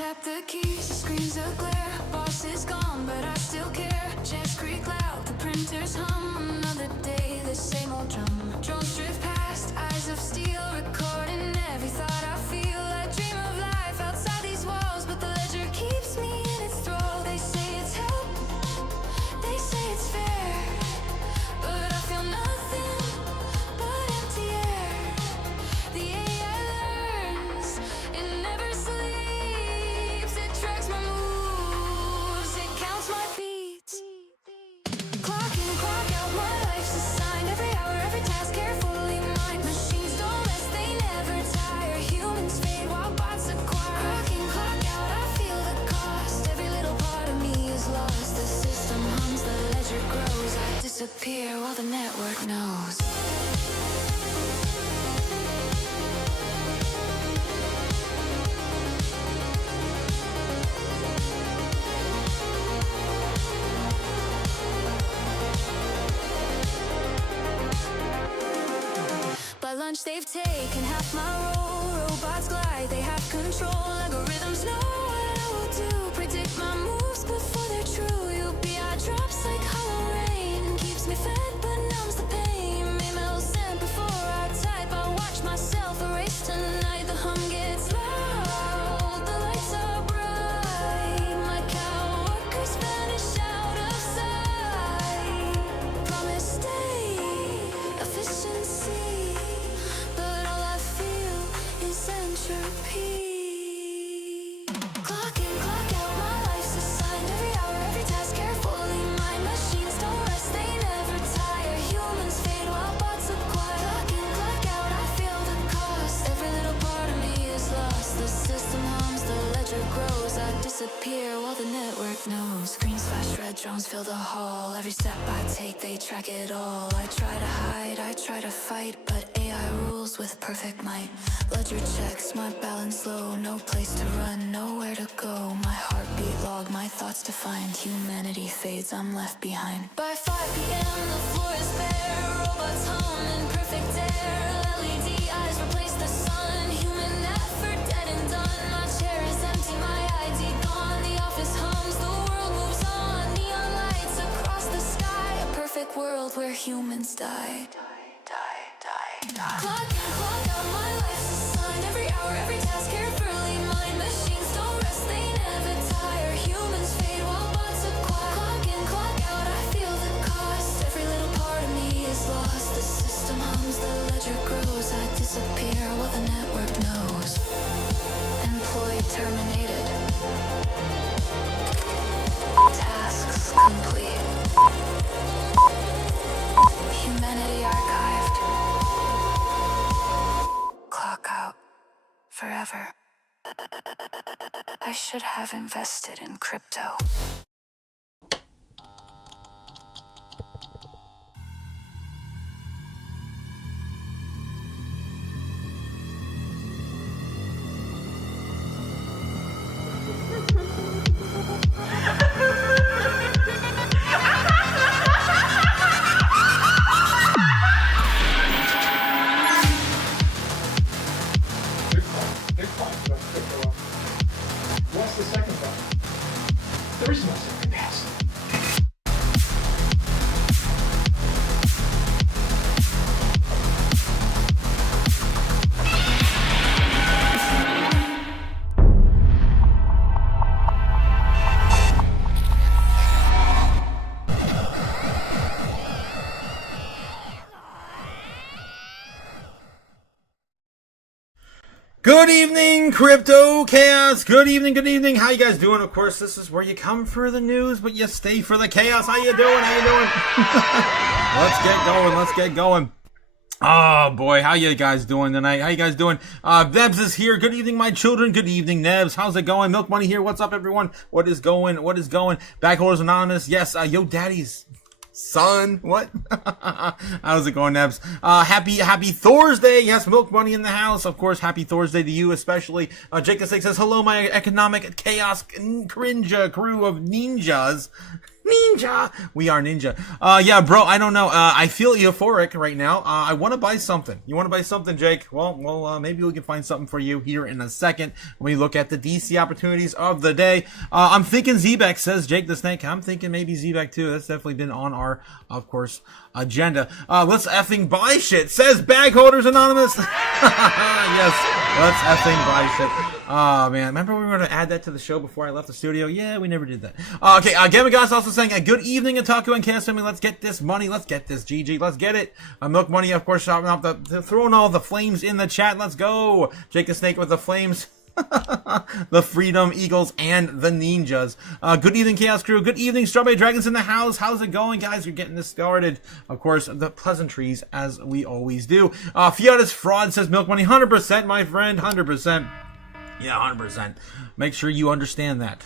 tap the keys, the screens are glare. Boss is gone, but I still care. Checks creak loud, the printers hum. Another day, the same old drum. Drones drift past, eyes of steel, recording every thought I feel. I dream of life outside these walls, but the ledger keeps me in its thrall. They say it's help, they say it's fair, but I feel nothing but empty air. The AI learns, it never sleeps. It tracks my moves, it counts my beats. Clock in, clock out, my life's assigned. Every hour, every task carefully mined. Machines don't rest, they never tire. Humans fade while bots acquire. Clock in, clock out, I feel the cost. Every little part of me is lost. The system hums, the ledger grows. I disappear while the network knows. By lunch they've taken half my role. Robots glide, they have control. Algorithms know what I will do. Predict my moves before they're true. UPI drops like hollow rain. Keeps me fed but numbs the pain. Emails sent before I type. I watch myself erase tonight. The hum gets loud, the lights are bright. My cow workers vanish out of sight. Promise stay, efficiency, but all I feel is entropy. Clock in, clock out, my life's assigned. Every hour, every task carefully mined. Machines don't rest, they never tire. Humans fade while bots acquire. Clock in, clock out, I feel the cost. Every little part of me is lost. The system hums, the ledger grows. I disappear while the network knows. Screens flash red, drones fill the hall. Every step I take, they track it all. I try to hide, I try to fight, but AI rules with perfect might. Ledger checks, my balance low. No place to run, nowhere to go. My heartbeat log, my thoughts defined. Humanity fades, I'm left behind. By 5 p.m. the floor is bare. Robots hum in perfect air. LED eyes replace the sun. Human effort dead and done. My chair is empty, my ID gone. The office hums, the world moves on. Neon lights across the sky. A perfect world where humans die. Clock in, clock out, my life's assigned. Every hour, every task carefully mined. Machines don't rest, they never tire. Humans fade while bots acquire. Clock in, clock out, I feel the cost. Every little part of me is lost. The system hums, the ledger grows. I disappear while the network knows. Employee terminated. Tasks complete. Humanity archived. Clock out. Forever. I should have invested in crypto. What's the second one? There is no second pass. Good evening, Crypto Chaos. Good evening, good evening. How you guys doing? Of course, this is where you come for the news, but you stay for the chaos. How you doing? How you doing? Let's get going. Oh boy, how you guys doing tonight? How you guys doing? Nebs is here. Good evening, my children. Good evening, Nebs. How's it going? Milk Money here. What's up, everyone? What is going? Backholders Anonymous. Yes, yo daddy's son. What? How's it going, Nebs? Happy Thursday. Yes, Milk Money in the house. Of course, happy Thursday to you especially. Jake the Six says, hello, my economic chaos cringe crew of ninjas. Ninja. We are ninja. Yeah, bro, I don't know. I feel euphoric right now. I want to buy something. You want to buy something, Jake? Well, maybe we can find something for you here in a second when we look at the DC opportunities of the day. I'm thinking Zbeck, says Jake the Snake. I'm thinking maybe Zbeck too. That's definitely been on our, of course, agenda. Let's effing buy shit, says Bag Holders Anonymous. Yes, let's effing buy shit. Oh, man. Remember we were going to add that to the show before I left the studio? Yeah, we never did that. Okay, Gamagas also saying, good evening, Otaku and Chaos Family. Let's get this money. Let's get this GG. Let's get it. Milk Money, of course, shouting out throwing all the flames in the chat. Let's go. Jake the Snake with the flames. The Freedom Eagles and the Ninjas. Good evening, Chaos Crew. Good evening, Strawberry Dragons in the house. How's it going, guys? We're getting this started. Of course, the pleasantries, as we always do. Fiat is fraud, says Milk Money. 100%, my friend. 100%. Yeah, 100%. Make sure you understand that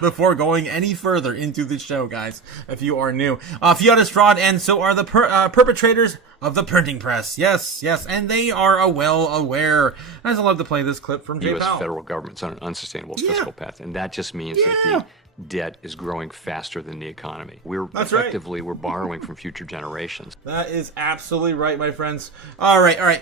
before going any further into the show, guys, if you are new. Fiat is fraud, and so are the perpetrators of the printing press. Yes, and they are well aware. I just love to play this clip from Jay U.S. Powell. federal government's on an unsustainable fiscal path, and that just means that the debt is growing faster than the economy. We're borrowing from future generations. That is absolutely right, my friends. All right.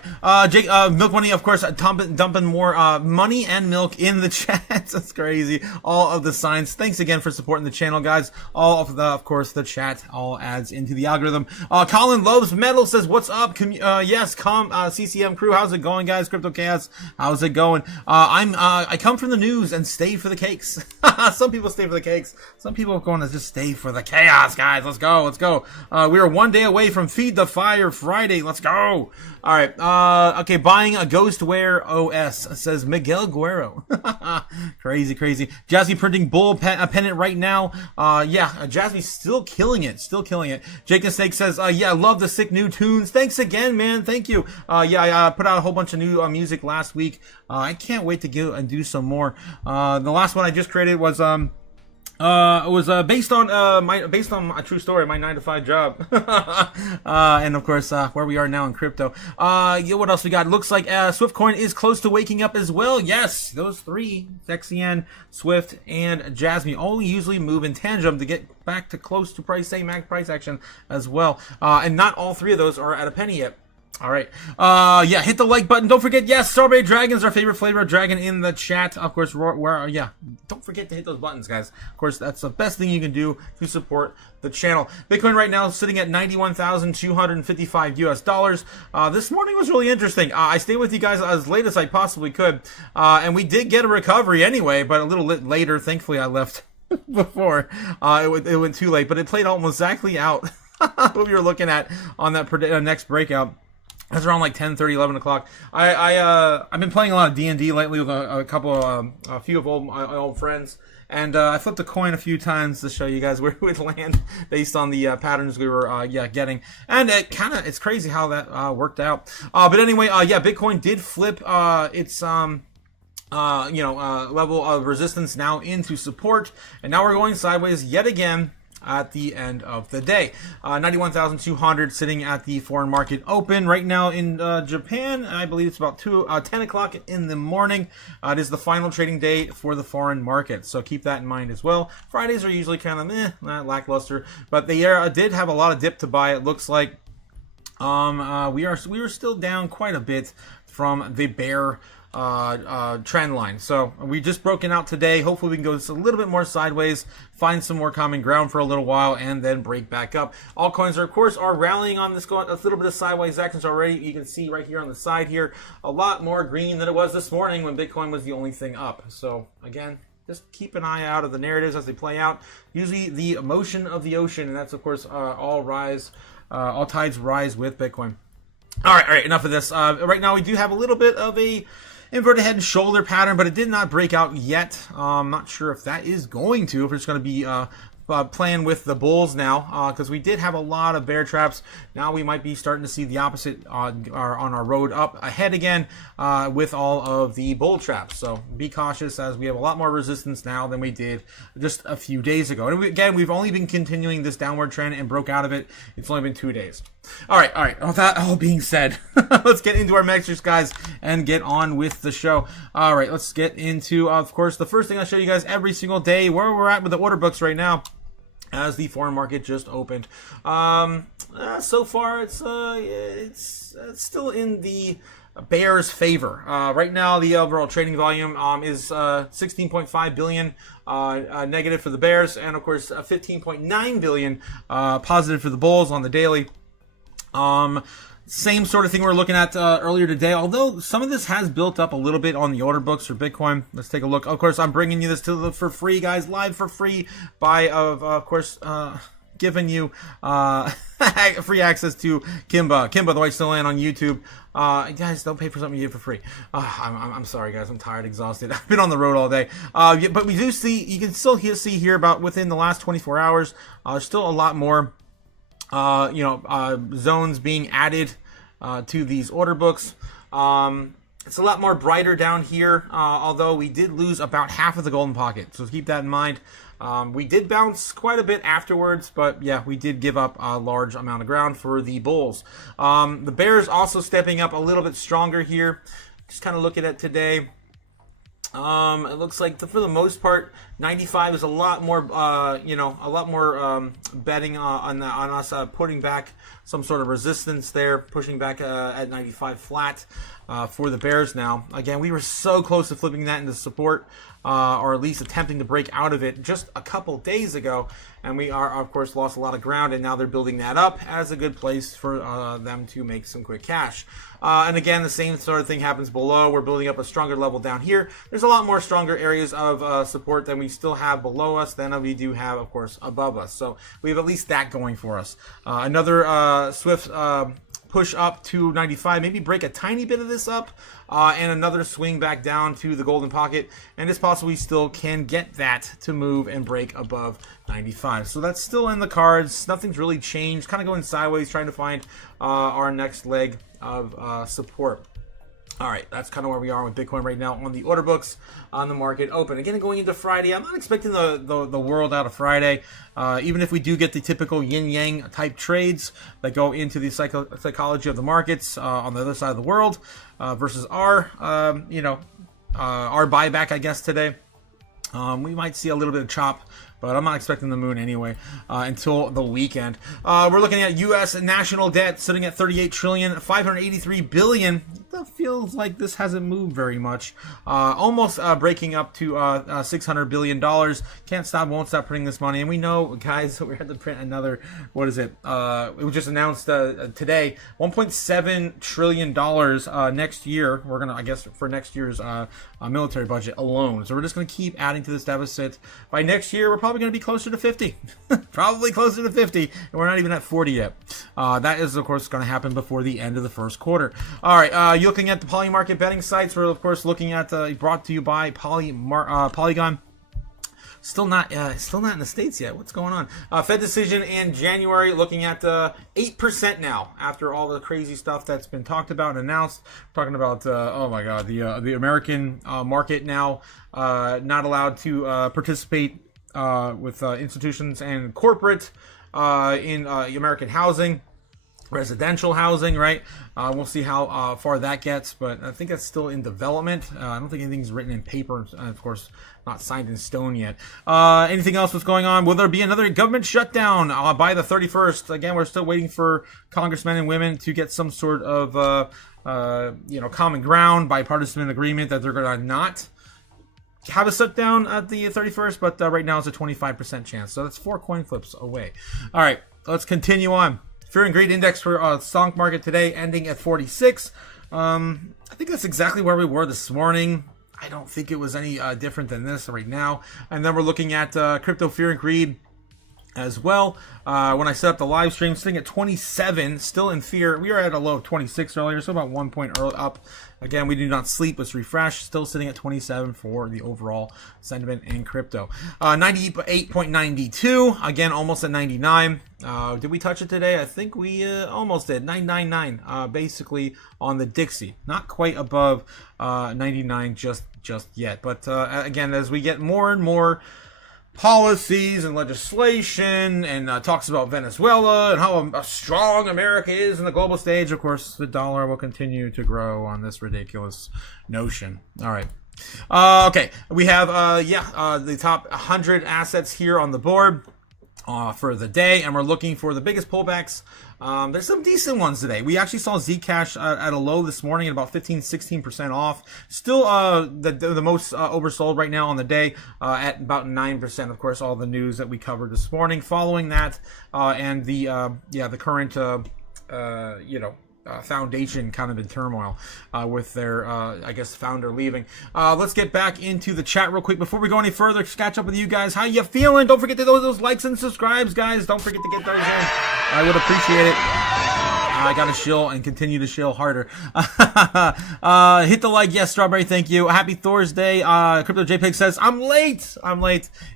Jake, Milk Money, of course, dumping more money and milk in the chat. That's crazy. All of the signs. Thanks again for supporting the channel, guys. All of the, of course, the chat all adds into the algorithm. Colin Loves Metal says, "What's up? CCM crew. How's it going, guys? Crypto Chaos. How's it going? I come from the news and stay for the cakes. Some people stay for the cakes. Some people are going to just stay for the chaos, guys. Let's go. We are one day away from Feed the Fire Friday. Let's go. All right. Okay, buying a Ghostware OS, says Miguel Guerrero. Crazy. Jazzy printing bull pennant right now. Jazzy's still killing it. Jake the Snake says, love the sick new tunes. Thanks again, man. Thank you. I put out a whole bunch of new music last week. I can't wait to go and do some more. The last one I just created was based on a true story, my 9-to-5 job, and of course where we are now in crypto. What else we got? Looks like Swiftcoin is close to waking up as well. Yes, those three, Xen, Swift, and Jasmine, all usually move in tandem to get back to close to max price action as well. And not all three of those are at a penny yet. All right. Hit the like button. Don't forget, yes, Strawberry Dragon's our favorite flavor of dragon in the chat. Of course, don't forget to hit those buttons, guys. Of course, that's the best thing you can do to support the channel. Bitcoin right now is sitting at $91,255 US. This morning was really interesting. I stayed with you guys as late as I possibly could. And we did get a recovery anyway, but a little bit later. Thankfully, I left before it went too late, but it played almost exactly out what we were looking at on that next breakout. That's around like 10:30, 11 o'clock. I've been playing a lot of D&D lately with a few of old friends, and I flipped a coin a few times to show you guys where it would land based on the patterns we were getting, and it's crazy how that worked out. But anyway, Bitcoin did flip its level of resistance now into support, and now we're going sideways yet again at the end of the day. 91,200 sitting at the foreign market open right now in Japan. I believe it's about 10 o'clock in the morning. It is the final trading day for the foreign market, so keep that in mind as well. Fridays are usually kind of not lackluster, but they did have a lot of dip to buy. It looks like we were still down quite a bit from the bear trend line. So we just broken out today. Hopefully we can go just a little bit more sideways, find some more common ground for a little while, and then break back up. Altcoins are, of course, rallying on this, going a little bit of sideways actions already. You can see right here on the side here, a lot more green than it was this morning when Bitcoin was the only thing up. So again, just keep an eye out of the narratives as they play out. Usually the motion of the ocean, and that's of course all tides rise with Bitcoin. All right, enough of this. Right now we do have a little bit of a inverted head and shoulder pattern, but it did not break out yet. I'm not sure if that is going to, if it's going to be playing with the bulls now, because we did have a lot of bear traps. Now we might be starting to see the opposite on our road up ahead again with all of the bull traps. So be cautious, as we have a lot more resistance now than we did just a few days ago. And again, we've only been continuing this downward trend and broke out of it. It's only been 2 days. All right. With that all being said, let's get into our metrics, guys, and get on with the show. All right, let's get into, of course, the first thing I show you guys every single day, where we're at with the order books right now. as the foreign market just opened. So far, it's still in the bears' favor. Right now, the overall trading volume is 16.5 billion negative for the bears, and of course 15.9 billion positive for the bulls on the daily. Same sort of thing we were looking at earlier today, although some of this has built up a little bit on the order books for Bitcoin. Let's take a look. Of course, I'm bringing you this for free, guys, live for free by, of course, giving you free access to Kimba, the White Still Land on YouTube. Guys, don't pay for something you get for free. I'm sorry, guys. I'm tired, exhausted. I've been on the road all day. But we do see, you can still see here about within the last 24 hours, there's still a lot more, zones being added to these order books. It's a lot more brighter down here, although we did lose about half of the golden pocket. So keep that in mind. We did bounce quite a bit afterwards, but yeah, we did give up a large amount of ground for the bulls. The bears also stepping up a little bit stronger here. Just kind of looking at today. It looks like for the most part, 95 is a lot more, betting on us putting back some sort of resistance there, pushing back at 95 flat for the bears now. Again, we were so close to flipping that into support, or at least attempting to break out of it just a couple days ago, and we are, of course, lost a lot of ground, and now they're building that up as a good place for them to make some quick cash. And again, the same sort of thing happens below. We're building up a stronger level down here. There's a lot more stronger areas of support than we still have below us than we do have, of course, above us. So we have at least that going for us. Another swift push up to 95, maybe break a tiny bit of this up, and another swing back down to the golden pocket, and it's possible we still can get that to move and break above 95. So that's still in the cards. Nothing's really changed. Kind of going sideways, trying to find our next leg of support. All right, that's kind of where we are with Bitcoin right now on the order books, on the market open. Again, going into Friday, I'm not expecting the world out of Friday. Even if we do get the typical yin-yang type trades that go into the psychology of the markets on the other side of the world versus our buyback, I guess, today. We might see a little bit of chop, but I'm not expecting the moon anyway until the weekend. We're looking at U.S. national debt sitting at $38,583 billion. That feels like this hasn't moved very much. Almost breaking up to $600 billion. Can't stop, won't stop printing this money. And we know, guys, we had to print another, what is it? It was just announced today, $1.7 trillion next year. We're going to, I guess, for next year's military budget alone. So we're just going to keep adding to this deficit. By next year, we're probably going to be closer to 50. Probably closer to 50. And we're not even at 40 yet. That is, of course, going to happen before the end of the first quarter. All right, you're looking at the Poly Market betting sites. We're, of course, looking at, brought to you by Polygon. Still not in the States yet. What's going on? Fed decision in January, looking at 8% now after all the crazy stuff that's been talked about and announced. We're talking about, oh my God, the American market now not allowed to participate with institutions and corporate in American housing. Residential housing, right? We'll see how far that gets, but I think that's still in development. I don't think anything's written in paper, of course, not signed in stone yet. Anything else was going on? Will there be another government shutdown by the 31st? Again, we're still waiting for congressmen and women to get some sort of common ground, bipartisan agreement that they're going to not have a shutdown at the 31st, but right now it's a 25% chance. So that's 4 coin flips away. All right, let's continue on. Fear and Greed Index for stock market today ending at 46. I think that's exactly where we were this morning. I don't think it was any different than this right now. And then we're looking at Crypto Fear and Greed as well. When I set up the live stream, sitting at 27, still in fear. We were at a low of 26 earlier, so about 1 point up. Again, we do not sleep. Let's refresh. Still sitting at 27 for the overall sentiment in crypto. 98.92. Again, almost at 99. Did we touch it today? I think we almost did. 999, basically on the Dixie. Not quite above 99 just yet. But again, as we get more and more policies and legislation and talks about Venezuela and how strong America is in the global stage, of course, the dollar will continue to grow on this ridiculous notion. All right. Okay. We have, the top 100 assets here on the board. for the day, and we're looking for the biggest pullbacks. There's some decent ones today. We actually saw Zcash at a low this morning at about 15-16% off. Still the most oversold right now on the day at about 9%. Of course, all the news that we covered this morning following that, and the current foundation kind of in turmoil with their I guess founder leaving. Let's get back into the chat real quick before we go any further. Catch up with you guys. How you feeling? Don't forget to those likes and subscribes, guys. Don't forget to get those in. I would appreciate it. I gotta shill and continue to shill harder. Hit the like. Yes, Strawberry, thank you. Happy Thursday. Crypto JPEG says, I'm late.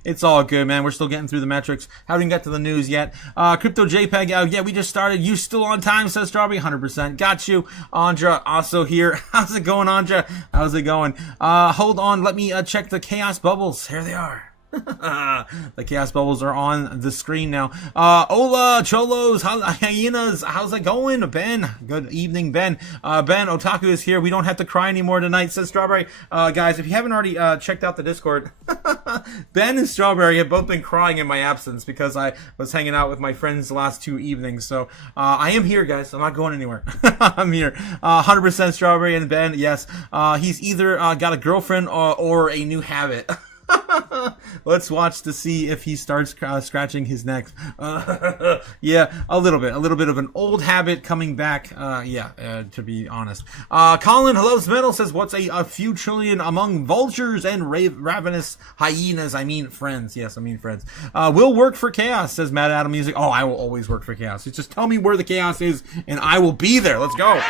It's all good, man. We're still getting through the metrics. Haven't got to the news yet. Crypto JPEG, yeah, we just started. You still on time, says Strawberry. 100%. Got you. Andra also here. How's it going, Andra? How's it going? Hold on. Let me check the chaos bubbles. Here they are. The chaos bubbles are on the screen now. Hola cholos, hyenas, how's it going? Ben, good evening, Ben. Ben Otaku is here. We don't have to cry anymore tonight, says Strawberry. Guys, if you haven't already checked out the Discord, Ben and Strawberry have both been crying in my absence because I was hanging out with my friends the last 2 evenings. So I am here, guys. I'm not going anywhere. I'm here. 100% Strawberry and Ben. Yes, he's either got a girlfriend or a new habit. Let's watch to see if he starts scratching his neck. Yeah, a little bit of an old habit coming back. To be honest. Colin Loves Metal says, what's a few trillion among vultures and ravenous hyenas? I mean friends. Yes, I mean friends. Will work for chaos, says Mad Adam Music. Oh, I will always work for chaos. Just tell me where the chaos is and I will be there. Let's go.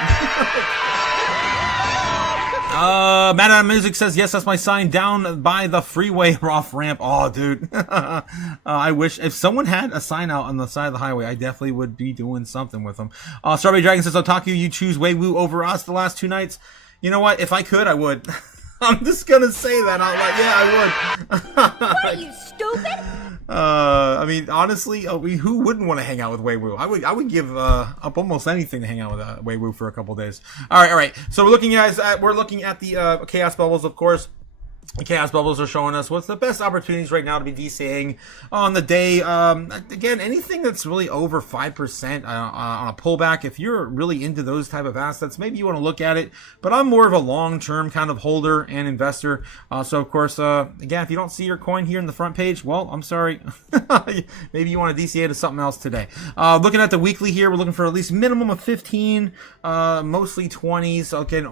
Mad Adam Music says, yes, that's my sign down by the freeway off ramp. Oh, dude. I wish if someone had a sign out on the side of the highway, I definitely would be doing something with them. Strawberry Dragon says, Otaku, you choose Weiwu over us the last 2 nights. You know what? If I could, I would. I'm just gonna say that out loud. Yeah, I would. What are you, stupid? I mean, honestly, who wouldn't want to hang out with Weiwu? I would give up almost anything to hang out with Weiwu for a couple days. All right. So we're looking at the chaos bubbles, of course. The chaos bubbles are showing us what's the best opportunities right now to be DCing on the day. Again, anything that's really over 5% on a pullback, if you're really into those type of assets, maybe you want to look at it. But I'm more of a long-term kind of holder and investor. So, of course, again, if you don't see your coin here in the front page, well, I'm sorry. Maybe you want to DCA to something else today. Looking at the weekly here, we're looking for at least minimum of 15, mostly 20s. Okay,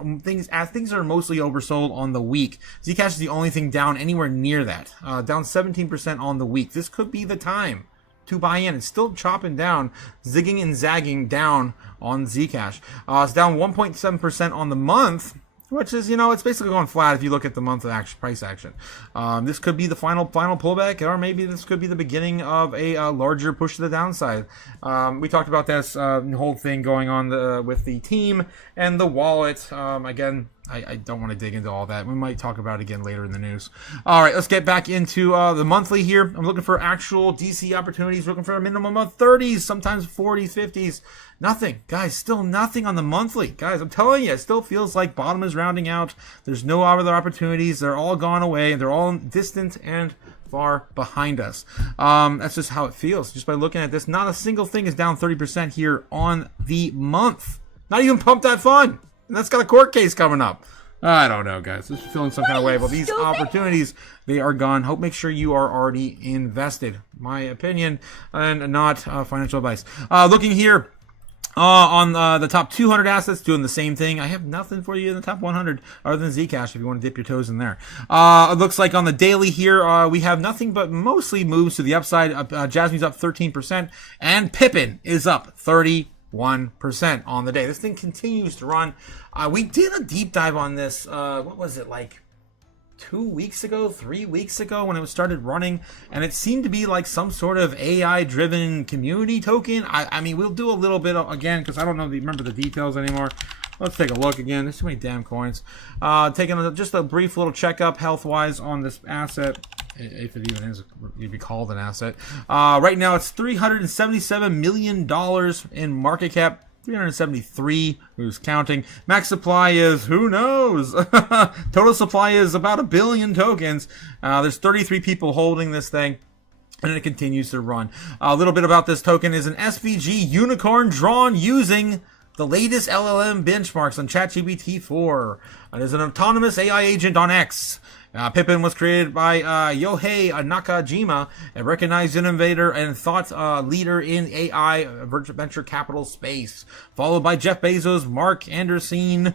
things are mostly oversold on the week. Zcash is the only thing down anywhere near that, down 17% on the week. This could be the time to buy in. It's still chopping down, zigging and zagging down on Zcash. It's down 1.7% on the month, which is, it's basically going flat if you look at the month of price action. This could be the final pullback, or maybe this could be the beginning of a larger push to the downside. We talked about this whole thing going on with the team and the wallet. Again, I don't want to dig into all that. We might talk about it again later in the news. All right, let's get back into the monthly here. I'm looking for actual DC opportunities, looking for a minimum of 30s, sometimes 40s, 50s. Nothing, guys, still nothing on the monthly. Guys, I'm telling you, it still feels like bottom is rounding out. There's no other opportunities. They're all gone away. They're all distant and far behind us. That's just how it feels. Just by looking at this, not a single thing is down 30% here on the month. Not even Pump.Fun. And that's got a court case coming up. I don't know, guys. Just feeling some kind of way. But these opportunities, they are gone. Make sure you are already invested. My opinion, and not financial advice. Looking here on the top 200 assets, doing the same thing. I have nothing for you in the top 100 other than Zcash if you want to dip your toes in there. It looks like on the daily here, we have nothing but mostly moves to the upside. Jasmine's up 13%, and Pippin is up 31% on the day. This thing continues to run. We did a deep dive on this, what was it, like 2 weeks ago, 3 weeks ago when it started running, and it seemed to be like some sort of AI driven community token. I mean, we'll do a little bit again because I don't remember the details anymore. Let's take a look again. There's too many damn coins. Taking just a brief little checkup health wise on this asset, if it even is, you'd be called an asset. Right now it's $377 million in market cap. 373, who's counting. Max supply is, who knows? Total supply is about 1 billion tokens. There's 33 people holding this thing. and it continues to run. A little bit about this token is an SVG unicorn drawn using the latest LLM benchmarks on ChatGPT-4. It is an autonomous AI agent on X. Pippin was created by Yohei Nakajima, a recognized innovator and thought leader in AI venture capital space, followed by Jeff Bezos, Mark Anderson.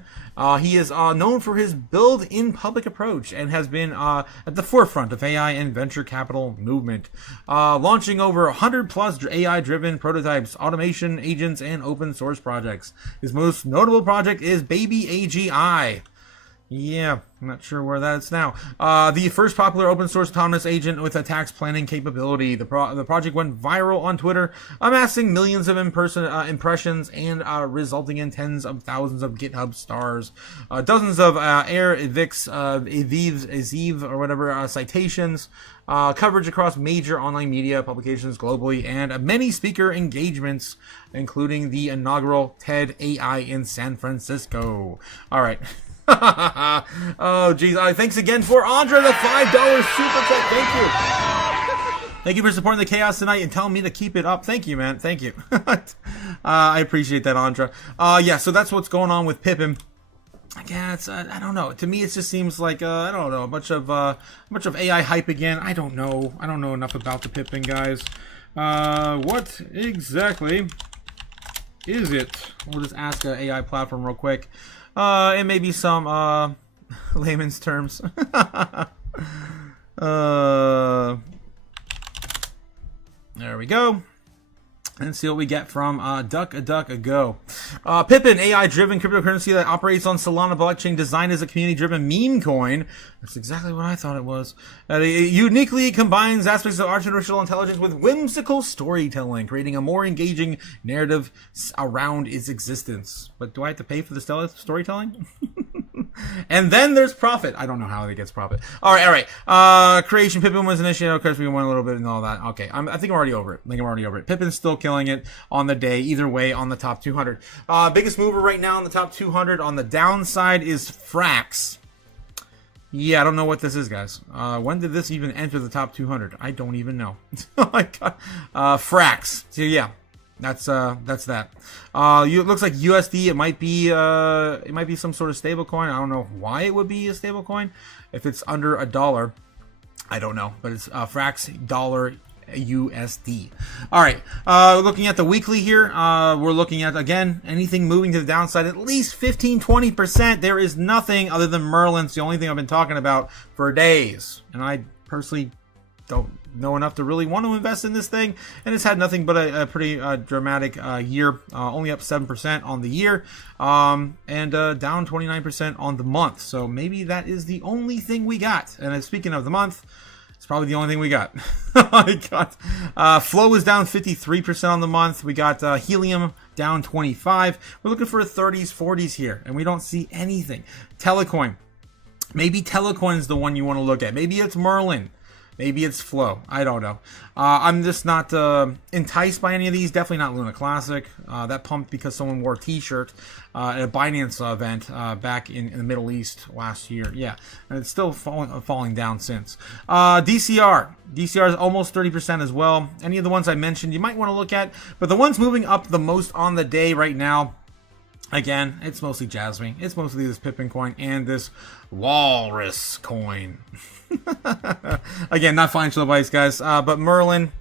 He is known for his build-in-public approach and has been at the forefront of AI and venture capital movement, launching over 100-plus AI-driven prototypes, automation agents, and open-source projects. His most notable project is Baby AGI. Yeah, I'm not sure where that's now. The first popular open source autonomous agent with a tax planning capability. The project went viral on Twitter, amassing millions of impressions and resulting in tens of thousands of GitHub stars, dozens of Aziv or whatever citations, coverage across major online media publications globally, and many speaker engagements, including the inaugural TED AI in San Francisco. All right. Oh, geez. Thanks again for Andra, the $5 super chat. Thank you. Thank you for supporting the chaos tonight and telling me to keep it up. Thank you, man. Thank you. I appreciate that, Andra. Yeah, so that's what's going on with Pippin. Yeah, it's I don't know. To me, it just seems like I don't know, a bunch of AI hype again. I don't know enough about the Pippin, guys. What exactly is it? We'll just ask an AI platform real quick. And maybe some layman's terms. There we go. And see what we get from DuckADuckAGo. Pippin, AI-driven cryptocurrency that operates on Solana blockchain, designed as a community-driven meme coin. That's exactly what I thought it was. It uniquely combines aspects of artificial intelligence with whimsical storytelling, creating a more engaging narrative around its existence. But do I have to pay for the storytelling? And then there's profit. I don't know how it gets profit. All right. Creation. Pippin was initiated. Of course, we went a little bit and all that. Okay. I think I'm already over it. Pippin's still killing it on the day. Either way, on the top 200. Biggest mover right now on the top 200. On the downside is Frax. Yeah, I don't know what this is, guys. When did this even enter the top 200? I don't even know. Oh my god. Frax. So yeah. That's that. It looks like USD. It might be some sort of stable coin. I don't know why it would be a stable coin. If it's under $1, I don't know. But it's Frax dollar USD. All right. Looking at the weekly here, we're looking at again anything moving to the downside at least 15-20%. There is nothing other than Merlin. It's the only thing I've been talking about for days, and I personally don't know enough to really want to invest in this thing, and it's had nothing but a pretty dramatic year, only up 7% on the year, and down 29% on the month. So maybe that is the only thing we got. And speaking of the month, it's probably the only thing we got. Flow is down 53% on the month. We got Helium down 25%. We're looking for 30s, 40s here, and we don't see anything. Telecoin. Maybe Telecoin is the one you want to look at. Maybe it's Merlin. Maybe it's Flow. I don't know. I'm just not enticed by any of these. Definitely not Luna Classic. That pumped because someone wore a t-shirt at a Binance event back in the Middle East last year. Yeah, and it's still falling down since. DCR. DCR is almost 30% as well. Any of the ones I mentioned you might want to look at. But the ones moving up the most on the day right now, again, it's mostly Jasmine. It's mostly this Pippin coin and this Walrus coin. Again, not financial advice, guys. But Merlin,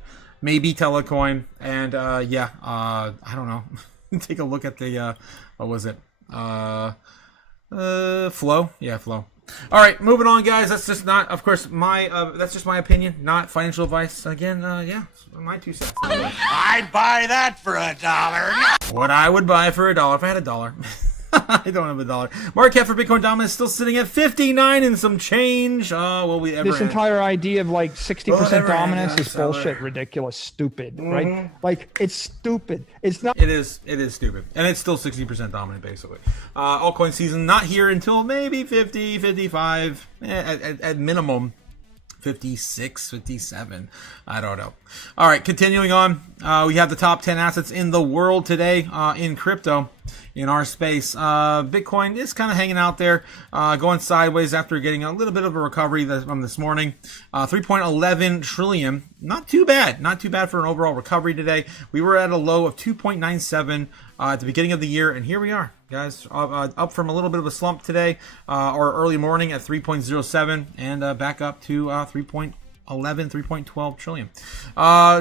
maybe Telecoin, and I don't know. Take a look at the what was it? Flow. Yeah, Flow. All right, moving on, guys. That's just not, of course, that's just my opinion, not financial advice. Again, my 2 cents. I'd buy that for $1. What I would buy for $1 if I had $1. I don't have $1. Market for Bitcoin dominance is still sitting at 59 and some change. Will we ever? This entire idea of like 60% dominance is bullshit, ridiculous, stupid, right? Like it's stupid. It's not. It is stupid, and it's still 60% dominant basically. Altcoin season not here until maybe 50, 55 at minimum. 56, 57. I don't know. All right, continuing on. We have the top 10 assets in the world today in crypto. in our space. Bitcoin is kind of hanging out there, going sideways after getting a little bit of a recovery from this morning. 3.11 trillion. Not too bad. Not too bad for an overall recovery today. We were at a low of 2.97 at the beginning of the year, and here we are, guys, up from a little bit of a slump today, or early morning at 3.07, and back up to 3.12 trillion.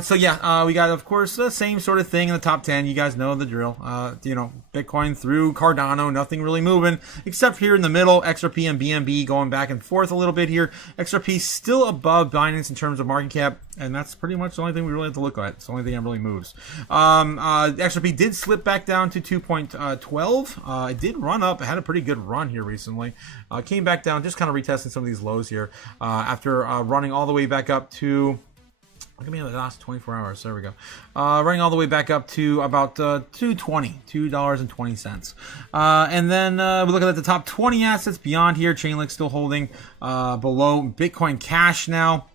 So yeah, we got, of course, the same sort of thing in the top 10. You guys know the drill. You know, Bitcoin through Cardano, nothing really moving except here in the middle. XRP and BNB going back and forth a little bit here. XRP still above Binance in terms of market cap, and that's pretty much the only thing we really have to look at. It's the only thing that really moves. XRP did slip back down to 2.12. It did run up. It had a pretty good run here recently. Came back down, just kind of retesting some of these lows here after running all the way back up to, look at me in the last 24 hours. There we go. Running all the way back up to about $2.20. And then we're looking at the top 20 assets beyond here. Chainlink still holding below Bitcoin Cash now.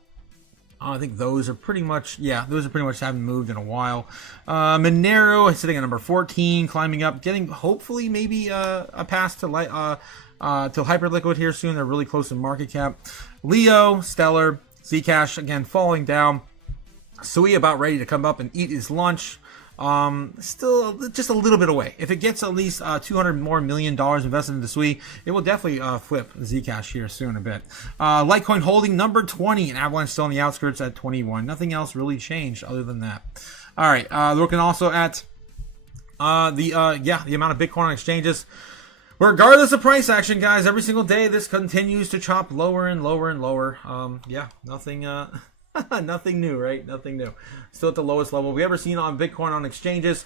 I think those are pretty much, haven't moved in a while. Monero is sitting at number 14, climbing up, getting hopefully maybe a pass to Hyperliquid here soon. They're really close in market cap. Leo, Stellar, Zcash again falling down. Sui about ready to come up and eat his lunch. Still just a little bit away. If it gets at least $200 million more invested into Sui, it will definitely flip Zcash here soon a bit. Litecoin holding number 20, and Avalanche still on the outskirts at 21. Nothing else really changed other than that. All right, looking also at the amount of Bitcoin on exchanges. Regardless of price action, guys, every single day this continues to chop lower and lower and lower. Nothing nothing new, right? Nothing new. Still at the lowest level we've ever seen on Bitcoin on exchanges.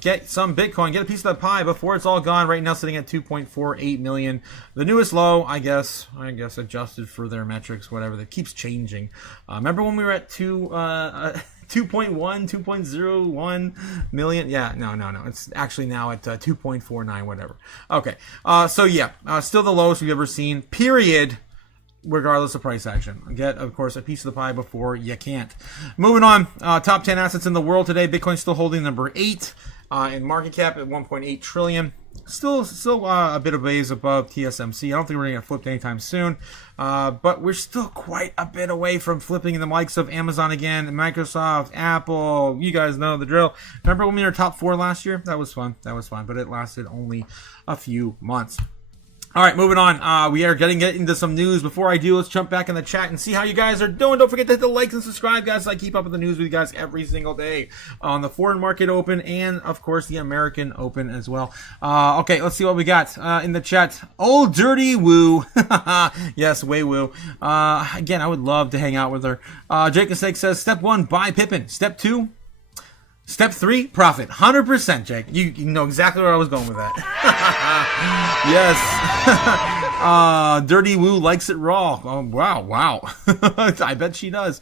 Get some Bitcoin, get a piece of that pie before it's all gone. Right now sitting at 2.48 million. The newest low, I guess adjusted for their metrics, whatever, that keeps changing. Remember when we were at 2.01 million? Yeah, no. It's actually now at 2.49, whatever. Okay. So yeah, still the lowest we've ever seen, period, regardless of price action. Get, of course, a piece of the pie before you can't. Moving on, top 10 assets in the world today. Bitcoin still holding number 8 in market cap at 1.8 trillion. Still a bit of ways above TSMC. I don't think we're going to get flipped anytime soon. But we're still quite a bit away from flipping the likes of Amazon again, Microsoft, Apple. You guys know the drill. Remember when we were top 4 last year? That was fun, but it lasted only a few months. All right, moving on. We are getting into some news. Before I do, let's jump back in the chat and see how you guys are doing. Don't forget to hit the like and subscribe, guys. I keep up with the news with you guys every single day on the foreign market open and, of course, the American open as well. Okay, let's see what we got in the chat. Old Dirty Woo. Yes, Way Woo. Again, I would love to hang out with her. Jake Mistake says, step 1, buy Pippin. Step 2, Step 3, profit. 100%, Jake. You know exactly where I was going with that. Yes. Dirty Woo likes it raw. Oh, wow. I bet she does.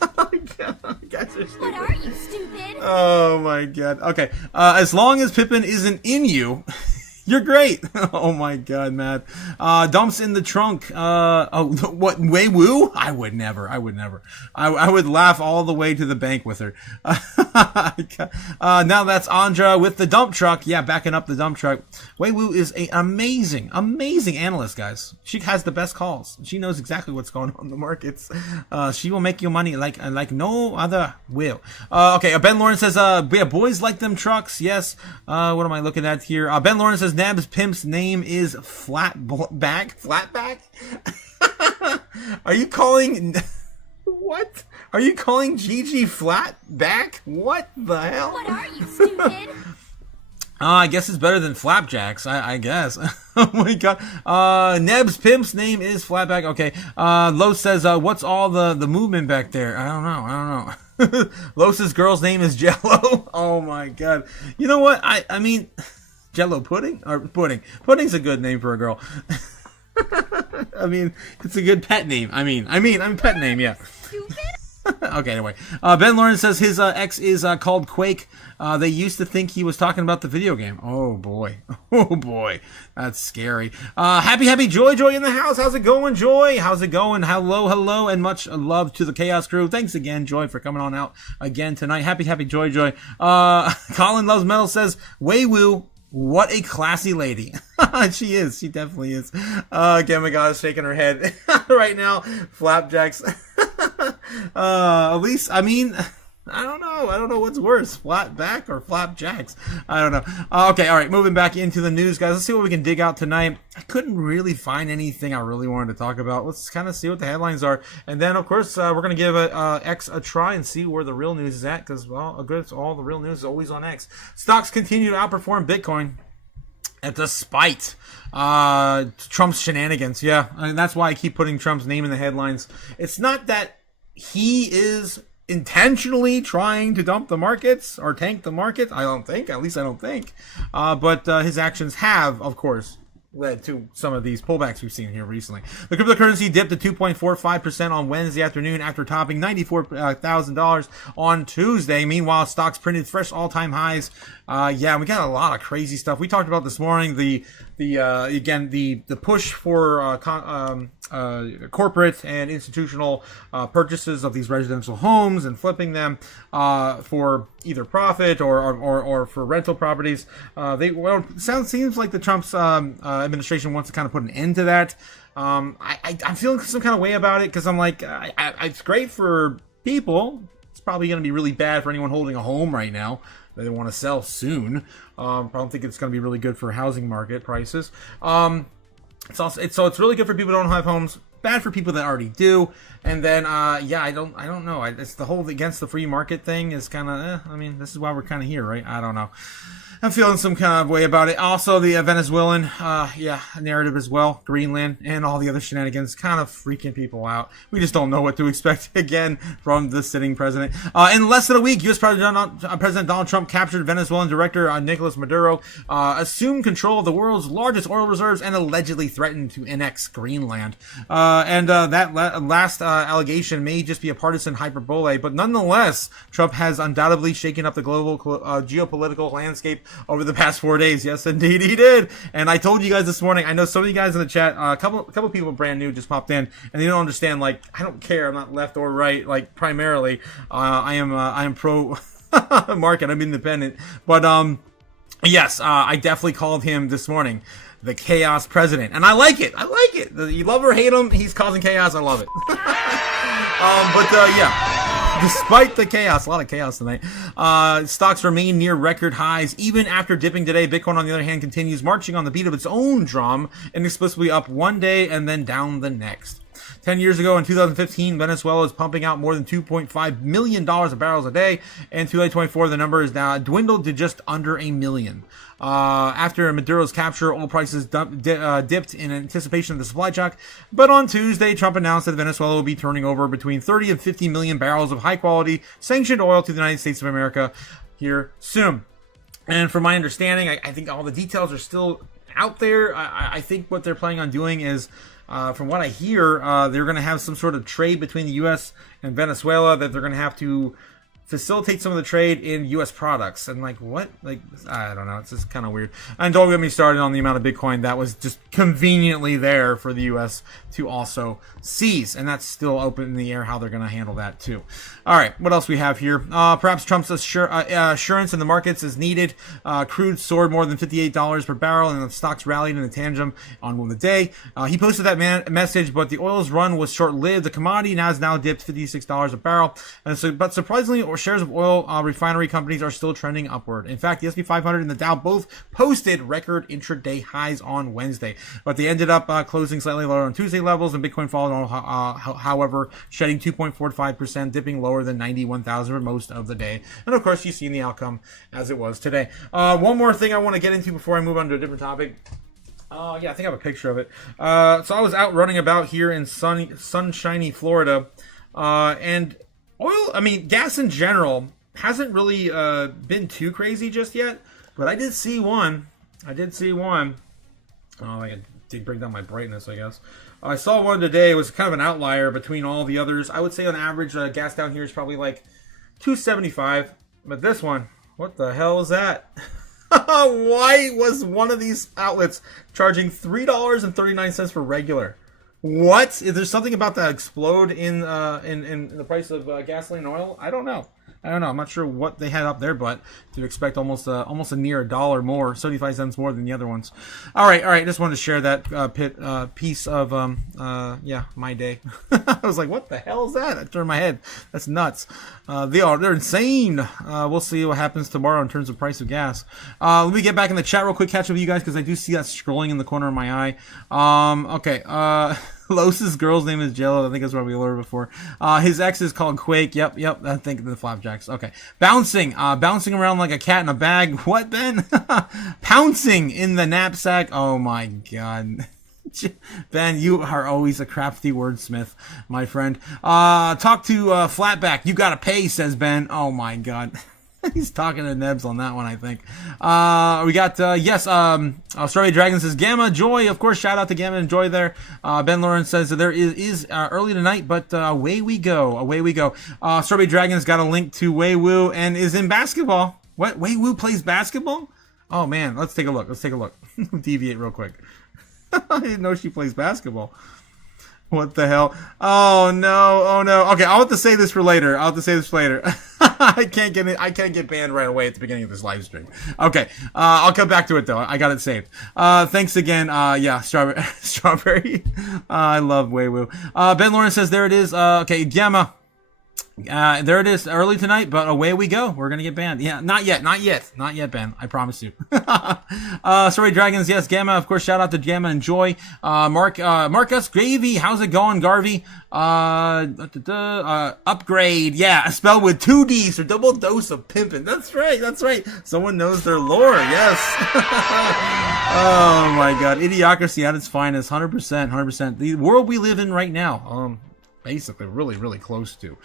Guys are stupid. What are you, stupid? Oh, my God. Okay. As long as Pippin isn't in you... You're great. Oh my God, Matt. Dumps in the trunk. What? Way Woo? I would never. I would laugh all the way to the bank with her. Now that's Andra with the dump truck. Yeah, backing up the dump truck. Way Woo is an amazing analyst, guys. She has the best calls. She knows exactly what's going on in the markets. She will make you money like no other will. Okay. Ben Lawrence says, yeah, boys like them trucks. Yes. What am I looking at here? Ben Lawrence says, Nab's pimp's name is Flatback? Are you calling... What? Are you calling Gigi Flatback? What the hell? What are you, stupid? I guess it's better than Flapjacks, I guess. Oh my God. Neb's pimp's name is Flatback. Okay. Los says, what's all the movement back there? I don't know. Los's girl's name is Jello. Oh my God. You know what? I mean... Jello pudding? Or pudding. Pudding's a good name for a girl. I mean, it's a good pet name. I mean, pet name, yeah. Stupid? Okay, anyway. Ben Lawrence says his ex is called Quake. They used to think he was talking about the video game. Oh, boy. That's scary. Happy Joy in the house. How's it going, Joy? How's it going? Hello, and much love to the Chaos crew. Thanks again, Joy, for coming on out again tonight. Happy Joy. Colin Loves Metal says, Way Woo. What a classy lady. She is. She definitely is. Gamaga is shaking her head right now. Flapjacks. At least, I mean, I don't know. I don't know what's worse, flat back or flapjacks. I don't know. Okay, all right. Moving back into the news, guys. Let's see what we can dig out tonight. I couldn't really find anything I really wanted to talk about. Let's kind of see what the headlines are, and then of course we're gonna give X a try and see where the real news is at, because well, all the real news is always on X. Stocks continue to outperform Bitcoin. Despite Trump's shenanigans. Yeah, I mean, that's why I keep putting Trump's name in the headlines. It's not that he is intentionally trying to dump the markets or tank the market. I don't think. At least I don't think. But his actions have, of course, led to some of these pullbacks we've seen here recently. The cryptocurrency dipped to 2.45% on Wednesday afternoon after topping $94,000 on Tuesday. Meanwhile, stocks printed fresh all-time highs. Yeah, we got a lot of crazy stuff. We talked about this morning the push for corporate and institutional purchases of these residential homes and flipping them for either profit or for rental properties. Seems like the Trump's administration wants to kind of put an end to that. I'm feeling some kind of way about it, because I'm like, it's great for people. It's probably going to be really bad for anyone holding a home right now that they want to sell soon. I don't think it's going to be really good for housing market prices. It's really good for people who don't have homes. Bad for people that already do. And then I don't know. It's the whole against the free market thing is kind of. I mean, this is why we're kind of here, right? I don't know. I'm feeling some kind of way about it. Also, the Venezuelan, narrative as well. Greenland and all the other shenanigans kind of freaking people out. We just don't know what to expect again from the sitting president. In less than a week, U.S. President Donald Trump captured Venezuelan director Nicolas Maduro, assumed control of the world's largest oil reserves, and allegedly threatened to annex Greenland. That last allegation may just be a partisan hyperbole, but nonetheless, Trump has undoubtedly shaken up the global geopolitical landscape over the past 4 days. Yes, indeed, he did. And I told you guys this morning, I know some of you guys in the chat, a couple people brand new just popped in, and they don't understand, like, I don't care. I'm not left or right, like, primarily. I am pro market. I'm independent. But, yes, I definitely called him this morning the chaos president. And I like it. You love or hate him, he's causing chaos. I love it. Yeah. Despite the chaos, a lot of chaos tonight, stocks remain near record highs even after dipping today. Bitcoin, on the other hand, continues marching on the beat of its own drum, inexplicably up one day and then down the next. 10 years ago, in 2015, Venezuela was pumping out more than $2.5 million of barrels a day. In 2024, the number is now dwindled to just under $1 million. After Maduro's capture, oil prices dipped in anticipation of the supply shock. But on Tuesday, Trump announced that Venezuela will be turning over between 30 and 50 million barrels of high-quality sanctioned oil to the United States of America here soon. And from my understanding, I think all the details are still out there. I think what they're planning on doing is, from what I hear, they're going to have some sort of trade between the U.S. and Venezuela, that they're going to have to facilitate some of the trade in U.S. products. And like, what? Like, I don't know. It's just kind of weird. And don't get me started on the amount of Bitcoin that was just conveniently there for the U.S. to also seize. And that's still open in the air how they're going to handle that too. All right, what else we have here? Perhaps Trump's assurance in the markets is needed. Crude soared more than $58 per barrel, and the stocks rallied in a tandem on the day. He posted that message, but the oil's run was short-lived. The commodity has now dipped $56 a barrel. But surprisingly, shares of oil refinery companies are still trending upward. In fact, the S&P 500 and the Dow both posted record intraday highs on Wednesday, but they ended up closing slightly lower on Tuesday levels, and Bitcoin followed on, however, shedding 2.45%, dipping lower than 91,000 for most of the day. And of course, you've seen the outcome as it was today. One more thing I want to get into before I move on to a different topic. Yeah, I think I have a picture of it. So I was out running about here in sunshiny Florida, and gas in general hasn't really been too crazy just yet, but I did see one. Oh, I did bring down my brightness, I guess. I saw one today. It was kind of an outlier between all the others. I would say on average, gas down here is probably like $2.75. But this one, what the hell is that? Why was one of these outlets charging $3.39 for regular? What? Is there something about that explode in the price of gasoline and oil? I don't know. I don't know. I'm not sure what they had up there, but to expect almost a near $1 more, 75 cents more than the other ones. All right. Just wanted to share that piece of my day. I was like, what the hell is that? I turned my head. That's nuts. They're insane. We'll see what happens tomorrow in terms of price of gas. Let me get back in the chat real quick, catch up with you guys, because I do see that scrolling in the corner of my eye. Okay. Los's girl's name is Jello. I think that's what we learned before. His ex is called Quake. Yep. I think the Flapjacks. Okay. Bouncing around like a cat in a bag. What, Ben? Pouncing in the knapsack. Oh my God. Ben, you are always a crafty wordsmith, my friend. Talk to Flatback. You gotta pay, says Ben. Oh my God. He's talking to Nebs on that one, I think. We got, Strawberry Dragon says, Gamma, Joy, of course, shout out to Gamma and Joy there. Ben Lawrence says that there is early tonight, but away we go. Strawberry Dragon's got a link to Wei Wu and is in basketball. What? Wei Wu plays basketball? Oh, man, let's take a look. Deviate real quick. I didn't know she plays basketball. What the hell? Oh no. Okay, I'll have to say this for later. I can't get banned right away at the beginning of this live stream. Okay, I'll come back to it though. I got it saved. Thanks again. Strawberry. I love Wei Wu. Ben Lawrence says there it is. Okay, Gamma. There it is, early tonight, but away we go. We're gonna get banned. Yeah, not yet, Ben. I promise you. Sorry, Dragons. Yes, Gamma. Of course, shout out to Gamma and Joy. Marcus Gravy. How's it going, Garvey? Upgrade. Yeah, spelled with 2 D's for double dose of pimpin'. That's right. Someone knows their lore. Yes. Oh my God, idiocracy at its finest. 100%. The world we live in right now. Basically, really, really close to.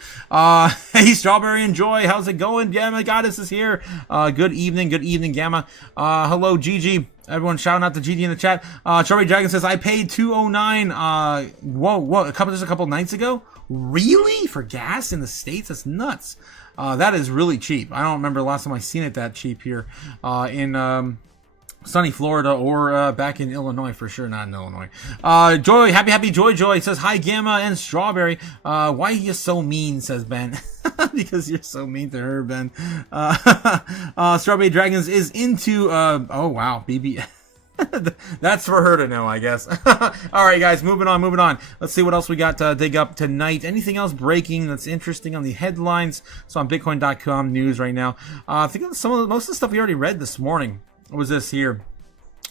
Hey, Strawberry and Joy, how's it going? Gamma Goddess is here. Good evening, Gamma. Hello, Gigi. Everyone shouting out to Gigi in the chat. Strawberry Dragon says, I paid $2.09. Whoa, a couple nights ago? Really? For gas in the States? That's nuts. That is really cheap. I don't remember the last time I seen it that cheap here in sunny Florida or back in Illinois, for sure. Not in Illinois. Joy, happy Joy says, hi Gamma and Strawberry. Why are you so mean, says Ben. Because you're so mean to her, Ben. Strawberry Dragons is into oh wow, BB. That's for her to know, I guess. All right, guys, moving on. Let's see what else we got to dig up tonight. Anything else breaking that's interesting on the headlines? So on Bitcoin.com news right now. I think most of the stuff we already read this morning. What was this here?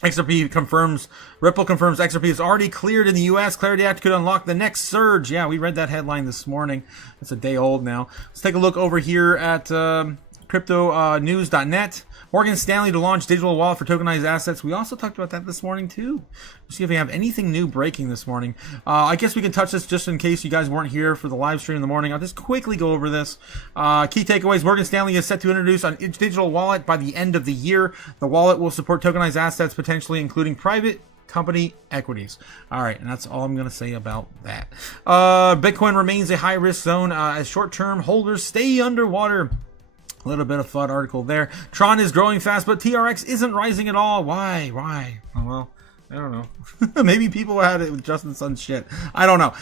Ripple confirms XRP is already cleared in the U.S. Clarity Act could unlock the next surge. Yeah, we read that headline this morning. It's a day old now. Let's take a look over here at cryptonews.net. Morgan Stanley to launch digital wallet for tokenized assets. We also talked about that this morning too. Let's see if we have anything new breaking this morning. I guess we can touch this just in case you guys weren't here for the live stream in the morning. I'll just quickly go over this. Key takeaways. Morgan Stanley is set to introduce a digital wallet by the end of the year. The wallet will support tokenized assets, potentially including private company equities. All right, and that's all I'm going to say about that. Bitcoin remains a high-risk zone as short-term holders stay underwater. A little bit of FUD article there. Tron is growing fast, but TRX isn't rising at all. Why? Oh, well, I don't know. Maybe people had it with Justin Sun's shit. I don't know.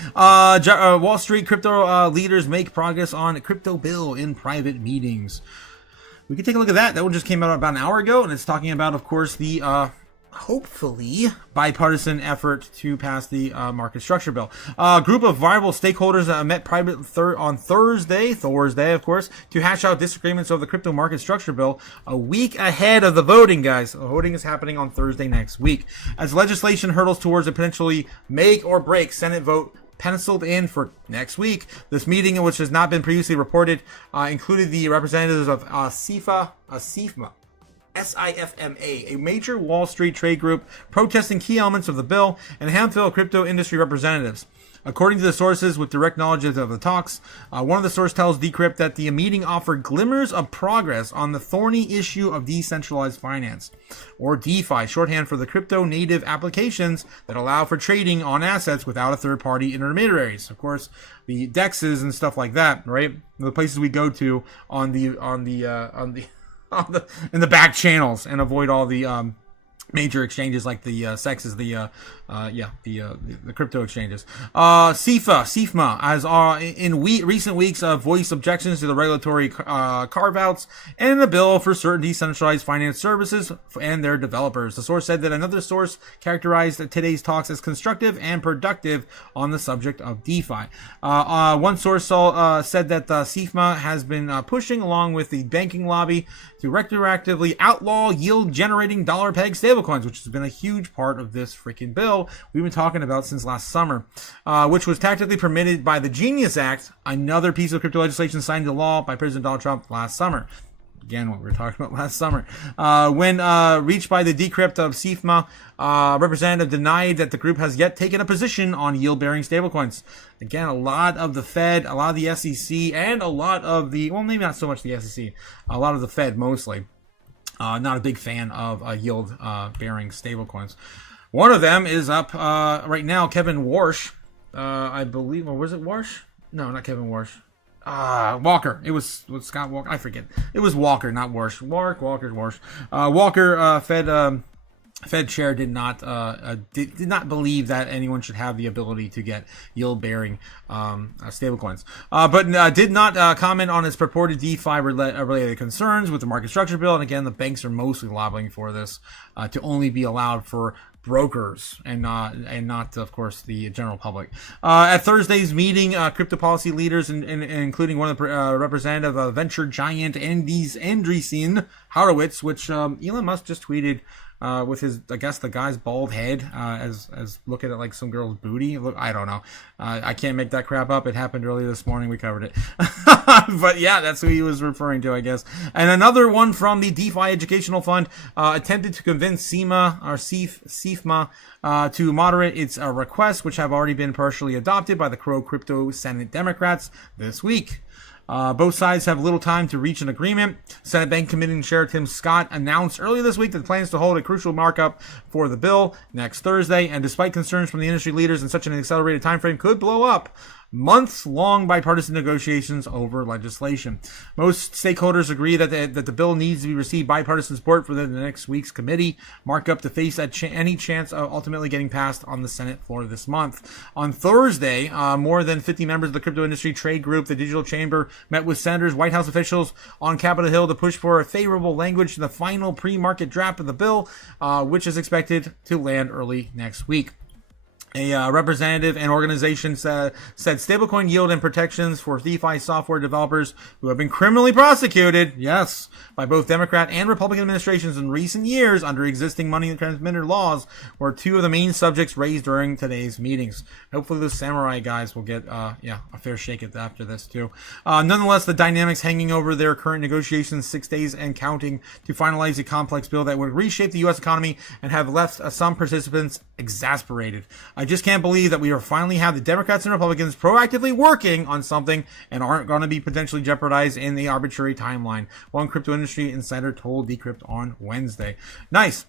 Wall Street crypto leaders make progress on crypto bill in private meetings. We can take a look at that. That one just came out about an hour ago, and it's talking about, of course, the hopefully bipartisan effort to pass the market structure bill. A group of viable stakeholders met private on Thursday, of course, to hash out disagreements over the crypto market structure bill a week ahead of the voting, guys. The voting is happening on Thursday next week. As legislation hurdles towards a potentially make or break Senate vote penciled in for next week. This meeting, which has not been previously reported, included the representatives of SIFMA, a major Wall Street trade group protesting key elements of the bill, and a handful of crypto industry representatives. According to the sources with direct knowledge of the talks, one of the sources tells Decrypt that the meeting offered glimmers of progress on the thorny issue of decentralized finance, or DeFi, shorthand for the crypto-native applications that allow for trading on assets without a third-party intermediaries. Of course, the DEXs and stuff like that, right? The places we go to in the back channels and avoid all the major exchanges like the SEX is the crypto exchanges. SIFMA has in recent weeks voiced objections to the regulatory carve-outs and the bill for certain decentralized finance services and their developers. The source said that another source characterized today's talks as constructive and productive on the subject of DeFi. One source said that SIFMA has been pushing along with the banking lobby to retroactively outlaw yield-generating dollar-peg stablecoins, which has been a huge part of this freaking bill we've been talking about since last summer, which was tactically permitted by the Genius Act, another piece of crypto legislation signed into law by President Donald Trump last summer. Again, what we were talking about last summer. When reached by the decrypt of SIFMA, representative denied that the group has yet taken a position on yield-bearing stablecoins. Again, a lot of the Fed, a lot of the SEC, and a lot of the, well, maybe not so much the SEC, a lot of the Fed mostly, not a big fan of yield-bearing stablecoins. One of them is up right now, Kevin Warsh, I believe, or was it Warsh? No, not Kevin Warsh. Walker. It was Scott Walker. I forget. It was Walker, not Warsh. Walker's Warsh. Walker, Fed chair did not believe that anyone should have the ability to get yield-bearing stablecoins, but did not comment on its purported DeFi related concerns with the market structure bill. And again, the banks are mostly lobbying for this to only be allowed for brokers and not of course the general public. At Thursday's meeting, crypto policy leaders including one of the representative of venture giant Andreessen Horowitz, which Elon Musk just tweeted with his, I guess, the guy's bald head as looking at like some girl's booty. Look, I don't know. I can't make that crap up. It happened earlier this morning. We covered it. But yeah, that's who he was referring to, I guess. And another one from the DeFi Educational Fund attempted to convince SIFMA to moderate its requests, which have already been partially adopted by the pro-crypto Senate Democrats this week. Both sides have little time to reach an agreement. Senate Bank Committee Chair Tim Scott announced earlier this week that plans to hold a crucial markup for the bill next Thursday, and despite concerns from the industry leaders in such an accelerated timeframe could blow up months-long bipartisan negotiations over legislation. Most stakeholders agree that the bill needs to receive bipartisan support for the next week's committee markup to face any chance of ultimately getting passed on the Senate floor this month. On Thursday, more than 50 members of the crypto industry trade group, the Digital Chamber, met with senators, White House officials on Capitol Hill to push for a favorable language to the final pre-market draft of the bill, which is expected to land early next week. A representative and organization said stablecoin yield and protections for DeFi software developers who have been criminally prosecuted, yes, by both Democrat and Republican administrations in recent years under existing money transmitter laws were two of the main subjects raised during today's meetings. Hopefully those samurai guys will get a fair shake at after this too. Nonetheless, the dynamics hanging over their current negotiations 6 days and counting to finalize a complex bill that would reshape the U.S. economy and have left some participants exasperated. I just can't believe that we are finally have the Democrats and Republicans proactively working on something and aren't going to be potentially jeopardized in the arbitrary timeline, one crypto industry insider told Decrypt on Wednesday. Nice.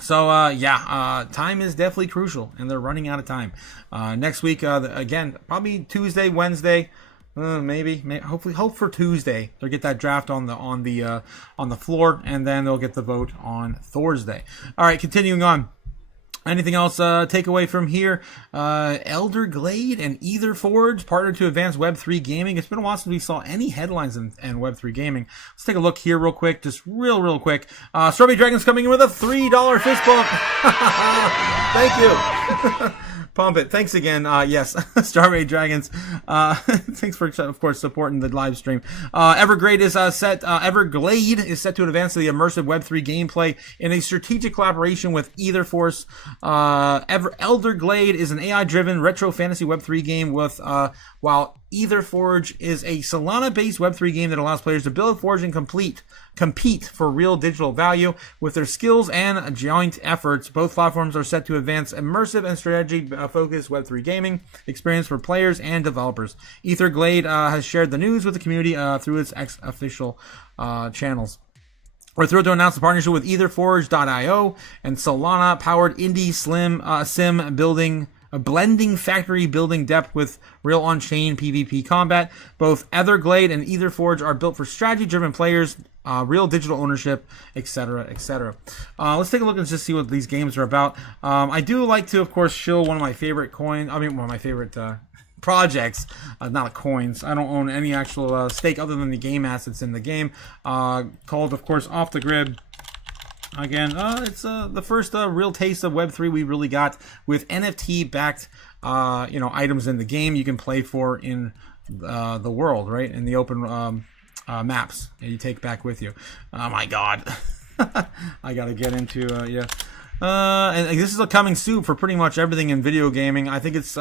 So, time is definitely crucial, and they're running out of time. Next week, again, probably Tuesday, Wednesday, maybe hopefully hope for Tuesday. They'll get that draft on the floor, and then they'll get the vote on Thursday. All right, continuing on. Anything else take away from here? Elder Glade and Etherforge partnered to advance Web3 gaming. It's been a while since we saw any headlines in Web3 gaming. Let's take a look here real quick, just real quick. Strawberry Dragon's coming in with a $3 fist bump. Thank you. Pump it. Thanks again. Yes, Strawberry Dragons. Thanks for, of course, supporting the live stream. Everglade is set to advance the immersive Web3 gameplay in a strategic collaboration with Etherforce. Elder Glade is an AI-driven retro fantasy Web3 game with while Etherforge is a Solana-based Web3 game that allows players to build, forge, and compete for real digital value. With their skills and joint efforts, both platforms are set to advance immersive and strategy-focused Web3 gaming experience for players and developers. Etherglade has shared the news with the community through its official channels. We're thrilled to announce the partnership with Etherforge.io and Solana-powered indie sim building a blending factory building depth with real on-chain PvP combat. Both Etherglade and Etherforge are built for strategy-driven players, real digital ownership, etc., etc. Let's take a look and just see what these games are about. I do like to, of course, shill one of my favorite one of my favorite projects, not coins. I don't own any actual stake other than the game assets in the game. Called, of course, Off the Grid. Again, it's the first real taste of Web3 we really got with NFT-backed, items in the game you can play for in the world, right? In the open maps that you take back with you. Oh my God, I gotta get into and this is a coming soon for pretty much everything in video gaming. I think it's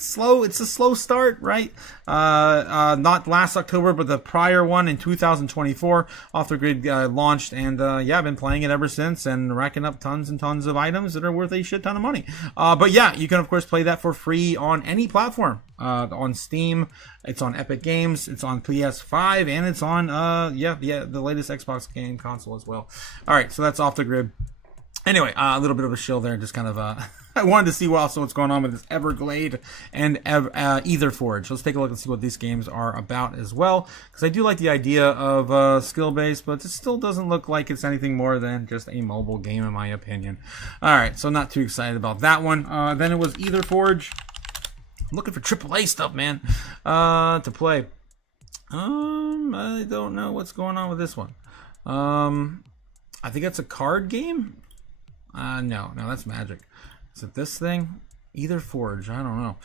slow. It's a slow start, right? Not last October, but the prior one in 2024. Off the Grid launched, and I've been playing it ever since and racking up tons and tons of items that are worth a shit ton of money. But yeah, you can of course play that for free on any platform. On Steam, it's on Epic Games, it's on PS5, and it's on the latest Xbox game console as well. All right, so that's Off the Grid. Anyway, a little bit of a shill there, just kind of I wanted to see what's going on with this Everglade and Etherforge. Let's take a look and see what these games are about as well, because I do like the idea of skill-based, but it still doesn't look like it's anything more than just a mobile game in my opinion. Alright, so not too excited about that one. Then it was Etherforge. I'm looking for AAA stuff, man, to play. I don't know what's going on with this one. I think it's a card game? No, that's Magic. Is it this thing? Etherforge, I don't know.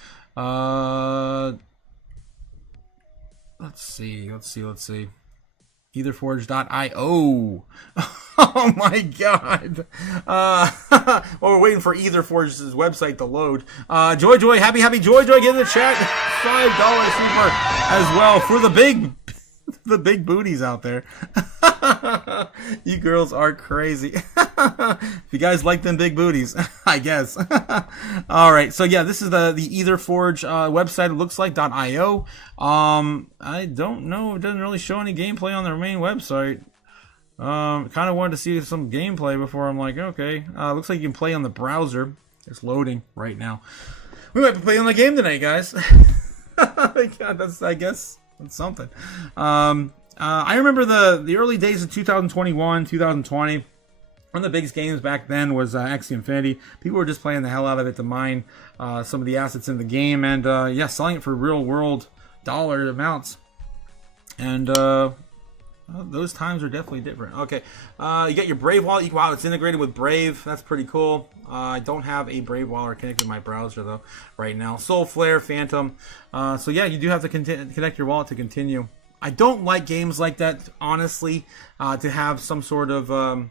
Let's see. Etherforge.io. Oh my God. Well, we're waiting for Etherforge's website to load. Joy, happy Joy, get in the chat. $5 super as well for the big booties out there. You girls are crazy. If you guys like them big booties, I guess. All right, so yeah, this is the Etherforge website. It looks like .io. I don't know. It doesn't really show any gameplay on their main website. Kind of wanted to see some gameplay before I'm like, okay. Looks like you can play on the browser. It's loading right now. We might be playing the game tonight, guys. God, I guess that's something. I remember the early days of 2021, 2020. One of the biggest games back then was Axie Infinity. People were just playing the hell out of it to mine some of the assets in the game, and selling it for real world dollar amounts. And those times are definitely different. Okay, you got your Brave wallet. Wow, it's integrated with Brave. That's pretty cool. I don't have a Brave wallet connected to my browser though right now. Soul Flare, Phantom. So yeah, you do have to connect your wallet to continue. I don't like games like that, honestly, to have some sort of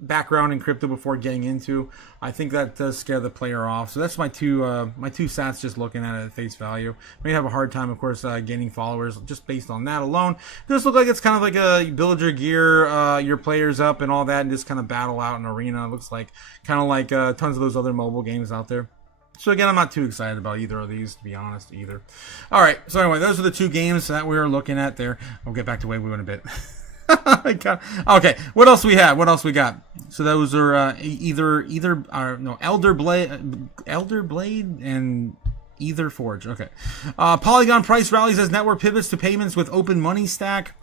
background in crypto before getting into. I think that does scare the player off. So that's my two stats just looking at it at face value. May have a hard time, of course, gaining followers just based on that alone. It does look like it's kind of like a build your gear, your players up and all that, and just kind of battle out in arena. It looks like kind of like tons of those other mobile games out there. So again, I'm not too excited about either of these, to be honest, either. All right, so anyway, those are the two games that we were looking at there. We'll get back to Wave in a bit. Okay, what else we have? What else we got? So those are Elder Blade and Etherforge. Okay. Polygon price rallies as network pivots to payments with open money stack.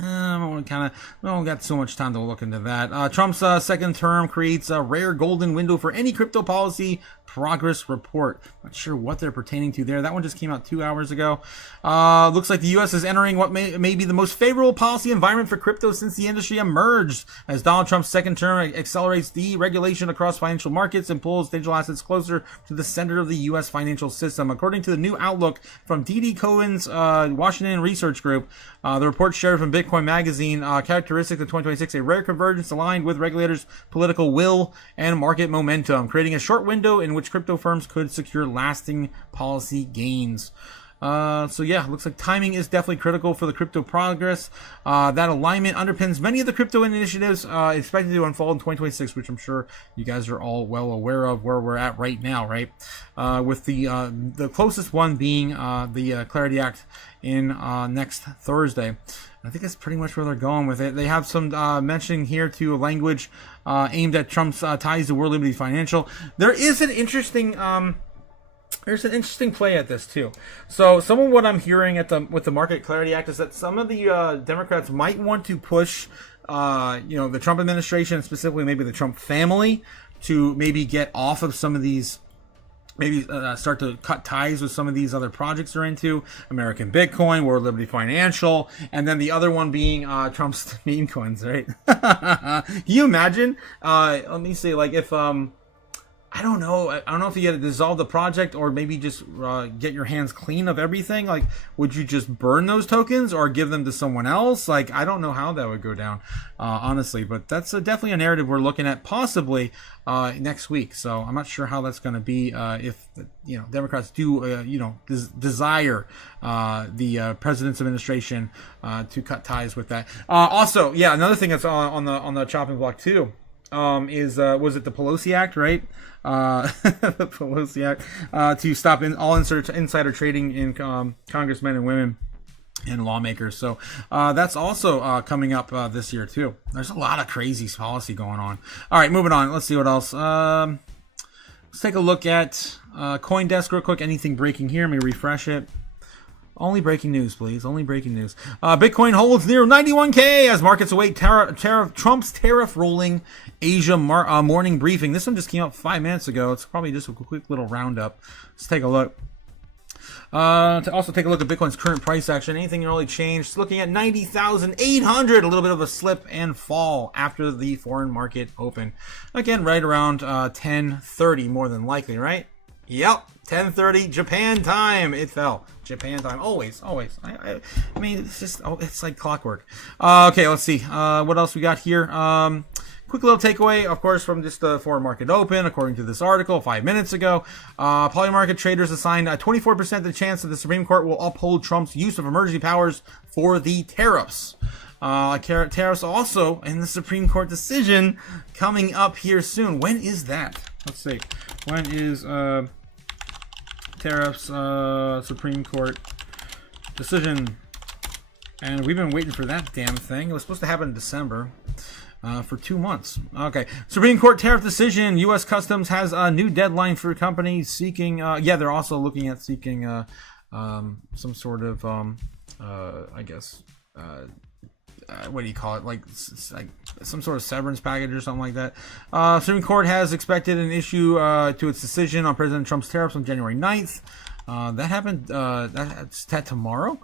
I don't got so much time to look into that. Trump's second term creates a rare golden window for any crypto policy progress report. Not sure what they're pertaining to there. That one just came out 2 hours ago. Looks like the U.S. is entering what may be the most favorable policy environment for crypto since the industry emerged, as Donald Trump's second term accelerates deregulation across financial markets and pulls digital assets closer to the center of the U.S. financial system. According to the new outlook from D.D. Cohen's Washington Research Group, the report shared from Bitcoin Magazine, characteristic of 2026, a rare convergence aligned with regulators' political will and market momentum, creating a short window in which crypto firms could secure lasting policy gains. So yeah, looks like timing is definitely critical for the crypto progress. That alignment underpins many of the crypto initiatives expected to unfold in 2026, which I'm sure you guys are all well aware of where we're at right now, right? With the closest one being the Clarity Act in next Thursday. I think that's pretty much where they're going with it. They have some mentioning here to language aimed at Trump's ties to World Liberty Financial. There is an interesting there's an interesting play at this too. So some of what I'm hearing with the Market Clarity Act is that some of the Democrats might want to push the Trump administration, specifically maybe the Trump family, to maybe get off of some of these, maybe start to cut ties with some of these other projects they're into. American Bitcoin, World Liberty Financial, and then the other one being Trump's meme coins, right? Can you imagine? Let me see, like if I don't know if you had to dissolve the project or maybe just get your hands clean of everything. Like, would you just burn those tokens or give them to someone else? Like, I don't know how that would go down, honestly. But that's definitely a narrative we're looking at possibly next week. So I'm not sure how that's going to be if Democrats do desire the president's administration to cut ties with that. Also, yeah, another thing that's on the chopping block too. Was it the Pelosi Act, right? The Pelosi Act to stop all insider trading in congressmen and women and lawmakers. So that's also coming up this year too. There's a lot of crazy policy going on. All right, moving on. Let's see what else. Let's take a look at CoinDesk real quick. Anything breaking here? Let me refresh it. Only breaking news, please. Only breaking news. Bitcoin holds near 91K as markets await Trump's tariff ruling. Asia morning briefing. This one just came up 5 minutes ago. It's probably just a quick little roundup. Let's take a look. To also take a look at Bitcoin's current price action. Anything really changed? Looking at 90,800. A little bit of a slip and fall after the foreign market open. Again, right around 10:30, more than likely, right? Yep, 10:30 Japan time. It fell. Japan time. Always. I mean, it's just, it's like clockwork. Okay, let's see. What else we got here? Quick little takeaway, of course, from just the foreign market open, according to this article 5 minutes ago. Polymarket traders assigned 24% the chance that the Supreme Court will uphold Trump's use of emergency powers for the tariffs. Tariffs also in the Supreme Court decision coming up here soon. When is that? Let's see. When is tariffs Supreme Court decision? And we've been waiting for that damn thing. It was supposed to happen in December. For 2 months. Okay. Supreme Court tariff decision. U.S. Customs has a new deadline for companies seeking. They're also looking at seeking some sort of, I guess, what do you call it? Like some sort of severance package or something like that. Supreme Court has expected an issue to its decision on President Trump's tariffs on January 9th. That happened. That's tomorrow.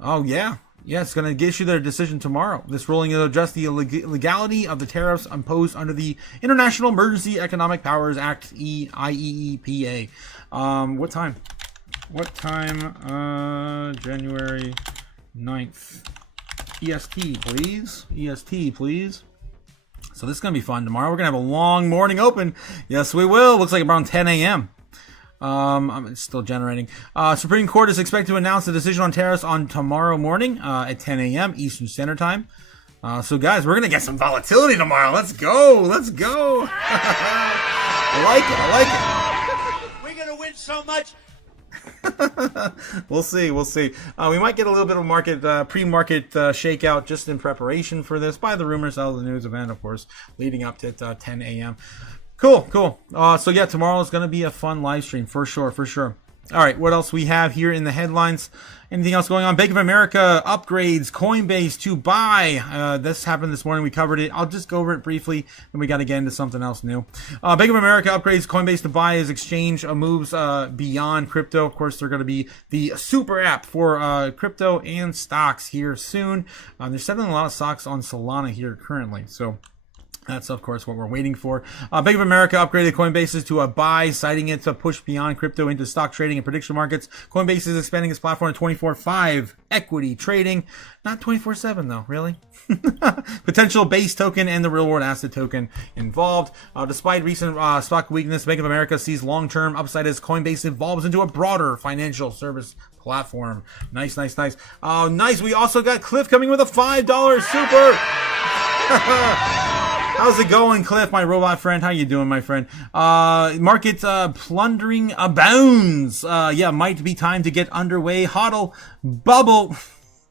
Oh yeah. Yeah, it's going to issue their decision tomorrow. This ruling will address the legality of the tariffs imposed under the International Emergency Economic Powers Act, IEEPA. What time? January 9th. EST, please. EST, please. So this is going to be fun. Tomorrow we're going to have a long morning open. Yes, we will. Looks like around 10 a.m. I'm still generating. Supreme Court is expected to announce the decision on tariffs on tomorrow morning at 10 a.m. Eastern Standard Time. So guys, we're gonna get some volatility tomorrow. Let's go. I like it. We're gonna win so much. We'll see. We might get a little bit of market pre-market shakeout just in preparation for this by the rumors of the news event, of course, leading up to 10 a.m. Cool. So yeah, tomorrow is going to be a fun live stream for sure. All right, what else we have here in the headlines? Anything else going on? Bank of America upgrades Coinbase to buy. This happened this morning. We covered it. I'll just go over it briefly, and we got to get into something else new. Bank of America upgrades Coinbase to buy as exchange moves beyond crypto. Of course, they're going to be the super app for crypto and stocks here soon. They're selling a lot of stocks on Solana here currently. So That's, of course, what we're waiting for. Bank of America upgraded Coinbase's to a buy, citing it to push beyond crypto into stock trading and prediction markets. Coinbase is expanding its platform to 24/5 equity trading. Not 24/7, though, really. Potential base token and the real-world asset token involved. Despite recent stock weakness, Bank of America sees long-term upside as Coinbase evolves into a broader financial service platform. Nice, nice, nice. Nice. We also got Cliff coming with a $5 super. How's it going, Cliff, my robot friend? How you doing, my friend? Market plundering abounds. Yeah, might be time to get underway. Hodl, bubble,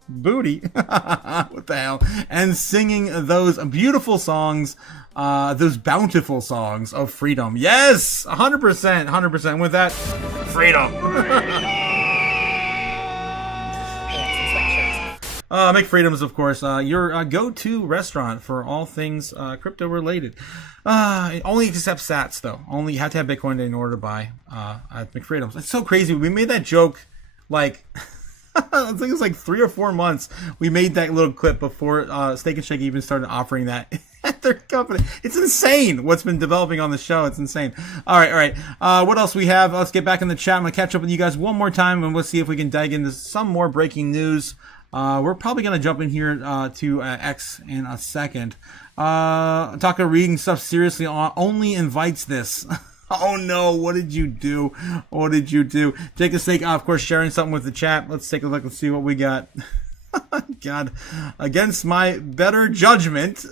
booty. What the hell? And singing those beautiful songs, those bountiful songs of freedom. Yes, 100%, 100%. With that, freedom. McFreedoms, of course, your go-to restaurant for all things crypto related. Only accepts sats, though. Only you have to have Bitcoin in order to buy at McFreedoms. It's so crazy. We made that joke like I think it was like 3 or 4 months. We made that little clip before Steak and Shake even started offering that at their company. It's insane what's been developing on the show. It's insane. All right. What else we have? Let's get back in the chat. I'm gonna catch up with you guys one more time, and we'll see if we can dive into some more breaking news. We're probably going to jump in here to X in a second. Otaku reading stuff seriously only invites this. Oh no, what did you do? What did you do? Take a stake, of course, sharing something with the chat. Let's take a look and see what we got. God, against my better judgment,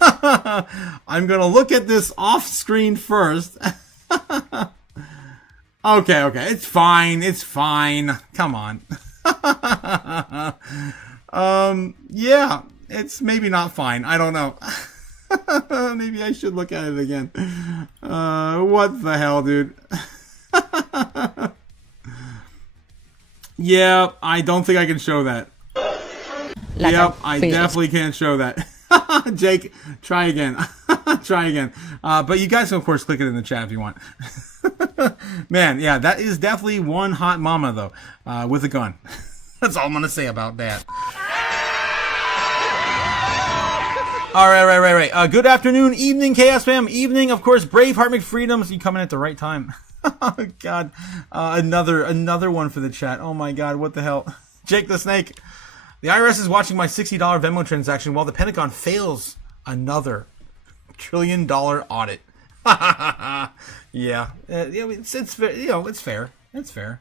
I'm going to look at this off screen first. Okay, it's fine. It's fine. Come on. Yeah, it's maybe not fine. I don't know. Maybe I should look at it again. What the hell, dude? Yeah, I don't think I can show that. Yep, I definitely can't show that. Jake, try again. Try again. But you guys can, of course, click it in the chat if you want. Man, yeah, that is definitely one hot mama, though, with a gun. That's all I'm going to say about that. All right. Good afternoon, evening, Chaos Fam. Evening, of course, Braveheart McFreedoms. You coming at the right time. Oh, God. Another one for the chat. Oh, my God. What the hell? Jake the Snake. The IRS is watching my $60 Venmo transaction while the Pentagon fails another $1 trillion audit. Yeah. It's fair. You know, it's fair. It's fair.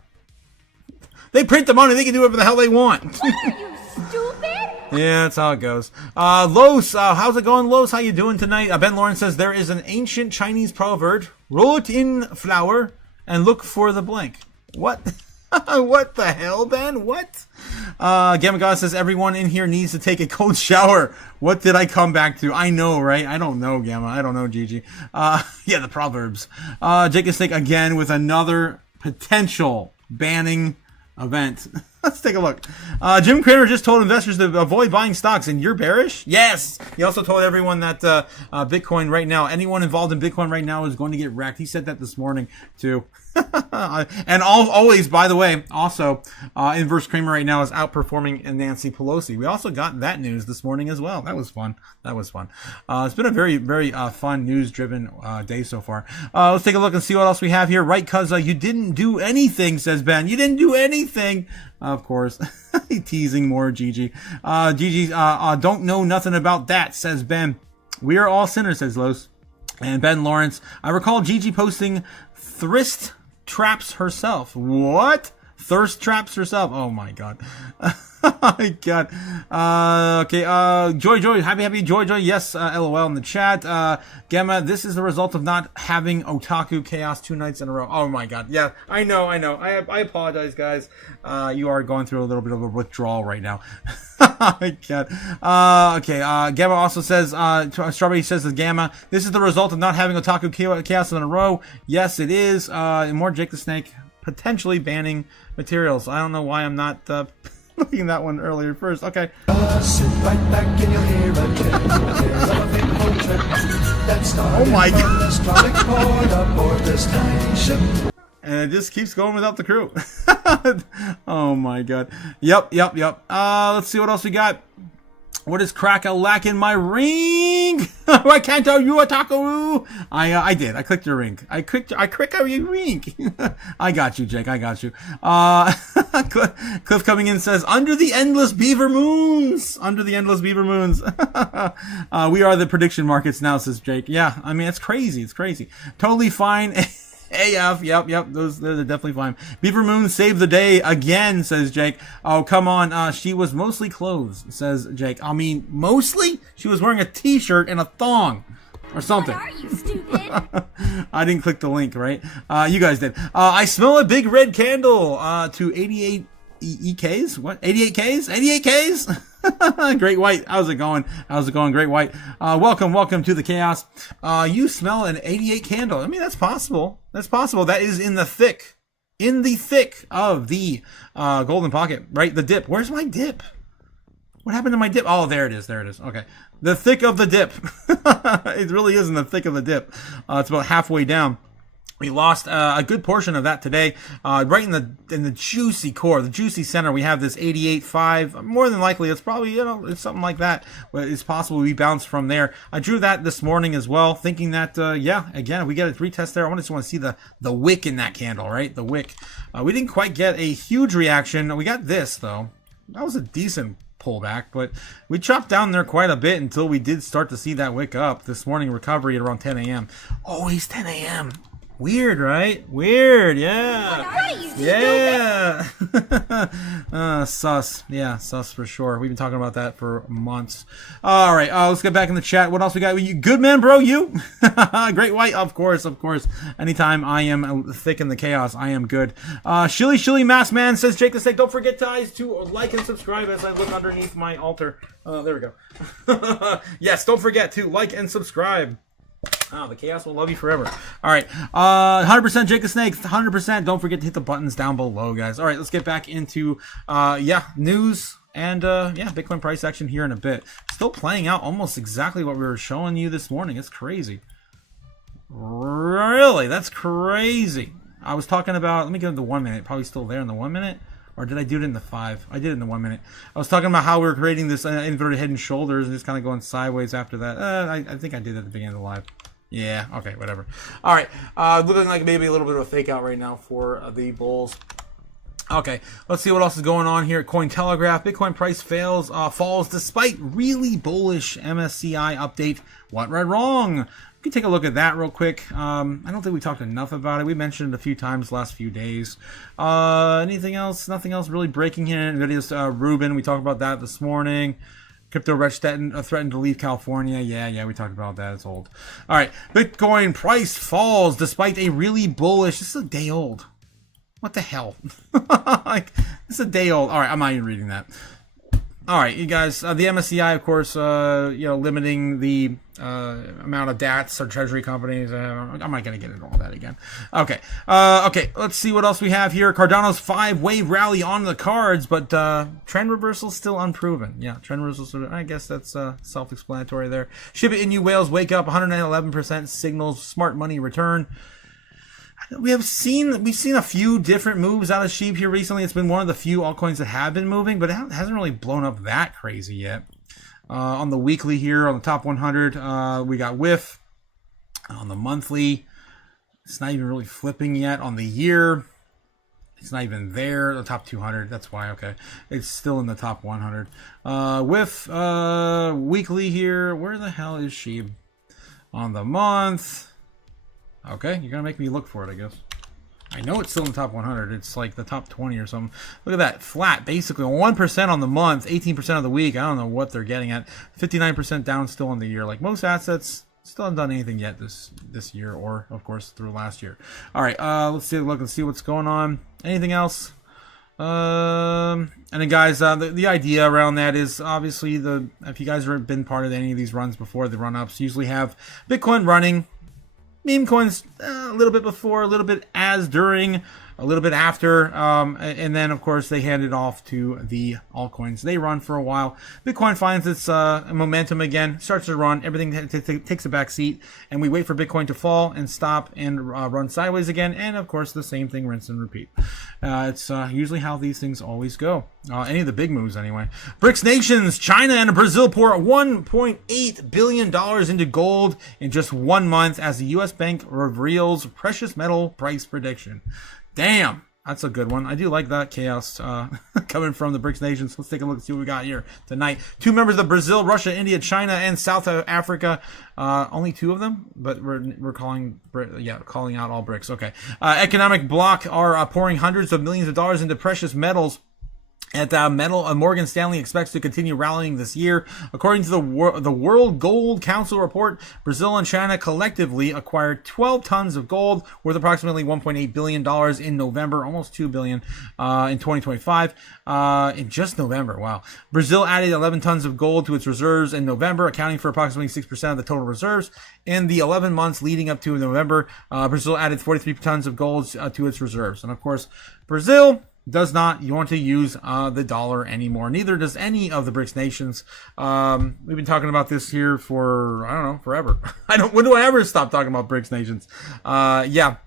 They print the money. They can do whatever the hell they want. What are you, stupid? Yeah, that's how it goes. Los, how's it going, Los? How you doing tonight? Ben Lawrence says there is an ancient Chinese proverb: roll it in flour and look for the blank. What? What the hell, Ben? What? Gamma God says everyone in here needs to take a cold shower. What did I come back to? I know, right? I don't know, Gamma. I don't know, Gigi. Yeah, the proverbs. Jake and Snake again with another potential banning event. Let's take a look. Jim Cramer just told investors to avoid buying stocks, and you're bearish? Yes. He also told everyone that Bitcoin right now, anyone involved in Bitcoin right now is going to get wrecked. He said that this morning too. And always, by the way, also Inverse Kramer right now is outperforming Nancy Pelosi. We also got that news this morning as well. That was fun. It's been a very, very fun news-driven day so far. Let's take a look and see what else we have here. Right, cuz you didn't do anything, says Ben. You didn't do anything. Of course. Teasing more, Gigi. Gigi, don't know nothing about that, says Ben. We are all sinners, says Los. And Ben Lawrence, I recall Gigi posting Thirst traps herself. What? Thirst traps herself? Oh my God. Oh my God. Okay. Joy. Happy Joy. Yes. LOL in the chat. Gamma, this is the result of not having Otaku Chaos 2 nights in a row. Oh my God. Yeah, I know. I apologize, guys. You are going through a little bit of a withdrawal right now. Oh my God. Okay. Gamma also says, Strawberry says to Gamma, this is the result of not having Otaku Chaos in a row. Yes, it is. More Jake the Snake potentially banning materials. I don't know why I'm not looking at that one earlier first. Okay. Sit right back and you'll hear a tale of a big whole trip that started my from God. an astronomic port aboard this tiny ship. And it just keeps going without the crew. Oh my God. Yep. Let's see what else we got. What is crack-a-lack in my ring? Why can't you Otaku? I did. I clicked your ring. I clicked your ring. I got you, Jake. I got you. Cliff coming in says, under the endless beaver moons. Under the endless beaver moons. We are the prediction markets now, says Jake. Yeah, I mean, it's crazy. It's crazy. Totally fine. AF, yep, they're definitely fine. Beaver Moon saved the day again, says Jake. Oh, come on, she was mostly clothes, says Jake. I mean, mostly? She was wearing a t-shirt and a thong. Or something. What are you, stupid? I didn't click the link, right? You guys did. I smell a big red candle, to 88 EKs? What? 88Ks? 88Ks? Great White. How's it going? How's it going, Great White? Welcome to the chaos. You smell an 88 candle. I mean, that's possible. That's possible. That is in the thick of the golden pocket, right? The dip. Where's my dip? What happened to my dip? Oh, there it is. Okay. The thick of the dip. It really is in the thick of the dip. It's about halfway down. We lost a good portion of that today. Right in the juicy core, the juicy center, we have this 88.5. More than likely, it's probably, it's something like that. It's possible we bounce from there. I drew that this morning as well, thinking that, again, if we get a retest there, I just want to see the wick in that candle, right? The wick. We didn't quite get a huge reaction. We got this, though. That was a decent pullback, but we chopped down there quite a bit until we did start to see that wick up. This morning recovery at around 10 a.m. Always 10 a.m. Weird, right? Weird, yeah. Yeah. Sus. Yeah, sus for sure. We've been talking about that for months. All right, let's get back in the chat. What else we got? You good man, bro? You? Great White, of course. Anytime I am thick in the chaos, I am good. Shilly Mask Man says, Jake the Snake, don't forget to like and subscribe as I look underneath my altar. There we go. Yes, don't forget to like and subscribe. Oh, the chaos will love you forever. All right. 100% Jake the Snake. 100%. Don't forget to hit the buttons down below, guys. All right, let's get back into, news and, Bitcoin price action here in a bit. Still playing out almost exactly what we were showing you this morning. It's crazy. Really? That's crazy. I was talking about, let me get into 1 minute. Probably still there in the 1 minute. Or did I do it in the 5? I did it in the 1 minute. I was talking about how we were creating this inverted head and shoulders and just kind of going sideways after that. I think I did it at the beginning of the live. Yeah, okay, whatever. All right, looking like maybe a little bit of a fake out right now for the bulls. Okay, let's see what else is going on here at Cointelegraph. Bitcoin price falls despite really bullish MSCI update. What went wrong? You can take a look at that real quick. I don't think we talked enough about it. We mentioned it a few times the last few days. Anything else? Nothing else really breaking here. NVIDIA's Rubin, we talked about that this morning. Crypto Wretch threatened to leave California. Yeah, we talked about that. It's old. All right, Bitcoin price falls despite a really bullish. This is a day old. What the hell? This is a day old. All right, I'm not even reading that. All right, you guys, the MSCI, of course, limiting the amount of DATs or treasury companies. I'm not going to get into all that again. Okay, let's see what else we have here. Cardano's 5-wave rally on the cards, but trend reversal still unproven. Yeah, trend reversal, I guess that's self-explanatory there. Shiba Inu whales wake up, 111% signals smart money return. We've seen a few different moves out of SHIB here recently. It's been one of the few altcoins that have been moving, but it hasn't really blown up that crazy yet. On the weekly here, on the top 100, we got WIF. On the monthly, it's not even really flipping yet. On the year, it's not even there. The top 200, that's why, okay. It's still in the top 100. WIF, weekly here, where the hell is SHIB? On the month... Okay, you're going to make me look for it, I guess. I know it's still in the top 100. It's like the top 20 or something. Look at that. Flat, basically. 1% on the month, 18% of the week. I don't know what they're getting at. 59% down still on the year. Like most assets, still haven't done anything yet this year or, of course, through last year. All right, let's take a look and see what's going on. Anything else? And then, guys, the idea around that is obviously if you guys have been part of any of these runs before, the run-ups usually have Bitcoin running, meme coins a little bit before, a little bit as during, a little bit after, and then of course they hand it off to the altcoins. They run for a while. Bitcoin finds its momentum again, starts to run. Everything takes a back seat, and we wait for Bitcoin to fall and stop and run sideways again. And of course, the same thing, rinse and repeat. It's usually how these things always go. Any of the big moves, anyway. BRICS nations, China and Brazil pour $1.8 billion into gold in just 1 month as the U.S. Bank reveals precious metal price prediction. Damn, that's a good one. I do like that chaos coming from the BRICS nations. Let's take a look and see what we got here tonight. 2 members of Brazil, Russia, India, China, and South Africa. Only 2 of them, but we're calling out all BRICS. Okay. Economic bloc are pouring hundreds of millions of dollars into precious metals. Morgan Stanley expects to continue rallying this year. According to the World Gold Council report, Brazil and China collectively acquired 12 tons of gold worth approximately $1.8 billion in November, almost $2 billion in 2025. In just November, wow. Brazil added 11 tons of gold to its reserves in November, accounting for approximately 6% of the total reserves. In the 11 months leading up to November, Brazil added 43 tons of gold to its reserves. And of course, Brazil does not want to use the dollar anymore. Neither does any of the BRICS nations. We've been talking about this here for, I don't know, forever. When do I ever stop talking about BRICS nations? Yeah.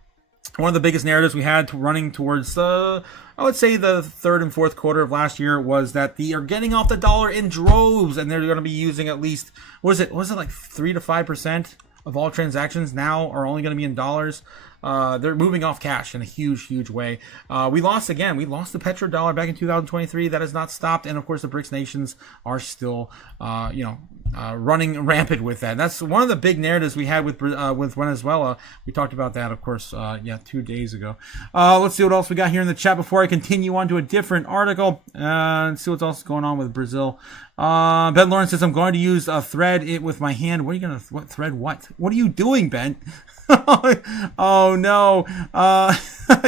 One of the biggest narratives we had running towards, I would say the 3rd and 4th quarter of last year was that they are getting off the dollar in droves, and they're going to be using at least, was it like 3 to 5% of all transactions now are only going to be in dollars. They're moving off cash in a huge way. We lost the petrodollar back in 2023. That has not stopped. And of course, the BRICS nations are still, running rampant with that. And that's one of the big narratives we had with Venezuela. We talked about that, of course, 2 days ago. Let's see what else we got here in the chat before I continue on to a different article. And see what's else going on with Brazil. Ben Lawrence says, I'm going to use a thread it with my hand. What are you going to thread what? What are you doing, Ben? Oh no.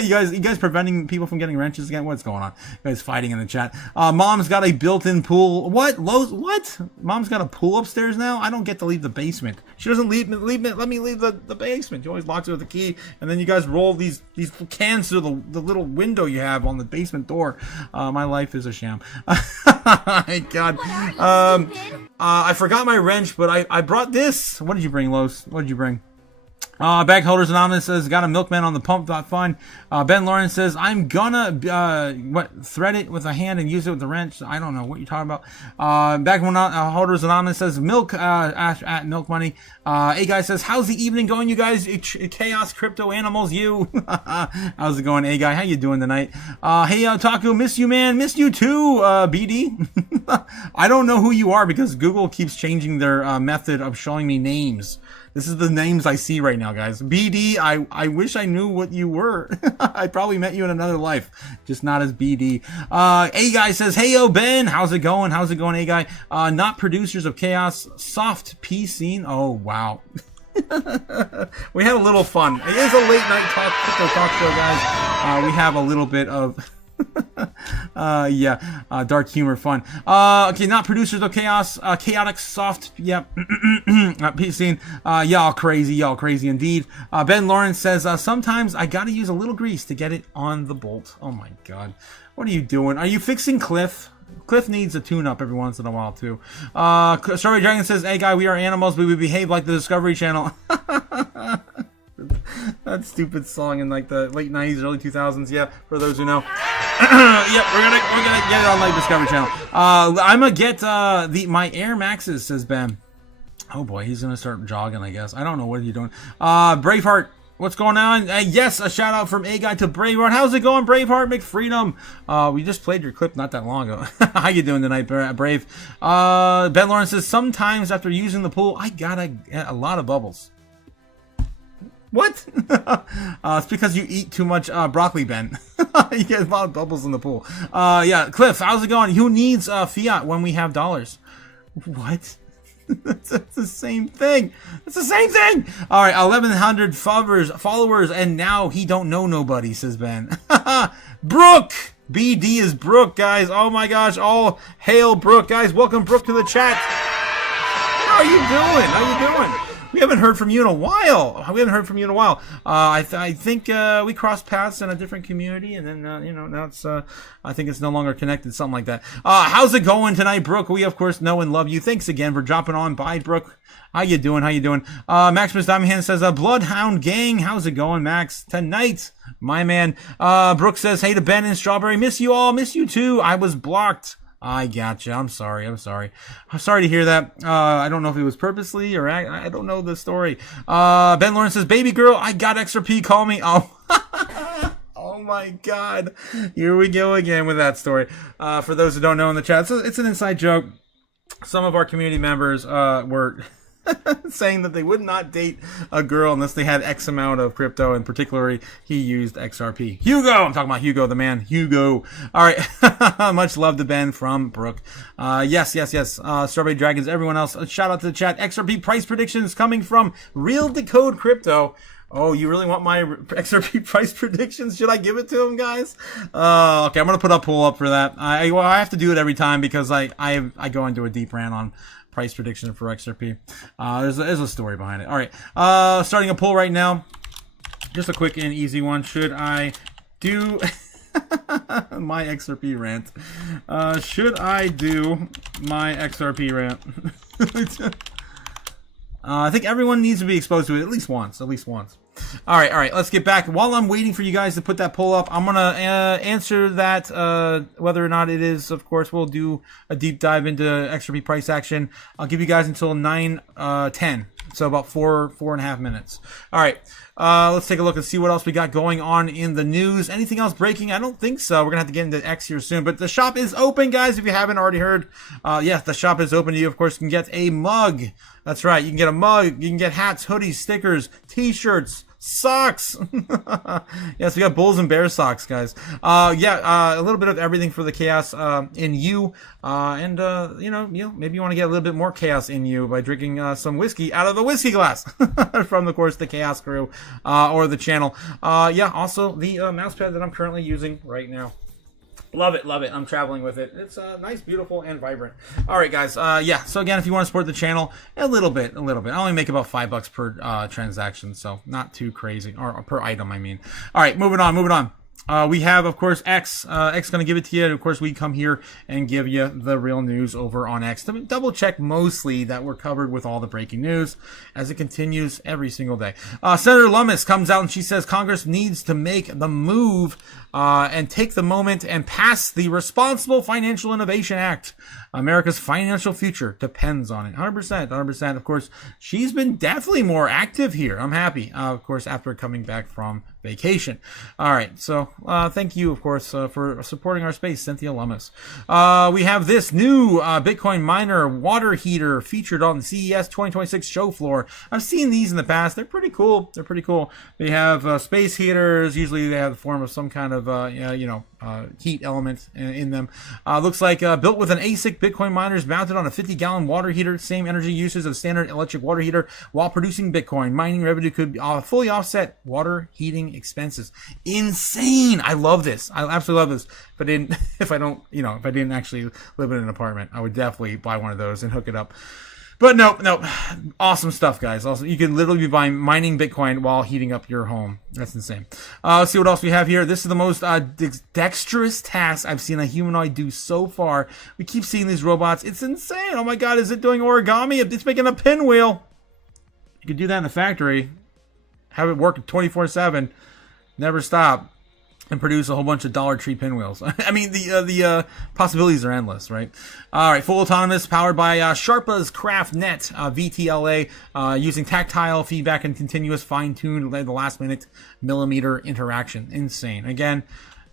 You guys preventing people from getting wrenches again? What's going on? You guys fighting in the chat. Mom's got a built-in pool. What? What? Mom's got a pool upstairs now? I don't get to leave the basement. She doesn't let me leave the basement. She always locks it with a key, and then you guys roll these cans through the little window you have on the basement door. My life is a sham. My God. I forgot my wrench, but I brought this. What did you bring, Los? What did you bring? Bag Holders Anonymous says, got a milkman on the pump.fun. Ben Lawrence says, I'm gonna, thread it with a hand and use it with the wrench. I don't know what you're talking about. Bag Holders Anonymous says, milk, at Milk Money. A guy says, how's the evening going, you guys? Chaos, crypto, animals, you. How's it going, A guy? How you doing tonight? Hey, Otaku, miss you, man. Miss you too, BD. I don't know who you are because Google keeps changing their, method of showing me names. This is the names I see right now, guys. BD, I wish I knew what you were. I probably met you in another life, just not as BD. A guy says, hey, yo, Ben, how's it going? How's it going, A guy? Not producers of chaos, soft P scene. Oh, wow. We had a little fun. It is a late night crypto talk show, guys. We have a little bit of... dark humor fun. Okay, not producers of chaos, chaotic soft, yep. Peace scene. Y'all crazy indeed. Ben Lawrence says, sometimes I gotta use a little grease to get it on the bolt. Oh my God. What are you doing? Are you fixing Cliff? Cliff needs a tune-up every once in a while, too. Strawberry Dragon says, hey, guy, we are animals, but we behave like the Discovery Channel. That stupid song in like the late 90s, early 2000s. Yeah, for those who know. Yep, we're gonna get it on like Discovery Channel. I'm gonna get my Air Maxes, says Ben. Oh boy, he's gonna start jogging, I guess. I don't know what you're doing. Braveheart, what's going on? Yes, a shout out from A guy to Braveheart. How's it going, Braveheart McFreedom? We just played your clip not that long ago. How you doing tonight, Brave? Ben Lawrence says, sometimes after using the pool, I got a lot of bubbles. What? It's because you eat too much broccoli, Ben. You get a lot of bubbles in the pool. Yeah, Cliff, how's it going? Who needs fiat when we have dollars? What? That's the same thing. It's the same thing. All right, 1,100 followers, and now he don't know nobody, says Ben. Brooke! BD is Brooke, guys. Oh my gosh. All hail Brooke, guys. Welcome, Brooke, to the chat. How are you doing? We We haven't heard from you in a while. I think we crossed paths in a different community, and then now it's I think it's no longer connected, something like that. How's it going tonight, Brooke? We of course know and love you. Thanks again for dropping on by, Brooke. How you doing? Maximus Diamond Hand says, Bloodhound Gang. How's it going, Max? Tonight, my man. Brooke says, hey to Ben and Strawberry. Miss you all. Miss you too. I was blocked. I gotcha. I'm sorry to hear that. I don't know if it was purposely or I don't know the story. Ben Lawrence says, baby girl, I got XRP. Call me. Oh. Oh my God. Here we go again with that story. For those who don't know in the chat, it's an inside joke. Some of our community members were saying that they would not date a girl unless they had X amount of crypto, and particularly he used XRP. Hugo! I'm talking about Hugo, the man. Hugo. All right. Much love to Ben from Brooke. Yes. Strawberry Dragons, everyone else. Shout out to the chat. XRP price predictions coming from Real Decode Crypto. Oh, you really want my XRP price predictions? Should I give it to him, guys? Okay, I'm going to put a poll up for that. I have to do it every time because I go into a deep rant on price prediction for XRP. There's a story behind it. All right, starting a poll right now. Just a quick and easy one. Should I do my XRP rant? Should I do my XRP rant? I think everyone needs to be exposed to it at least once. All right. Let's get back. While I'm waiting for you guys to put that poll up, I'm going to answer that, whether or not it is. Of course, we'll do a deep dive into XRP price action. I'll give you guys until 9:10. So about four and a half minutes. All right. Let's take a look and see what else we got going on in the news. Anything else breaking? I don't think so. We're going to have to get into X here soon. But the shop is open, guys, if you haven't already heard. Yes, the shop is open. You, of course, can get a mug. That's right. You can get a mug. You can get hats, hoodies, stickers, T-shirts, socks. Yes, we got bulls and bear socks, guys. A little bit of everything for the chaos in you. And maybe you want to get a little bit more chaos in you by drinking some whiskey out of the whiskey glass from, of course, the Chaos Crew or the channel. Also the mouse pad that I'm currently using right now. Love it. I'm traveling with it. It's nice, beautiful, and vibrant. All right, guys. So again, if you want to support the channel, a little bit. I only make about $5 per transaction, so not too crazy, or per item, I mean. All right, moving on. We have, of course, X. X going to give it to you. And of course, we come here and give you the real news over on X. To double check mostly that we're covered with all the breaking news as it continues every single day. Senator Lummis comes out and she says Congress needs to make the move and take the moment and pass the Responsible Financial Innovation Act. America's financial future depends on it. 100%. Of course, she's been definitely more active here. I'm happy, of course, after coming back from vacation. All right, so thank you, of course, for supporting our space, Cynthia Lummis. We have this new Bitcoin miner water heater featured on the CES 2026 show floor. I've seen these in the past. They're pretty cool. They have space heaters. Usually they have the form of some kind of heat element in them. Looks like built with an ASIC Bitcoin miners mounted on a 50-gallon water heater. Same energy uses of standard electric water heater while producing Bitcoin. Mining revenue could fully offset water heating expenses. Insane! I love this. I absolutely love this. But if I didn't actually live in an apartment, I would definitely buy one of those and hook it up. But no, awesome stuff, guys. Also, you can literally be mining Bitcoin while heating up your home. That's insane. Let's see what else we have here. This is the most dexterous task I've seen a humanoid do so far. We keep seeing these robots. It's insane. Oh my God, is it doing origami? It's making a pinwheel. You could do that in a factory. Have it work 24/7. Never stop. And produce a whole bunch of Dollar Tree pinwheels. I mean, the possibilities are endless, right? All right, full autonomous, powered by Sharpa's CraftNet VTLA, using tactile feedback and continuous fine-tuned the last-minute millimeter interaction. Insane. Again,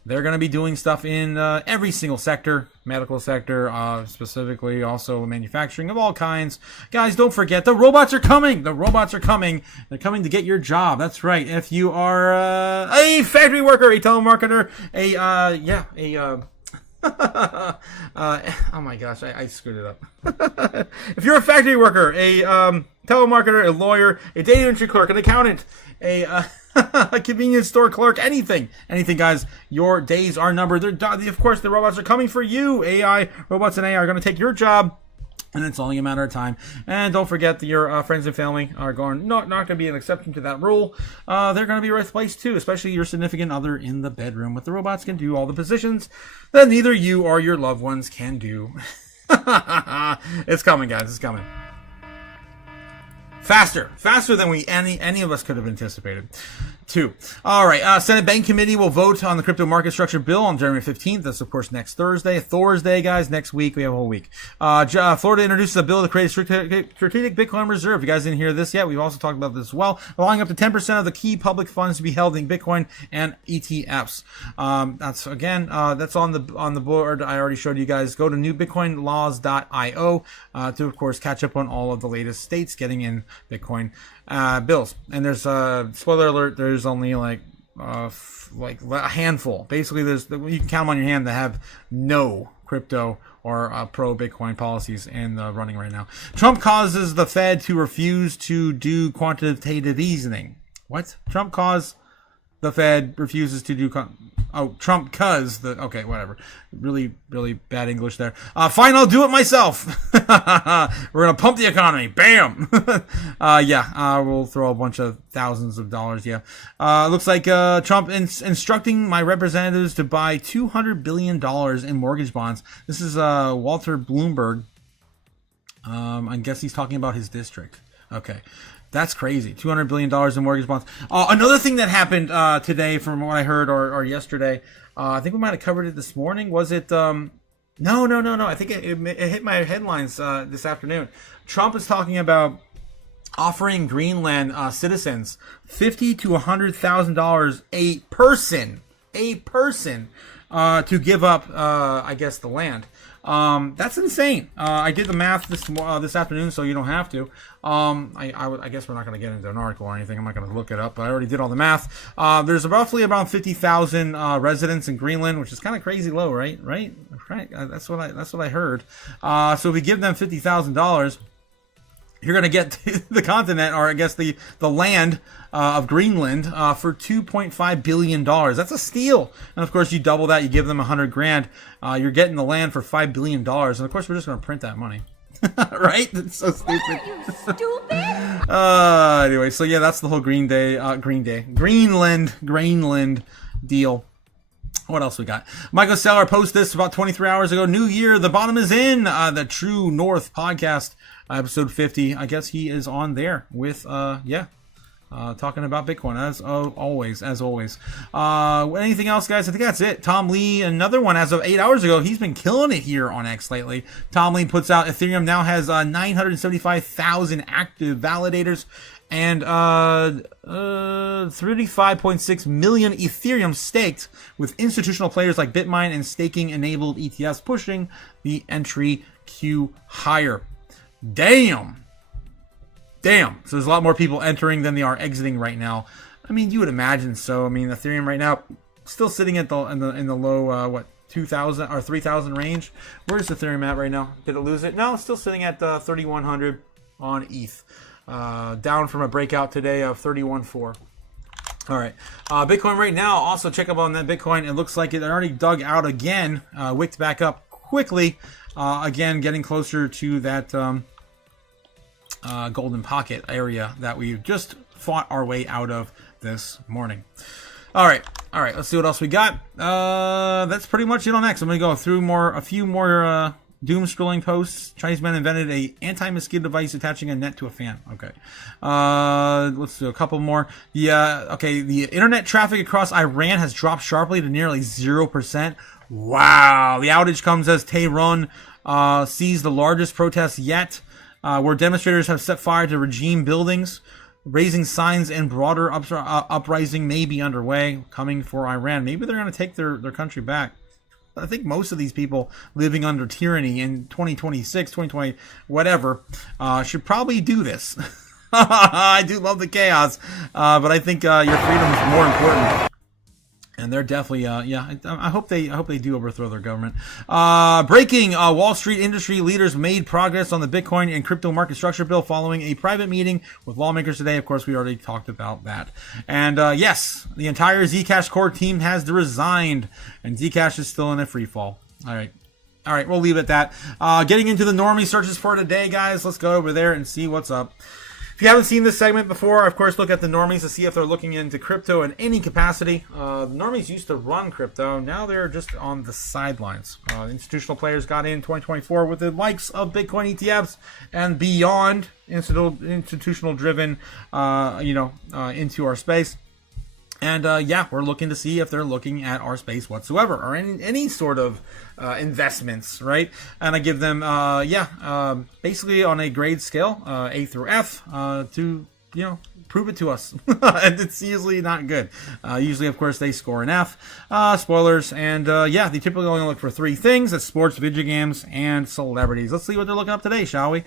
they're going to be doing stuff in every single sector, medical sector, specifically also manufacturing of all kinds. Guys, don't forget, the robots are coming. They're coming to get your job. That's right. If you are a factory worker, a telemarketer, oh my gosh, I screwed it up. If you're a factory worker, a telemarketer, a lawyer, a data entry clerk, an accountant, a convenience store clerk, anything, guys, your days are numbered. Of course, the robots are coming for you. Robots and AI are going to take your job And it's only a matter of time. And don't forget that your friends and family are not going to be an exception to that rule. They're going to be replaced too, especially your significant other in the bedroom. With the robots can do all the positions that neither you or your loved ones can do. It's coming, guys. It's coming. Faster than any of us could have anticipated. 2. All right. Senate Bank Committee will vote on the crypto market structure bill on January 15th. That's, of course, next Thursday. Guys. Next week. We have a whole week. Florida introduces a bill to create a strategic Bitcoin reserve. You guys didn't hear this yet. We've also talked about this as well. Allowing up to 10% of the key public funds to be held in Bitcoin and ETFs. That's on the board. I already showed you guys. Go to newbitcoinlaws.io to, of course, catch up on all of the latest states getting in Bitcoin bills. And there's spoiler alert, there's only like a handful. Basically, you can count them on your hand that have no crypto or pro Bitcoin policies in the running right now. Trump causes the Fed to refuse to do quantitative easing. What? Trump caused the Fed refuses to do Trump okay, whatever. Really, really bad English there. Fine, I'll do it myself. We're going to pump the economy. Bam. We'll throw a bunch of thousands of dollars. Yeah. Looks like Trump instructing my representatives to buy $200 billion in mortgage bonds. This is Walter Bloomberg. I guess he's talking about his district. Okay. That's crazy. $200 billion in mortgage bonds. Another thing that happened today, from what I heard, or yesterday, I think we might have covered it this morning. Was it? No. I think it hit my headlines this afternoon. Trump is talking about offering Greenland citizens $50,000 to $100,000 a person to give up, I guess, the land. That's insane. I did the math this afternoon, so you don't have to. I guess we're not going to get into an article or anything. I'm not going to look it up, but I already did all the math. There's roughly around 50,000 residents in Greenland, which is kind of crazy low, right? Right. That's what I heard. So if we give them $50,000, you're going to get the continent, or I guess the land of Greenland for $2.5 billion. That's a steal. And of course, you double that, you give them $100,000. You're getting the land for $5 billion. And of course, we're just going to print that money. Right? That's so stupid. What are you, stupid? Anyway, so yeah, that's the whole Greenland deal. What else we got? Michael Seller posted this about 23 hours ago. New year, the bottom is in. The True North podcast, episode 50. I guess he is on there with, talking about Bitcoin as always. Anything else, guys? I think that's it. Tom Lee, another one as of 8 hours ago. He's been killing it here on X lately. Tom Lee puts out Ethereum now has 975,000 active validators and 35.6 million Ethereum staked, with institutional players like Bitmine and staking enabled ETFs pushing the entry queue higher. Damn. So there's a lot more people entering than they are exiting right now. I mean, you would imagine so. I mean, Ethereum right now still sitting at in the low 2,000 or 3,000 range. Where's Ethereum at right now? Did it lose it? No, it's still sitting at 3,100 on ETH. Down from a breakout today of 31.4. All right. Bitcoin right now, also check up on that Bitcoin. It looks like it already dug out again, wicked back up quickly. Again, getting closer to that golden pocket area that we just fought our way out of this morning. All right. Let's see what else we got. That's pretty much it on X. I'm going to go through a few more doom scrolling posts. Chinese man invented a anti-mosquito device attaching a net to a fan. Okay. Let's do a couple more. The internet traffic across Iran has dropped sharply to nearly 0%. Wow. The outage comes as Tehran sees the largest protest yet, where demonstrators have set fire to regime buildings. Raising signs and broader uprising may be underway, coming for Iran. Maybe they're going to take their country back. I think most of these people living under tyranny in 2026, 2020, whatever, should probably do this. I do love the chaos, but I think your freedom is more important. And they're definitely, I hope they do overthrow their government. Breaking, Wall Street industry leaders made progress on the Bitcoin and crypto market structure bill following a private meeting with lawmakers today. Of course, we already talked about that. And yes, the entire Zcash core team has resigned, and Zcash is still in a free fall. All right. All right, we'll leave it at that. Getting into the normie searches for today, guys. Let's go over there and see what's up. If you haven't seen this segment before, of course, look at the normies to see if they're looking into crypto in any capacity. The normies used to run crypto. Now they're just on the sidelines. Institutional players got in 2024 with the likes of Bitcoin ETFs and beyond institutional-driven, into our space. And we're looking to see if they're looking at our space whatsoever or any sort of investments, right? And I give them, basically on a grade scale, A through F, to, prove it to us. And it's usually not good. Usually, of course, they score an F. Spoilers. And they typically only look for three things. That's sports, video games, and celebrities. Let's see what they're looking up today, shall we?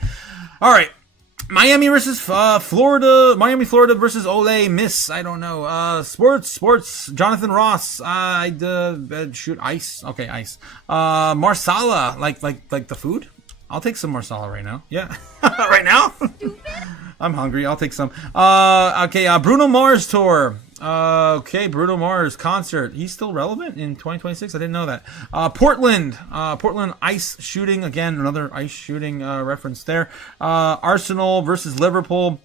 All right. Miami versus Florida. Miami, Florida versus Ole Miss. I don't know. Sports. Jonathan Ross. Ice. Okay, ice. Marsala. Like the food. I'll take some Marsala right now. Yeah, right now. I'm hungry. I'll take some. Bruno Mars tour. Bruno Mars concert. He's still relevant in 2026. I didn't know that. Portland ice shooting. Again, another ice shooting reference there. Arsenal versus Liverpool.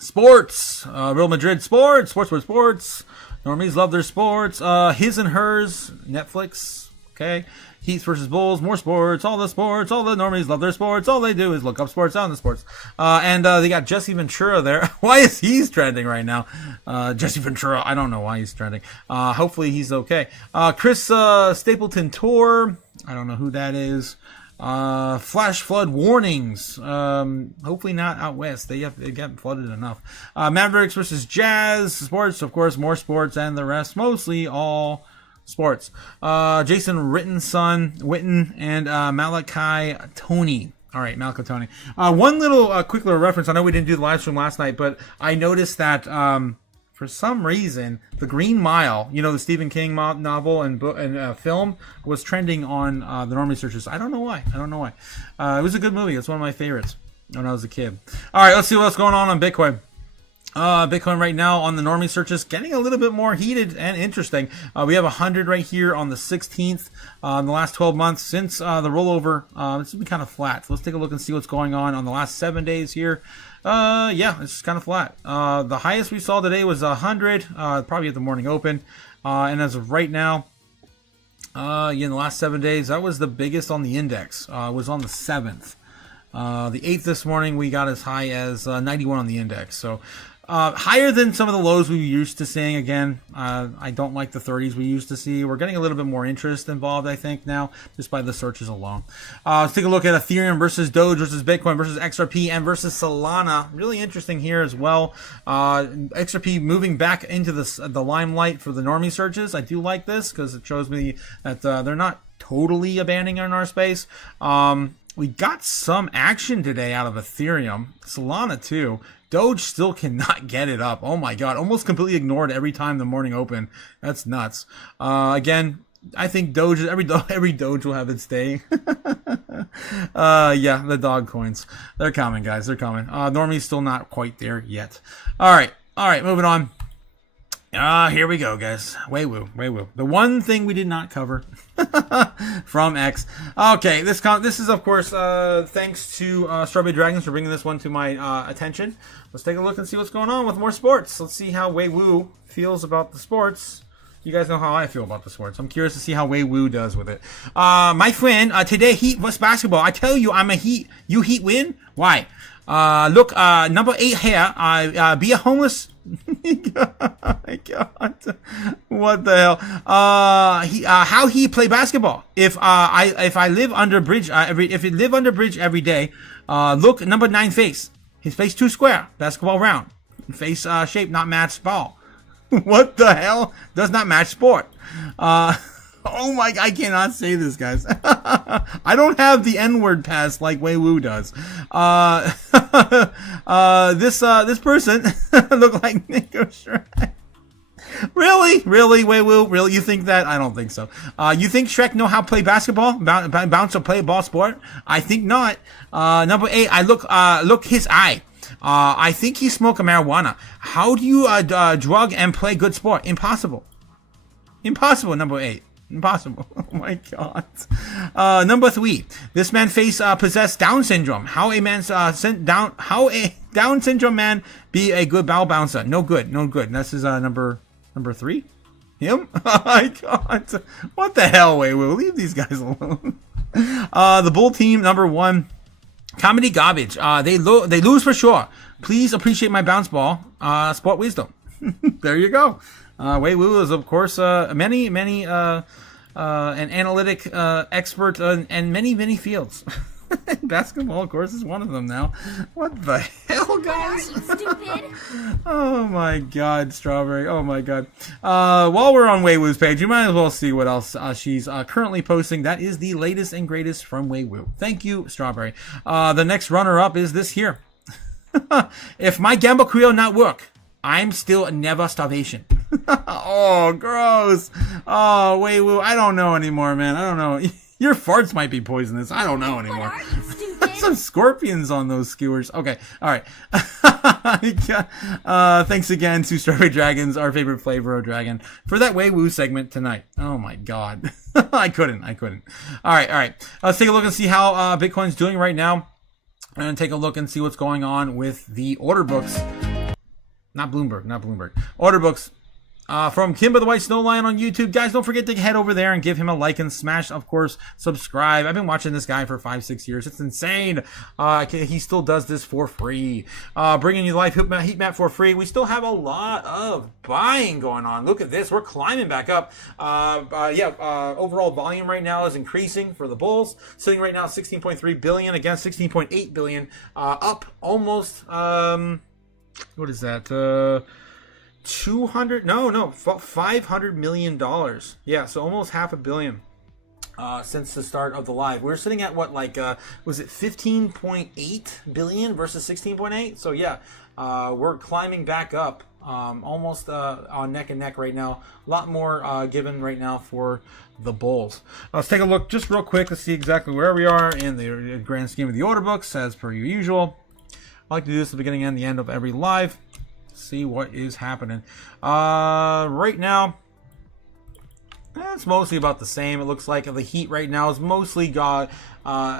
Sports. Real Madrid sports. Sports. Normies love their sports. His and hers. Netflix. Okay. Heat versus Bulls, more sports, all the normies love their sports, all they do is look up sports on the sports. And they got Jesse Ventura there. Why is he trending right now? Jesse Ventura, I don't know why he's trending. Hopefully he's okay. Chris Stapleton Tour, I don't know who that is. Flash flood warnings. Hopefully not out west. They get flooded enough. Mavericks versus Jazz, sports, of course, more sports, and the rest, mostly all sports. Jason Witten, and Malachi Tony. All right, Malachi Tony. One little quick little reference. I know we didn't do the live stream last night, but I noticed that for some reason, The Green Mile, the Stephen King novel and film, was trending on the normie searches. I don't know why. It was a good movie. It's one of my favorites when I was a kid. All right, let's see what's going on Bitcoin. Bitcoin right now on the normie searches getting a little bit more heated and interesting. We have 100 right here on the 16th. In the last 12 months since the rollover, it's been kind of flat. So let's take a look and see what's going on the last 7 days here. It's kind of flat. The highest we saw today was 100, probably at the morning open. And as of right now, in the last 7 days, that was the biggest on the index. It was on the 7th. The 8th this morning, we got as high as 91 on the index. So higher than some of the lows we were used to seeing. Again, I don't like the 30s we used to see. We're getting a little bit more interest involved, I think, now, just by the searches alone. Let's take a look at Ethereum versus Doge versus Bitcoin versus XRP and versus Solana. Really interesting here as well. XRP moving back into the limelight for the normie searches. I do like this because it shows me that they're not totally abandoning our space. We got some action today out of Ethereum. Solana too. Doge still cannot get it up. Oh my god. Almost completely ignored every time the morning open. That's nuts. Again, I think Doge, every Doge will have its day. The dog coins. They're coming, guys. They're coming. Normie's still not quite there yet. All right, moving on. Here we go, guys. Weiwu. The one thing we did not cover from X. Okay, this is, of course, thanks to Strawberry Dragons for bringing this one to my attention. Let's take a look and see what's going on with more sports. Let's see how Weiwu feels about the sports. You guys know how I feel about the sports. I'm curious to see how Weiwu does with it. My friend, today Heat vs basketball. I tell you, I'm a Heat. You Heat win? Why? Look, number 8 here. Be a homeless. Oh my god! What the hell? How he play basketball? If I live under bridge every day, look, number 9 face. His face too square. Basketball round. Face shape not match ball. What the hell? Does not match sport. Oh my! I cannot say this, guys. I don't have the N-word pass like Weiwu does. This person look like Nico Shrek. Really, Weiwu? Really? You think that? I don't think so. You think Shrek know how to play basketball? Bounce or play ball sport? I think not. Number 8. I look his eye. I think he smoke a marijuana. How do you drug and play good sport? Impossible. Number 8. Impossible. Oh my god. Number 3. This man possess Down syndrome. How a Down syndrome man be a good bow bouncer? No good. This is number 3. Him? Oh my god. What the hell, Wei Wu? Leave these guys alone. The bull team, number 1. Comedy garbage. They lose for sure. Please appreciate my bounce ball. Sport wisdom. There you go. Wei Wu is, of course, an analytic expert in many fields. Basketball, of course, is one of them now. What the hell, guys? Are you stupid? Oh my god, Strawberry. Oh my god. While we're on Wei Wu's page, you might as well see what else she's currently posting. That is the latest and greatest from Wei Wu. Thank you, Strawberry. The next runner-up is this here. If my gamble creo not work, I'm still never starvation. Oh, gross. Oh, Wei Wu, I don't know anymore, man. I don't know. Your farts might be poisonous. I don't know anymore. Some scorpions on those skewers. Okay, all right. Thanks again to Strawberry Dragons, our favorite flavor of dragon, for that Wei Wu segment tonight. Oh my god. I couldn't. All right. Let's take a look and see how Bitcoin's doing right now. I'm going to take a look and see what's going on with the order books. Not Bloomberg. Order books. From Kimba the White Snow Lion on YouTube. Guys, don't forget to head over there and give him a like and smash, of course, subscribe. I've been watching this guy for 5-6 years. It's insane. He still does this for free. Bringing you live heat map for free. We still have a lot of buying going on. Look at this. We're climbing back up. Overall volume right now is increasing for the bulls. Sitting right now at 16.3 billion against 16.8 billion. Up almost, what is that? $500 million. Yeah, so almost $500 million since the start of the live. We're sitting at what, like, was it 15.8 billion versus 16.8? So yeah, we're climbing back up, almost on neck and neck right now. A lot more given right now for the bulls. Let's take a look just real quick to see exactly where we are in the grand scheme of the order books, as per usual. I like to do this at the beginning and the end of every live. See what is happening. Right now, it's mostly about the same. It looks like the heat right now is mostly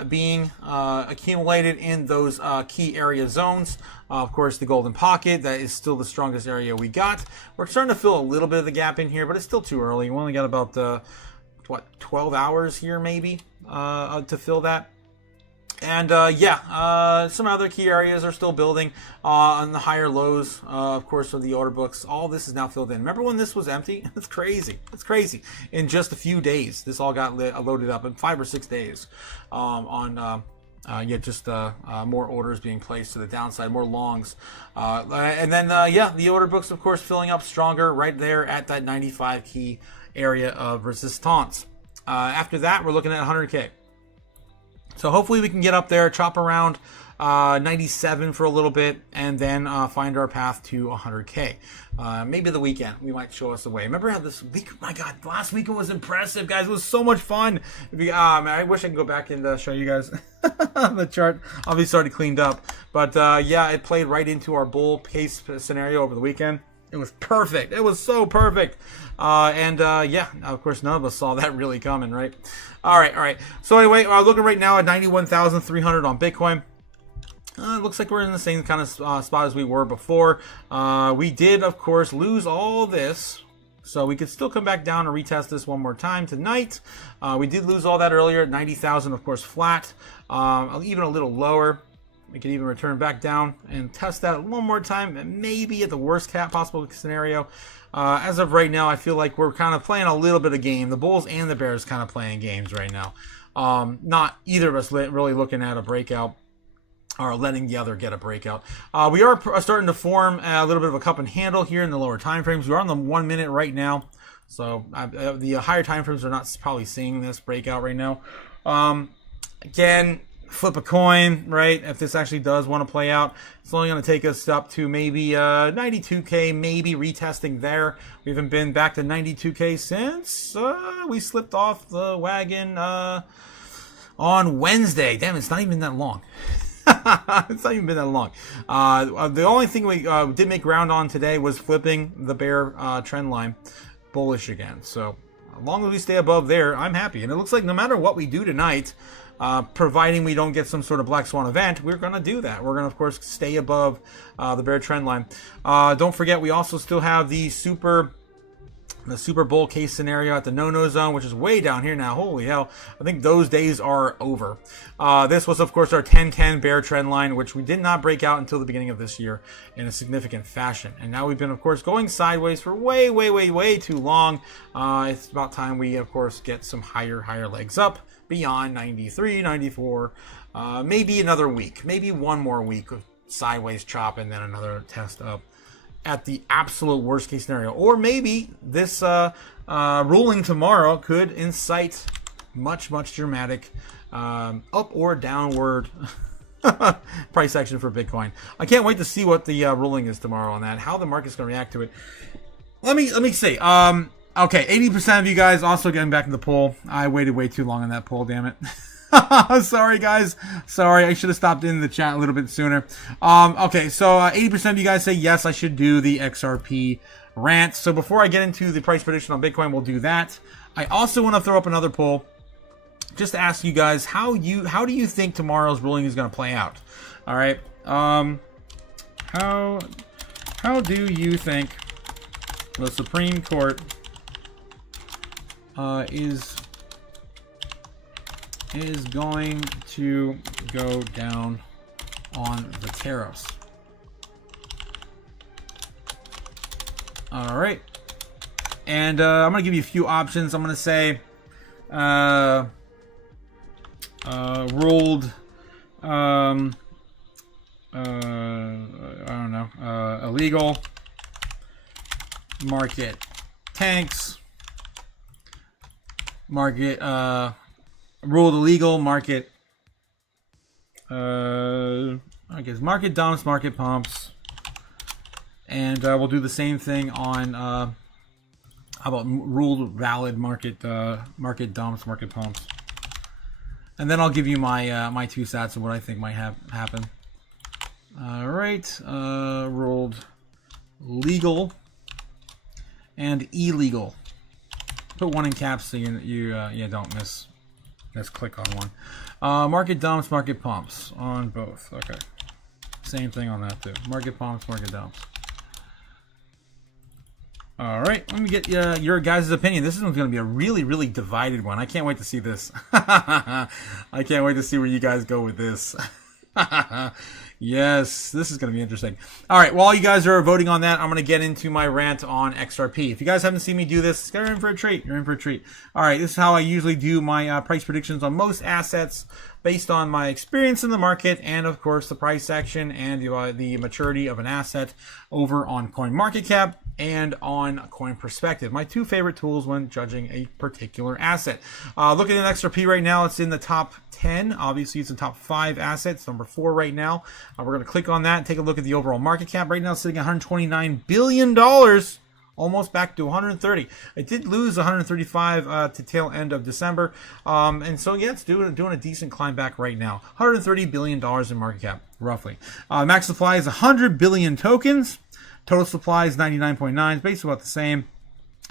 being accumulated in those key area zones. Of course, the golden pocket, that is still the strongest area we got. We're starting to fill a little bit of the gap in here, but it's still too early. We only got about 12 hours here maybe to fill that. And some other key areas are still building on the higher lows, of course, of the order books. All this is now filled in. Remember when this was empty? It's crazy. In just a few days, this all got loaded up in 5 or 6 days. More orders being placed to the downside, more longs. The order books, of course, filling up stronger right there at that 95 key area of resistance. After that, we're looking at 100K. So hopefully we can get up there, chop around 97 for a little bit, and then find our path to 100K. Maybe the weekend, we might show us the way. Remember how this week, my God, last weekend was impressive, guys. It was so much fun. I wish I could go back and show you guys the chart. Obviously already cleaned up. But it played right into our bull case scenario over the weekend. It was perfect. It was so perfect. Of course, none of us saw that really coming, right? All right. So anyway, looking right now at 91,300 on Bitcoin. It looks like we're in the same kind of spot as we were before. We did, of course, lose all this. So we could still come back down and retest this one more time tonight. We did lose all that earlier at 90,000, of course, flat. Even a little lower. We could even return back down and test that one more time, and maybe at the worst possible scenario. As of right now, I feel like we're kind of playing a little bit of game. The Bulls and the Bears kind of playing games right now. Not either of us really looking at a breakout or letting the other get a breakout. We are starting to form a little bit of a cup and handle here in the lower time frames. We're on the 1 minute right now, so the higher time frames are not probably seeing this breakout right now. Again, flip a coin, right? If this actually does want to play out, it's only going to take us up to maybe 92K, maybe retesting there. We haven't been back to 92K since we slipped off the wagon on Wednesday. Damn, it's not even that long. It's not even been that long. The only thing we did make ground on today was flipping the bear trend line bullish again. So As long as we stay above there, I'm happy. And it looks like no matter what we do tonight, providing we don't get some sort of black swan event, we're going to do that. We're going to, of course, stay above the bear trend line. Don't forget, we also still have the Super Bowl case scenario at the no-no zone, which is way down here now. Holy hell. I think those days are over. This was, of course, our 10-10 bear trend line, which we did not break out until the beginning of this year in a significant fashion. And now we've been, of course, going sideways for way too long. It's about time we, of course, get some higher legs up beyond 93, 94, maybe another week, maybe one more week of sideways chop and then another test up at the absolute worst case scenario. Or maybe this ruling tomorrow could incite much dramatic up or downward price action for Bitcoin. I can't wait to see what the ruling is tomorrow on that, how the market's going to react to it. Let me see. Okay, 80% of you guys also getting back in the poll. I waited way too long on that poll, damn it. Sorry, guys. Sorry, I should have stopped in the chat a little bit sooner. Okay, so 80% of you guys say yes, I should do the XRP rant. So before I get into the price prediction on Bitcoin, we'll do that. I also want to throw up another poll just to ask you guys how do you think tomorrow's ruling is going to play out? All right. How do you think the Supreme Court is going to go down on the tariffs? All right, and I'm gonna give you a few options. I'm gonna say ruled I don't know, illegal, market tanks, market ruled illegal, market I guess market dumps, market pumps, and we'll do the same thing on how about ruled valid, market market dumps, market pumps, and then I'll give you my my two stats of what I think might happen. All right, ruled legal and illegal. Put one in caps so you don't miss. Let's click on one. Market dumps, market pumps on both. Okay. Same thing on that too. Market pumps, market dumps. All right. Let me get your guys' opinion. This is going to be a really divided one. I can't wait to see this. I can't wait to see where you guys go with this. Yes, this is going to be interesting. All right, while you guys are voting on that, I'm going to get into my rant on XRP. If you guys haven't seen me do this, you're in for a treat. You're in for a treat. All right, this is how I usually do my price predictions on most assets based on my experience in the market and, of course, the price action and the maturity of an asset over on CoinMarketCap and on Coin Perspective, my two favorite tools when judging a particular asset. Looking at XRP right now, it's in the top 10. Obviously, it's the top 5 assets, number 4 right now. We're going to click on that and take a look at the overall market cap. Right now, it's sitting at $129 billion, almost back to 130. It did lose 135 to tail end of December. And so, yeah, it's doing a decent climb back right now. $130 billion in market cap, roughly. Max supply is 100 billion tokens. Total supply is 99.9, it's basically about the same.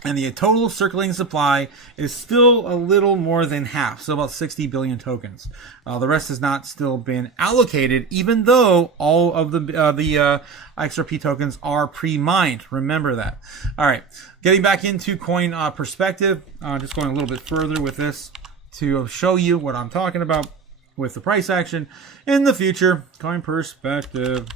And the total circulating supply is still a little more than half, so about 60 billion tokens. The rest has not still been allocated, even though all of the XRP tokens are pre-mined. Remember that. All right, getting back into Coin Perspective, just going a little bit further with this to show you what I'm talking about with the price action in the future. Coin Perspective.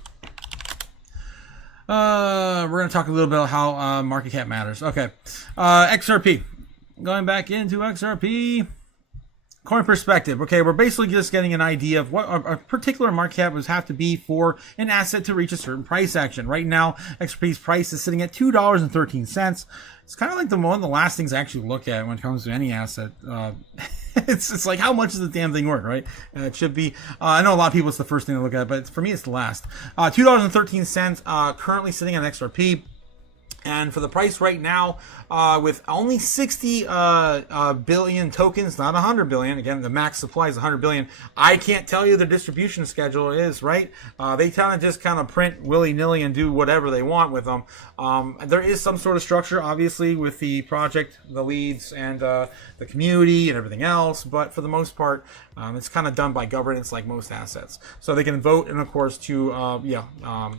We're going to talk a little bit about how market cap matters. Okay. XRP. Going back into XRP. Coin Perspective. Okay, we're basically just getting an idea of what a particular market cap would have to be for an asset to reach a certain price action. Right now, XRP's price is sitting at $2.13. It's kind of like one of the last things I actually look at when it comes to any asset. It's like, how much is the damn thing worth, right? It should be, I know a lot of people it's the first thing to look at, but for me it's the last. $2.13, currently sitting on XRP. And for the price right now, with only 60 billion tokens, not 100 billion. Again, the max supply is 100 billion. I can't tell you the distribution schedule is, right? They kind of just kind of print willy-nilly and do whatever they want with them. There is some sort of structure, obviously, with the project, the leads, and the community and everything else. But for the most part, it's kind of done by governance like most assets. So they can vote and, of course, to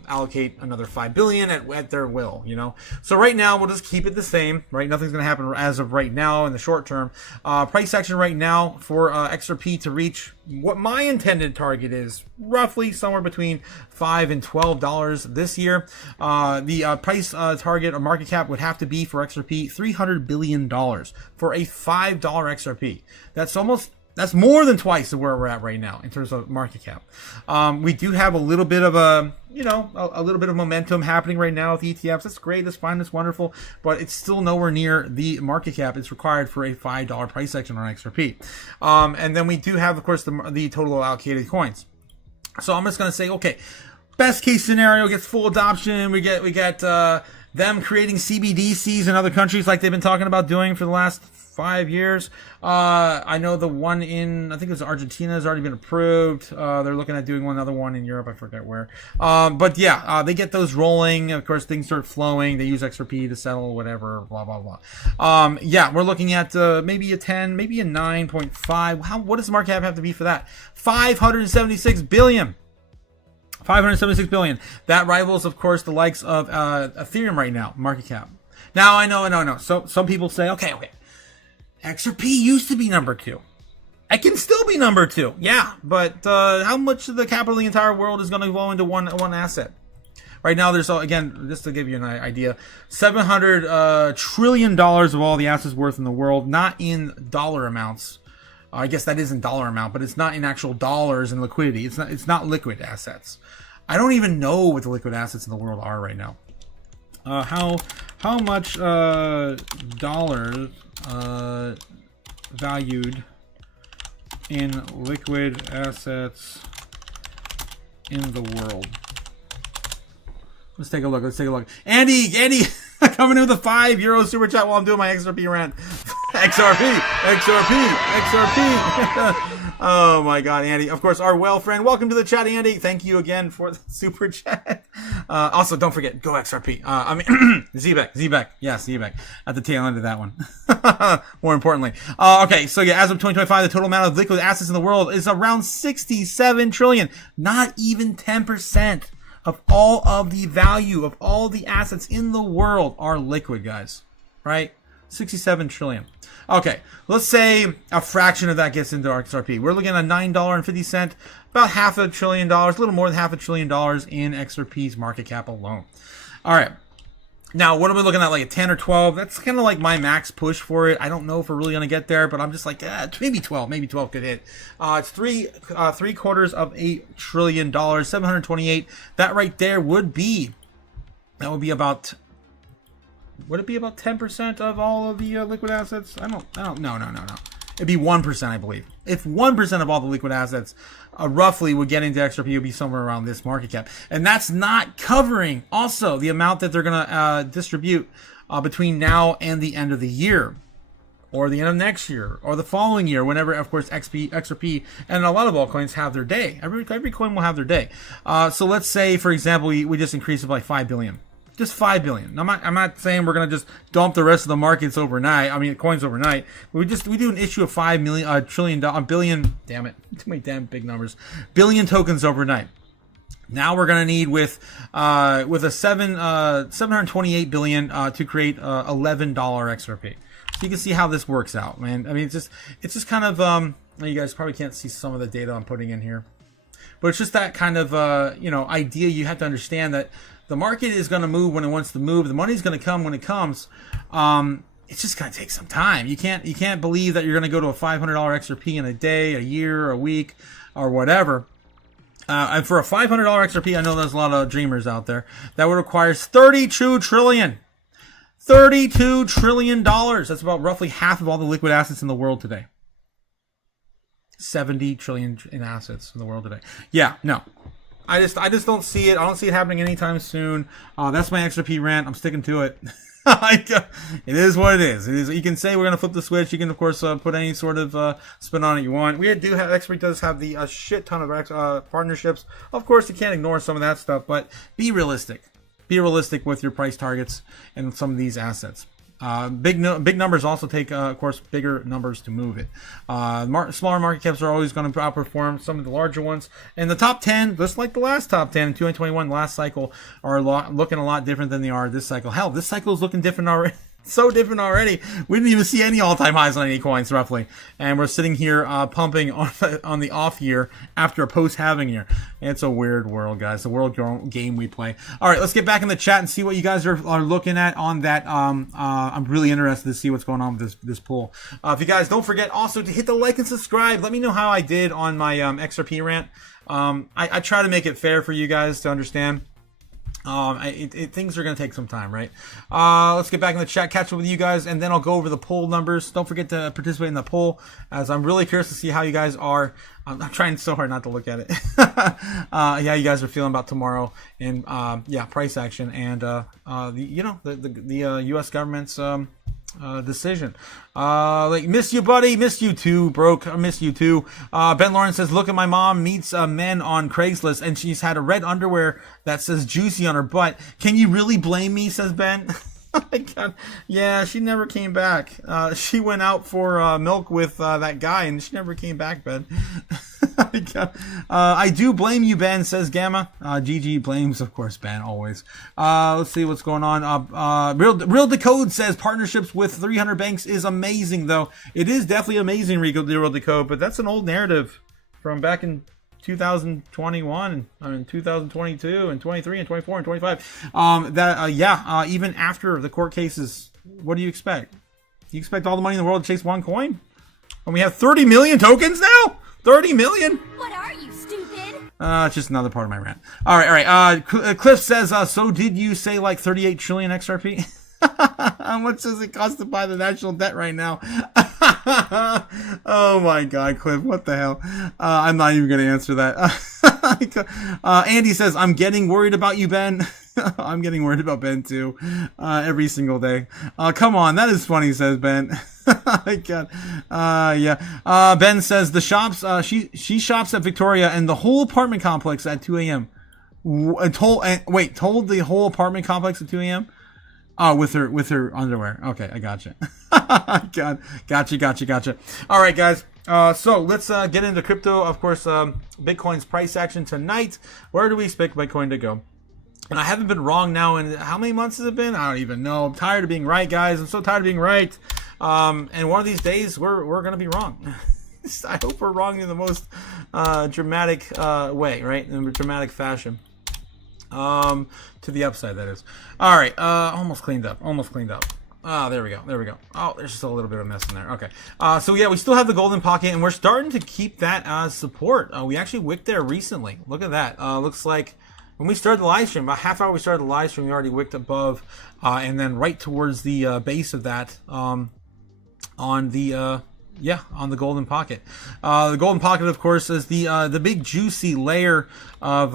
allocate another 5 billion at their will, you know. So right now, we'll just keep it the same, right? Nothing's going to happen as of right now in the short term. Price action right now for XRP to reach what my intended target is, roughly somewhere between $5 and $12 this year. The price target or market cap would have to be for XRP $300 billion for a $5 XRP. That's more than twice of where we're at right now in terms of market cap. We do have a little bit of a little bit of momentum happening right now with ETFs. That's great. That's fine. That's wonderful. But it's still nowhere near the market cap it's required for a $5 price action on XRP. And then we do have, of course, the total allocated coins. So I'm just going to say, okay, best case scenario gets full adoption. We get them creating CBDCs in other countries like they've been talking about doing for the last 5 years. I know the one in, I think it was Argentina, has already been approved. They're looking at doing another one in Europe. I forget where. But yeah, they get those rolling. Of course, things start flowing. They use XRP to settle whatever, blah, blah, blah. Yeah, we're looking at maybe a 10, maybe a 9.5. What does the market cap have to be for that? 576 billion. 576 billion. That rivals, of course, the likes of Ethereum right now, market cap. Now, I know. So some people say, okay. XRP used to be number 2. It can still be number 2. Yeah, but how much of the capital of the entire world is going to go into one asset? Right now, there's, again, just to give you an idea, $700 trillion of all the assets worth in the world, not in dollar amounts. I guess that is in dollar amount, but it's not in actual dollars and liquidity. It's not liquid assets. I don't even know what the liquid assets in the world are right now. How much dollars valued in liquid assets in the world? Let's take a look. Andy, coming in with a €5 super chat while I'm doing my XRP rant. XRP. Oh my God, Andy. Of course, our well friend. Welcome to the chat, Andy. Thank you again for the super chat. Also, don't forget, go XRP. ZBEC. Yeah, ZBEC. At the tail end of that one. More importantly. Okay, so yeah, as of 2025, the total amount of liquid assets in the world is around 67 trillion. Not even 10% of all of the value of all the assets in the world are liquid, guys. Right? 67 trillion. Okay, let's say a fraction of that gets into XRP. We're looking at $9.50, about $500 billion, a little more than $500 billion in XRP's market cap alone. All right. Now, what am I looking at, like a 10 or 12? That's kind of like my max push for it. I don't know if we're really going to get there, but I'm just like, maybe 12. Maybe 12 could hit. It's $778 trillion, 728. That right there would be about... Would it be about 10% of all of the liquid assets? I don't. No. It'd be 1%, I believe. If 1% of all the liquid assets roughly would get into XRP, it would be somewhere around this market cap. And that's not covering also the amount that they're going to distribute between now and the end of the year, or the end of next year, or the following year, whenever, of course, XRP and a lot of altcoins have their day. Every coin will have their day. So let's say, for example, we just increase it by 5 billion. Just 5 billion. I'm not saying we're gonna just dump the rest of the markets overnight. I mean, coins overnight. We do an issue of billion. Damn it, too many damn big numbers. Billion tokens overnight. Now we're gonna need with a 728 billion to create $11 XRP. So you can see how this works out, man. I mean, it's just kind of you guys probably can't see some of the data I'm putting in here, but it's just that kind of idea. You have to understand that the market is going to move when it wants to move. The money's going to come when it comes. It's just going to take some time. You can't believe that you're going to go to a $500 XRP in a day, a year, a week, or whatever. And for a $500 XRP, I know there's a lot of dreamers out there. That would require $32 trillion. $32 trillion. That's about roughly half of all the liquid assets in the world today. 70 trillion in assets in the world today. Yeah, no. I just don't see it. I don't see it happening anytime soon. That's my XRP rant. I'm sticking to it. It is what it is. It is. You can say we're gonna flip the switch. You can of course put any sort of spin on it you want. We do have XRP does have the shit ton of partnerships. Of course, you can't ignore some of that stuff, but be realistic. Be realistic with your price targets and some of these assets. Big numbers also take, of course, bigger numbers to move it. Smaller market caps are always going to outperform some of the larger ones. And the top 10, just like the last top 10 in 2021, the last cycle, are looking a lot different than they are this cycle. Hell, this cycle is looking different already. So different already. We didn't even see any all-time highs on any coins, roughly. And we're sitting here pumping on the off year after a post-halving year. It's a weird world, guys. The world game we play. All right, let's get back in the chat and see what you guys are looking at on that. I'm really interested to see what's going on with this poll. If you guys don't forget also to hit the like and subscribe. Let me know how I did on my XRP rant. I try to make it fair for you guys to understand. Things are going to take some time, right? Let's get back in the chat, catch up with you guys, and then I'll go over the poll numbers. Don't forget to participate in the poll, as I'm really curious to see how you guys are. I'm trying so hard not to look at it. Yeah, you guys are feeling about tomorrow, and yeah, price action, and the U.S. government's decision. Like, miss you, buddy. Miss you too, broke. I miss you too. Ben Lawrence says, look at my mom meets men on Craigslist and she's had a red underwear that says juicy on her butt. Can you really blame me? Says Ben. Oh my God. Yeah, she never came back. She went out for milk with that guy and she never came back, Ben. I do blame you, Ben, says Gamma. GG blames, of course, Ben, always. Let's see what's going on. Real Decode says partnerships with 300 banks is amazing, though. It is definitely amazing, Real Decode, but that's an old narrative from back in 2021, I mean 2022 and 23 and 24 and 25. Even after the court cases, what do you expect? Do you expect all the money in the world to chase one coin? And we have 30 million tokens now? 30 million? What are you, stupid? It's just another part of my rant. All right. Cliff says, so did you say like 38 trillion XRP? How much does it cost to buy the national debt right now? Oh my God, Cliff, what the hell? I'm not even going to answer that. Andy says, I'm getting worried about you, Ben. I'm getting worried about Ben too, every single day. Come on, that is funny, says Ben. God. Yeah. Ben says the shops, she shops at Victoria and the whole apartment complex at 2 a.m. Told the whole apartment complex at 2 a.m.? Oh, with her underwear. Okay, I gotcha. God, gotcha. All right, guys. So let's get into crypto. Of course, Bitcoin's price action tonight. Where do we expect Bitcoin to go? And I haven't been wrong now in how many months has it been? I don't even know. I'm tired of being right, guys. I'm so tired of being right. And one of these days, we're gonna be wrong. I hope we're wrong in the most dramatic way, right? In a dramatic fashion. To the upside, that is. All right, almost cleaned up. Ah, there we go. Oh, there's just a little bit of mess in there. Okay. So yeah, we still have the golden pocket, and we're starting to keep that as support. We actually wicked there recently. Look at that. Looks like when we started the live stream, about half hour we started the live stream, we already wicked above, and then right towards the base of that, on the golden pocket. The golden pocket, of course, is the big juicy layer of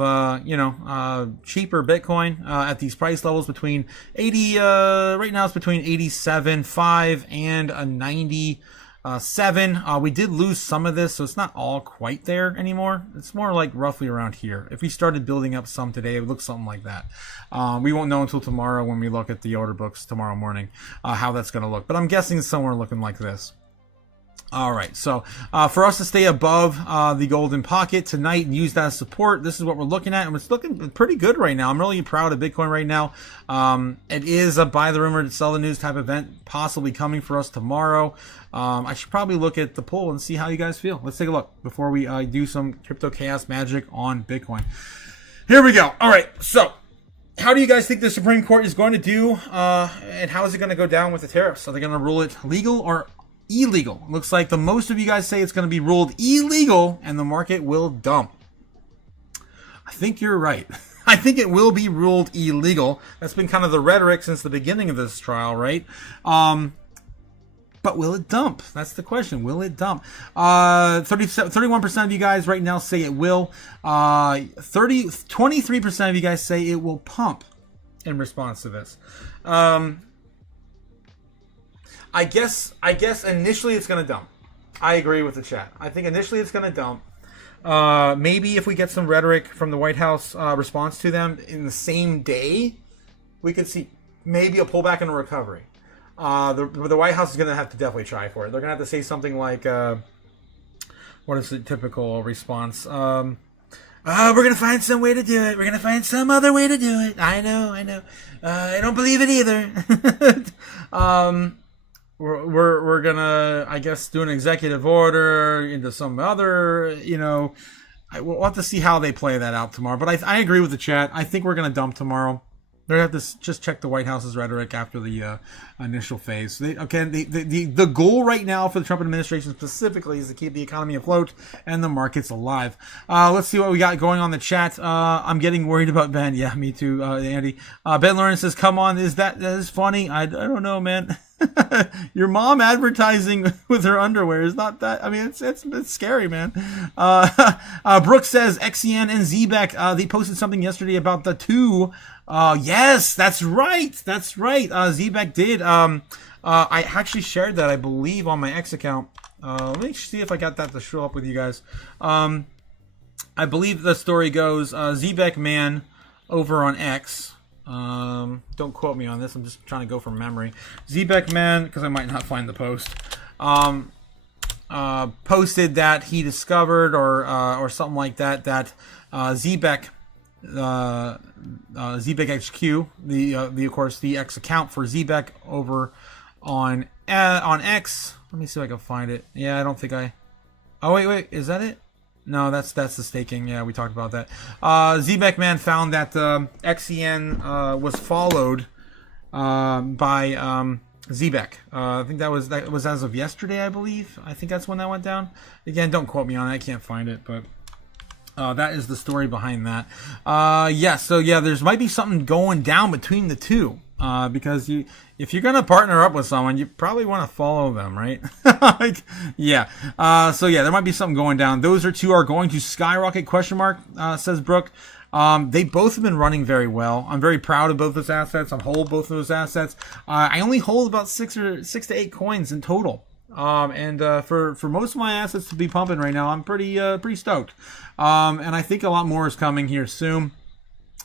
cheaper Bitcoin at these price levels between 80. Right now it's between 87.5 and 97. We did lose some of this, so it's not all quite there anymore. It's more like roughly around here. If we started building up some today, it would look something like that. We won't know until tomorrow when we look at the order books tomorrow morning how that's going to look. But I'm guessing it's somewhere looking like this. All right, so for us to stay above the golden pocket tonight and use that as support, this is what we're looking at, and it's looking pretty good right now. I'm really proud of Bitcoin right now. It is a buy the rumor to sell the news type event possibly coming for us tomorrow. I should probably look at the poll and see how you guys feel. Let's take a look before we do some crypto chaos magic on Bitcoin. Here we go. All right, so how do you guys think the Supreme Court is going to do, and how is it going to go down with the tariffs? Are they going to rule it legal or illegal? Looks like the most of you guys say it's going to be ruled illegal and the market will dump. I think you're right. I think it will be ruled illegal. That's been kind of the rhetoric since the beginning of this trial, right? But will it dump? That's the question. Will it dump? 31% of you guys right now say it will. 23% of you guys say it will pump in response to this. I guess initially it's going to dump. I agree with the chat. I think initially it's going to dump. Maybe if we get some rhetoric from the White House response to them in the same day, we could see maybe a pullback and a recovery. The White House is going to have to definitely try for it. They're going to have to say something like, what is the typical response? We're going to find some way to do it. We're going to find some other way to do it. I know. I don't believe it either. We're going to, I guess, do an executive order into some other, we'll have to see how they play that out tomorrow. But I agree with the chat. I think we're going to dump tomorrow. They have to just check the White House's rhetoric after the initial phase. The goal right now for the Trump administration specifically is to keep the economy afloat and the markets alive. Let's see what we got going on the chat. I'm getting worried about Ben. Yeah, me too, Andy. Ben Lawrence says, "Come on, that is funny? I don't know, man." Your mom advertising with her underwear is not that. I mean, it's scary, man. Brooks says XEN and Zbeck, they posted something yesterday about the two. Yes, that's right. Zbeck did. I actually shared that, I believe, on my X account. Let me see if I got that to show up with you guys. I believe the story goes, Zbeck man over on X. Don't quote me on this. I'm just trying to go from memory. Zbeck man, because I might not find the post. Posted that he discovered or something like that Zbeck HQ, the of course the X account for Zbeck over on X. Let me see if I can find it. Yeah, I don't think I. Oh wait, is that it? No, that's the staking. Yeah, we talked about that. Zbeck man found that XEN was followed by Zbeck. I think that was as of yesterday, I believe. I think that's when that went down. Again, don't quote me on it. I can't find it, but that is the story behind that. So there's might be something going down between the two. Because if you're gonna partner up with someone, you probably want to follow them, right? there might be something going down. Those two are going to skyrocket? ? Says Brooke. They both have been running very well. I'm very proud of both those assets. I hold both of those assets. I only hold about 6 to 8 coins in total. For most of my assets to be pumping right now, I'm pretty stoked. And I think a lot more is coming here soon.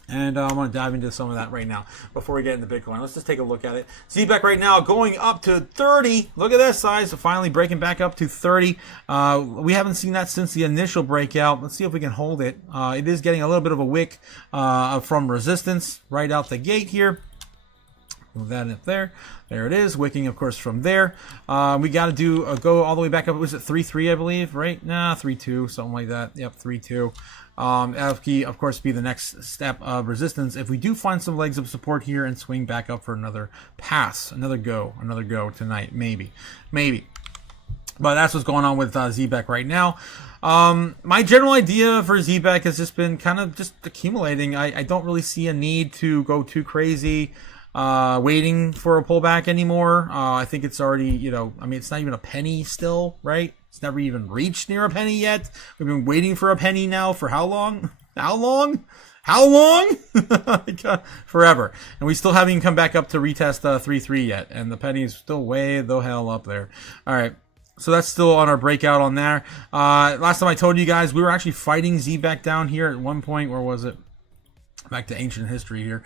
And I'm going to dive into some of that right now before we get into Bitcoin. Let's just take a look at it. Zbeck right now going up to 30. Look at that size. So finally breaking back up to 30. We haven't seen that since the initial breakout. Let's see if we can hold it. It is getting a little bit of a wick from resistance right out the gate here. Move that up there. There it is. Wicking, of course, from there. We got to go all the way back up. Was it 3.3, I believe, right? 3.2, something like that. Yep, 3.2. That'll, of course, be the next step of resistance. If we do find some legs of support here and swing back up for another pass, another go tonight, maybe. But that's what's going on with Zbeck right now. My general idea for Zbeck has just been kind of just accumulating. I don't really see a need to go too crazy waiting for a pullback anymore. I think it's already, it's not even a penny still, right? It's never even reached near a penny yet. We've been waiting for a penny now for how long? How long? Forever. And we still haven't even come back up to retest 3.3 yet. And the penny is still way the hell up there. All right. So that's still on our breakout on there. Last time I told you guys, we were actually fighting Zbeck down here at one point. Where was it? Back to ancient history here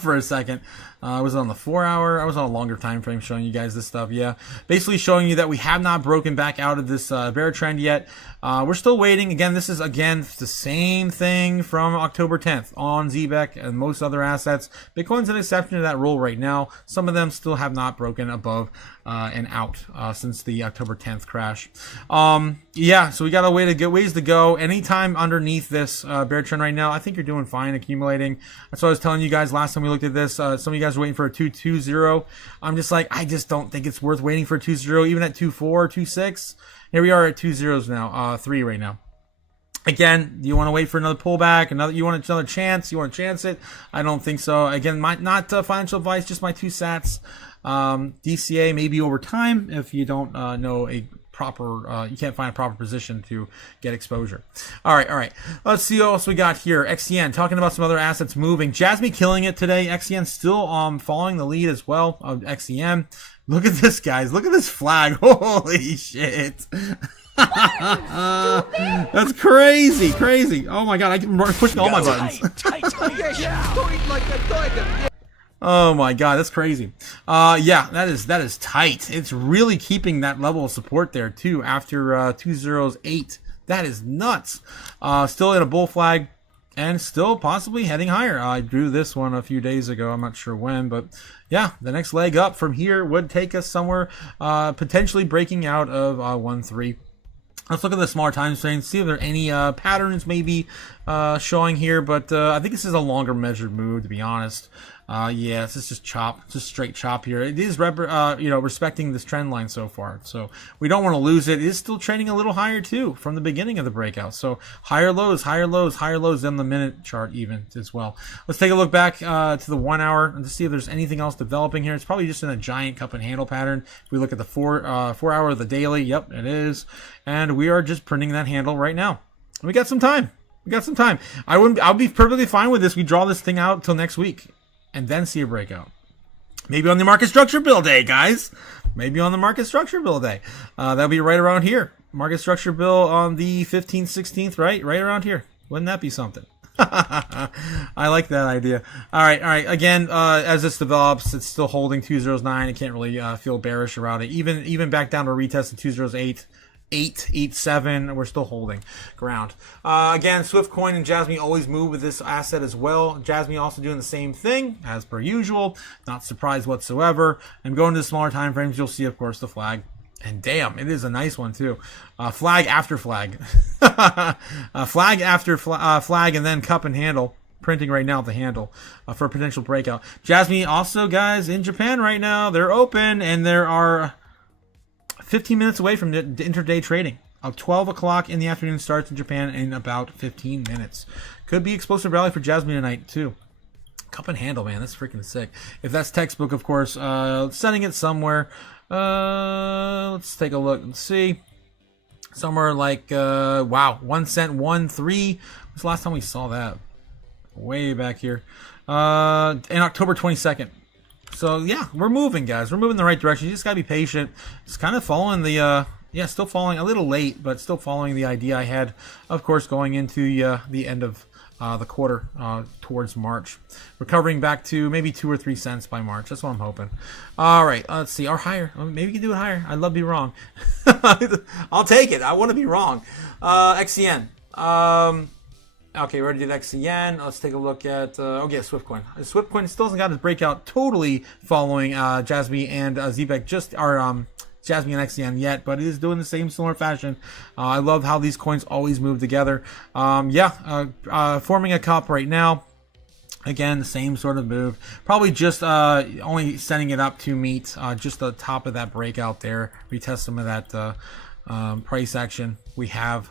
for a second. I was on the 4 hour. I was on a longer time frame showing you guys this stuff. Yeah, basically showing you that we have not broken back out of this bear trend yet. We're still waiting. Again, this is the same thing from October 10th on Zbeck and most other assets. Bitcoin's an exception to that rule right now. Some of them still have not broken above and out since the October 10th crash. So we got a ways to go. Anytime underneath this bear trend right now, I think you're doing fine accumulating. That's what I was telling you guys last time we looked at this. Some of you guys were waiting for a 2.20. I'm just like, I just don't think it's worth waiting for a 2.0, even at 2.4, 2.6. Here we are at 2 zeros now, 3 right now. Again, do you want to wait for another pullback? You want another chance? You want to chance it? I don't think so. Again, not financial advice, just my 2 sats. DCA maybe over time if you don't know a proper you can't find a proper position to get exposure. All right, let's see what else we got here. XCN, talking about some other assets moving. Jasmy killing it today. XCN still following the lead as well of XCM. Look at this, guys. Look at this flag. Holy shit. That's crazy. Oh my god, I can push all my buttons. Oh my god, that's crazy. Yeah, that is tight. It's really keeping that level of support there too after 208. That is nuts. Still in a bull flag and still possibly heading higher. I drew this one a few days ago. I'm not sure when, but yeah, the next leg up from here would take us somewhere potentially breaking out of 1-3. Let's look at the smaller time frame, see if there are any patterns maybe showing here, but I think this is a longer measured move, to be honest. Yeah, this is just chop, just straight chop here. It is, respecting this trend line so far, so we don't want to lose it. It is still trending a little higher too from the beginning of the breakout. So higher lows than the minute chart even as well. Let's take a look back to the 1 hour and to see if there's anything else developing here. It's probably just in a giant cup and handle pattern. If we look at the 4 hour of the daily, yep, it is, and we are just printing that handle right now. We got some time. I'll be perfectly fine with this. We draw this thing out till next week and then see a breakout. Maybe on the market structure bill day, guys. Maybe on the market structure bill day. That'll be right around here. Market structure bill on the 15th, 16th, right around here. Wouldn't that be something? I like that idea. All right. Again, as this develops, it's still holding 209. I can't really feel bearish around it. Even back down to a retest of 208. 887, we're still holding ground. Again, Swiftcoin and Jasmy always move with this asset as well. Jasmy also doing the same thing as per usual. Not surprised whatsoever. And going to the smaller time frames, you'll see, of course, the flag. And damn, it is a nice one too. Flag after flag. Flag after flag, and then cup and handle. Printing right now at the handle for a potential breakout. Jasmy also, guys, in Japan right now. They're open, and there are 15 minutes away from the intraday trading. 12 o'clock in the afternoon starts in Japan in about 15 minutes. Could be explosive rally for Jasmy tonight, too. Cup and handle, man. That's freaking sick. If that's textbook, of course, setting it somewhere. Let's take a look and see. Somewhere like, wow, 1 cent, 1.3. When's the last time we saw that? Way back here. In October 22nd. So, yeah, we're moving, guys. We're moving in the right direction. You just got to be patient. It's kind of following the, still following a little late, but still following the idea I had, of course, going into the end of the quarter towards March. Recovering back to maybe 2 or 3 cents by March. That's what I'm hoping. All right, let's see. Or higher. Maybe we can do it higher. I'd love to be wrong. I'll take it. I want to be wrong. XCN. Okay, we already did XCN. Let's take a look at, Swiftcoin. Swiftcoin still hasn't got his breakout totally following Jasmy and Zebek, Jasmy and XCN yet, but it is doing the same similar fashion. I love how these coins always move together. Forming a cup right now. Again, the same sort of move. Probably just only setting it up to meet just the top of that breakout there. Retest some of that price action we have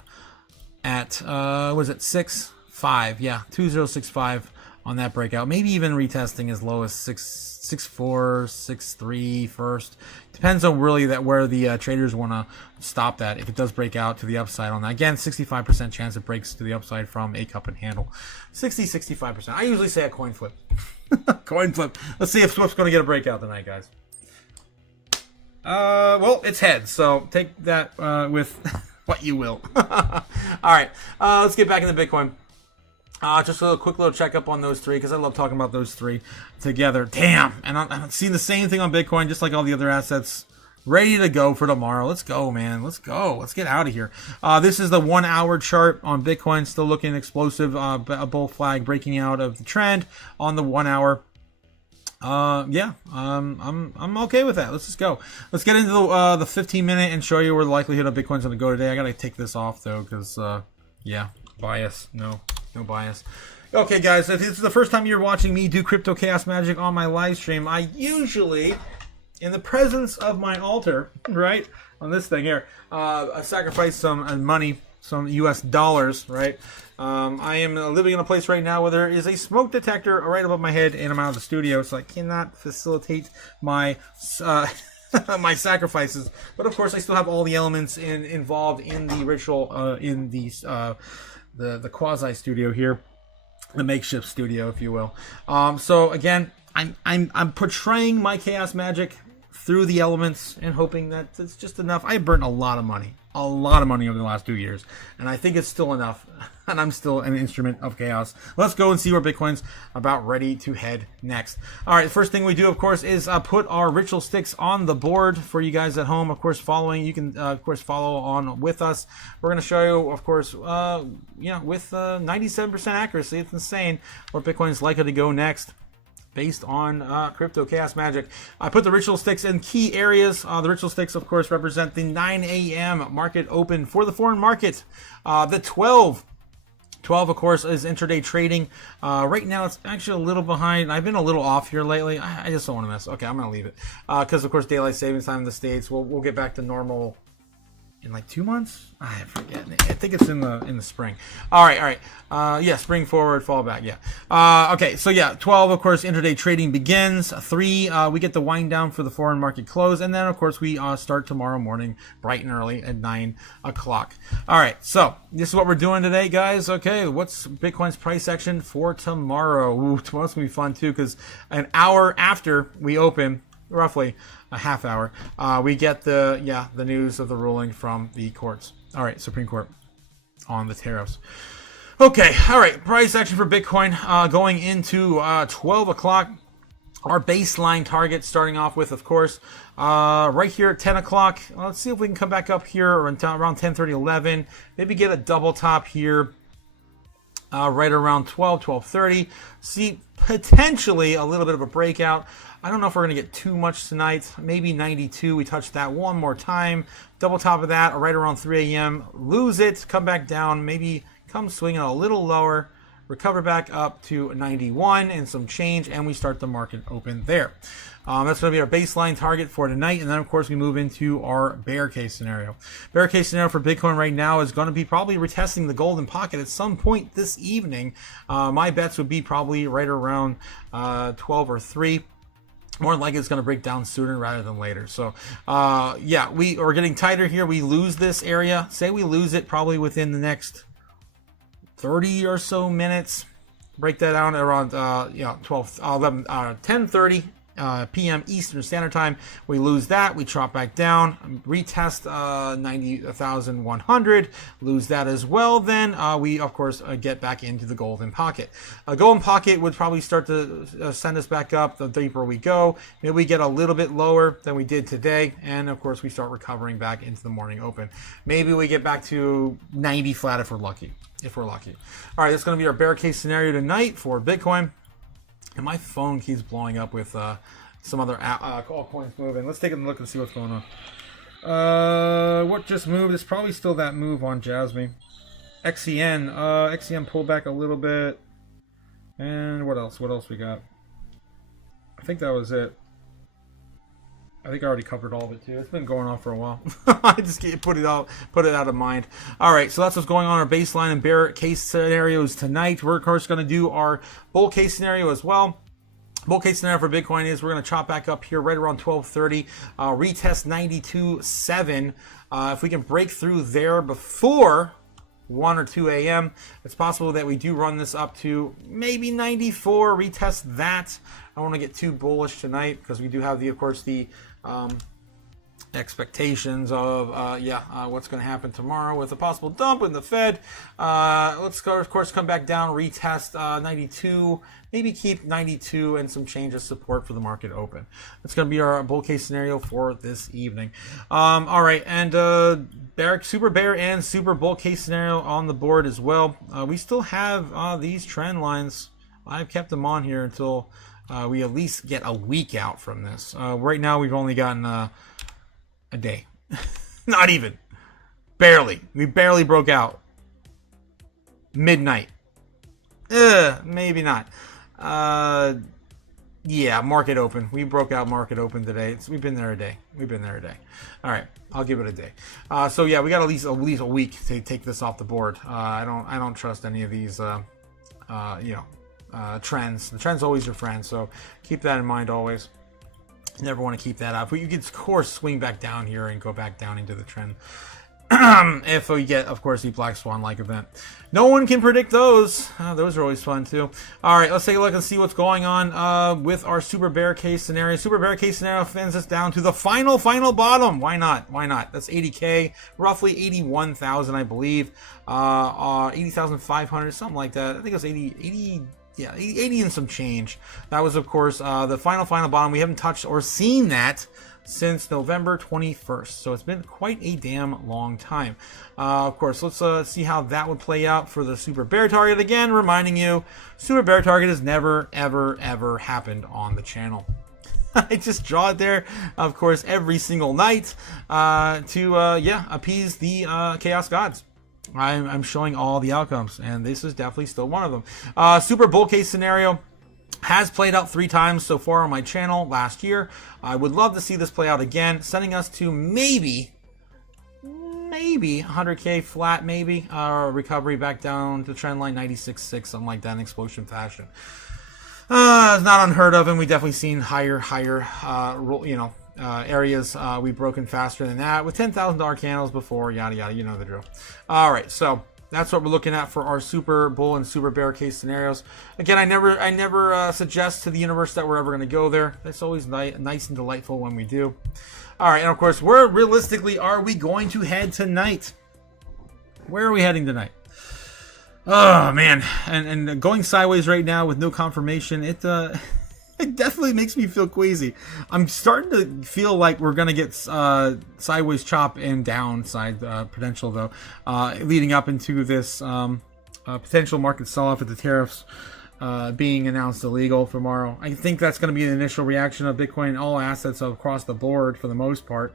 at, was it 6.5? Yeah, 2065 on that breakout. Maybe even retesting as low as 6.4, 6.3 first. Depends on really where the traders want to stop that. If it does break out to the upside on that. Again, 65% chance it breaks to the upside from a cup and handle. 65%. I usually say a coin flip. Coin flip. Let's see if Swift's going to get a breakout tonight, guys. Well, it's heads, so take that with what you will. All right, let's get back into Bitcoin. Just a quick little checkup on those three, because I love talking about those three together. Damn, and I'm seeing the same thing on Bitcoin, just like all the other assets. Ready to go for tomorrow. Let's go, man. Let's go. Let's get out of here. This is the 1 hour chart on Bitcoin. Still looking explosive. A bull flag breaking out of the trend on the 1 hour. I'm okay with that. Let's just go. Let's get into the 15 minute and show you where the likelihood of Bitcoin's going to go today. I got to take this off though, because bias. No bias. Okay, guys, if this is the first time you're watching me do Crypto Chaos Magic on my live stream, I usually, in the presence of my altar, right, on this thing here, I sacrifice some money some US dollars, right? I am living in a place right now where there is a smoke detector right above my head, and I'm out of the studio, so I cannot facilitate my my sacrifices. But of course, I still have all the elements involved in the ritual, in the quasi studio here, the makeshift studio, if you will. So again, I'm portraying my chaos magic through the elements and hoping that it's just enough. I burnt a lot of money over the last 2 years, and I think it's still enough, and I'm still an instrument of chaos. Let's go and see where Bitcoin's about ready to head next. All right, the first thing we do, of course, is put our ritual sticks on the board for you guys at home. Of course, you can of course follow on with us. We're going to show you, of course, with 97% accuracy. It's insane where Bitcoin's likely to go next, based on crypto chaos magic. I put the ritual sticks in key areas. The ritual sticks, of course, represent the 9 a.m. market open for the foreign market. The 12, of course, is intraday trading. Right now, it's actually a little behind. I've been a little off here lately. I just don't want to mess. Okay, I'm going to leave it. Because, of course, daylight savings time in the States, we'll get back to normal in like 2 months. I forget. I think it's in the spring. All right. Yeah, spring forward, fall back. Yeah. Okay. So yeah, 12, of course, intraday trading begins. 3, we get the wind down for the foreign market close, and then of course we start tomorrow morning bright and early at 9 o'clock. All right. So this is what we're doing today, guys. Okay. What's Bitcoin's price action for tomorrow? Ooh, tomorrow's gonna be fun too, because an hour after we open, roughly a half hour, we get the news of the ruling from the courts. All right, Supreme Court on the tariffs. Okay, all right, price action for Bitcoin going into 12 o'clock. Our baseline target starting off with, of course, right here at 10 o'clock. Let's see if we can come back up here around 10:30, 11. Maybe get a double top here right around 12:30. See potentially a little bit of a breakout. I don't know if we're going to get too much tonight. Maybe 92. We touch that one more time. Double top of that right around 3 a.m. Lose it. Come back down. Maybe come swinging a little lower. Recover back up to 91 and some change. And we start the market open there. That's going to be our baseline target for tonight. And then, of course, we move into our bear case scenario. Bear case scenario for Bitcoin right now is going to be probably retesting the golden pocket at some point this evening. My bets would be probably right around 12 or 3. More likely it's going to break down sooner rather than later. So, yeah, we're getting tighter here. We lose this area. Say we lose it probably within the next 30 or so minutes. Break that down around 10:30 p.m. Eastern Standard Time. We lose that. We chop back down. Retest 90,100. Lose that as well. Then we, of course, get back into the golden pocket. A golden pocket would probably start to send us back up the deeper we go. Maybe we get a little bit lower than we did today. And, of course, we start recovering back into the morning open. Maybe we get back to 90 flat if we're lucky. All right, that's going to be our bear case scenario tonight for Bitcoin. And my phone keeps blowing up with some other altcoins moving. Let's take a look and see what's going on. What just moved? It's probably still that move on Jasmine. XEN pulled back a little bit. And what else? What else we got? I think that was it. I think I already covered all of it too. It's been going on for a while. I just put it out of mind. All right, so that's what's going on our baseline and bear case scenarios tonight. We're of course going to do our bull case scenario as well. Bull case scenario for Bitcoin is we're going to chop back up here right around 12:30, retest 92.7. If we can break through there before 1 or 2 a.m., it's possible that we do run this up to maybe 94, retest that. I don't want to get too bullish tonight because we do have of course, the expectations of what's going to happen tomorrow with a possible dump in the Fed. Let's go, of course, come back down, retest 92, maybe keep 92 and some change of support for the market open. That's going to be our bull case scenario for this evening. All right, and super bear and super bull case scenario on the board as well. We still have these trend lines. I've kept them on here until we at least get a week out from this. Right now, we've only gotten a day. Not even. Barely. We barely broke out. Midnight. Maybe not. Yeah, market open. We broke out market open today. We've been there a day. All right, I'll give it a day. So yeah, we got at least a week to take this off the board. I don't trust any of these trends. The trend's always your friend, so keep that in mind always. You never want to keep that up. But you can of course swing back down here and go back down into the trend. If we get, of course, the Black Swan-like event. No one can predict those. Those are always fun, too. All right, let's take a look and see what's going on with our super bear case scenario. Super bear case scenario fends us down to the final bottom. Why not? That's 80K, roughly 81,000, I believe. 80,500, something like that. I think it was 80 and some change. That was, of course, the final bottom. We haven't touched or seen that since November 21st, so it's been quite a damn long time. Of course, let's see how that would play out for the super bear target. Again, reminding you, super bear target has never ever happened on the channel. I just draw it there, of course, every single night to appease the chaos gods. I'm showing all the outcomes, and this is definitely still one of them. Super bull case scenario has played out 3 times so far on my channel last year. I would love to see this play out again, sending us to maybe 100K flat, maybe recovery back down to trend line 96.6, something like that in explosion fashion. It's not unheard of, and we definitely seen higher areas we've broken faster than that with $10,000 candles before, yada yada, you know the drill. All right, so that's what we're looking at for our super bull and super bear case scenarios. Again, I never suggest to the universe that we're ever going to go there. That's always nice and delightful when we do. All right, and of course, where realistically are we going to head tonight? Where are we heading tonight? Oh man, and going sideways right now with no confirmation, it definitely makes me feel queasy. I'm starting to feel like we're going to get sideways chop and downside potential, though, leading up into this potential market sell-off with the tariffs being announced illegal tomorrow. I think that's going to be the initial reaction of Bitcoin and all assets across the board for the most part.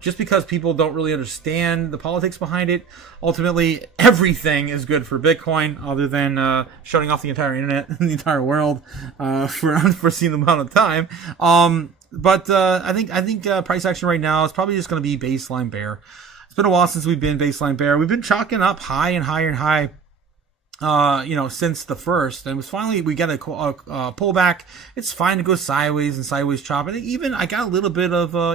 Just because people don't really understand the politics behind it. Ultimately, everything is good for Bitcoin other than shutting off the entire internet and the entire world for an unforeseen amount of time. But I think price action right now is probably just going to be baseline bear. It's been a while since we've been baseline bear. We've been chalking up high and higher and high since the first, and it was finally we got a pullback. It's fine to go sideways and sideways chop. And even I got a little bit of a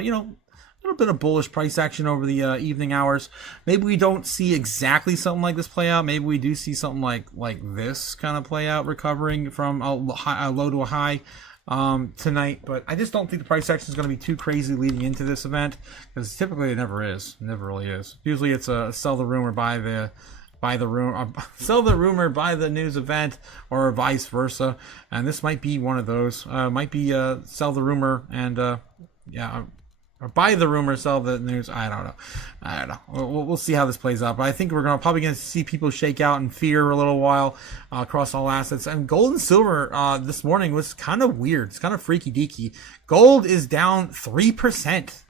little bit of bullish price action over the evening hours. Maybe we don't see exactly something like this play out. Maybe we do see something like this kind of play out, recovering from a low to a high tonight. But I just don't think the price action is going to be too crazy leading into this event, because typically it never is. It never really is. Usually it's a sell the rumor, buy the rumor, sell the rumor, buy the news event, or vice versa. And this might be one of those. Might be sell the rumor and or buy the rumor, sell the news. I don't know. We'll see how this plays out. But I think we're probably going to see people shake out in fear a little while across all assets. And gold and silver this morning was kind of weird. It's kind of freaky deaky. Gold is down 3%.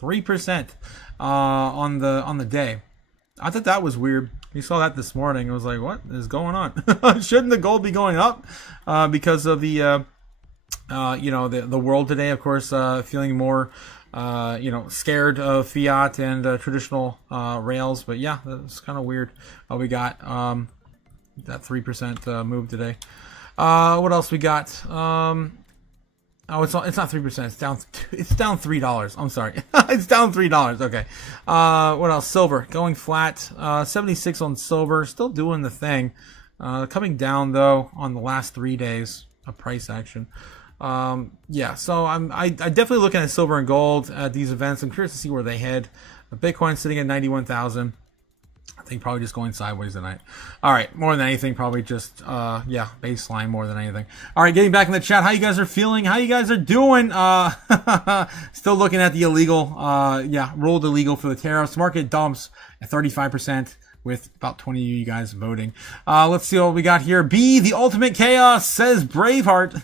3% on the day. I thought that was weird. We saw that this morning. I was like, what is going on? Shouldn't the gold be going up because of the the world today, of course, feeling more scared of fiat and traditional rails. But yeah, that's kind of weird. We got that 3% move today. What else we got? It's not 3%. It's down $3. I'm sorry. It's down $3. Okay. What else? Silver going flat. 76 on silver. Still doing the thing. Coming down though on the last 3 days of price action. So I definitely looking at silver and gold at these events. I'm curious to see where they head. Bitcoin sitting at 91,000. I think probably just going sideways tonight. All right, more than anything, probably just baseline more than anything. All right, getting back in the chat. How you guys are feeling? How you guys are doing? Still looking at the illegal. Ruled illegal for the tariffs. Market dumps at 35%. With about 20 of you guys voting. Let's see what we got here. B, the ultimate chaos, says Braveheart.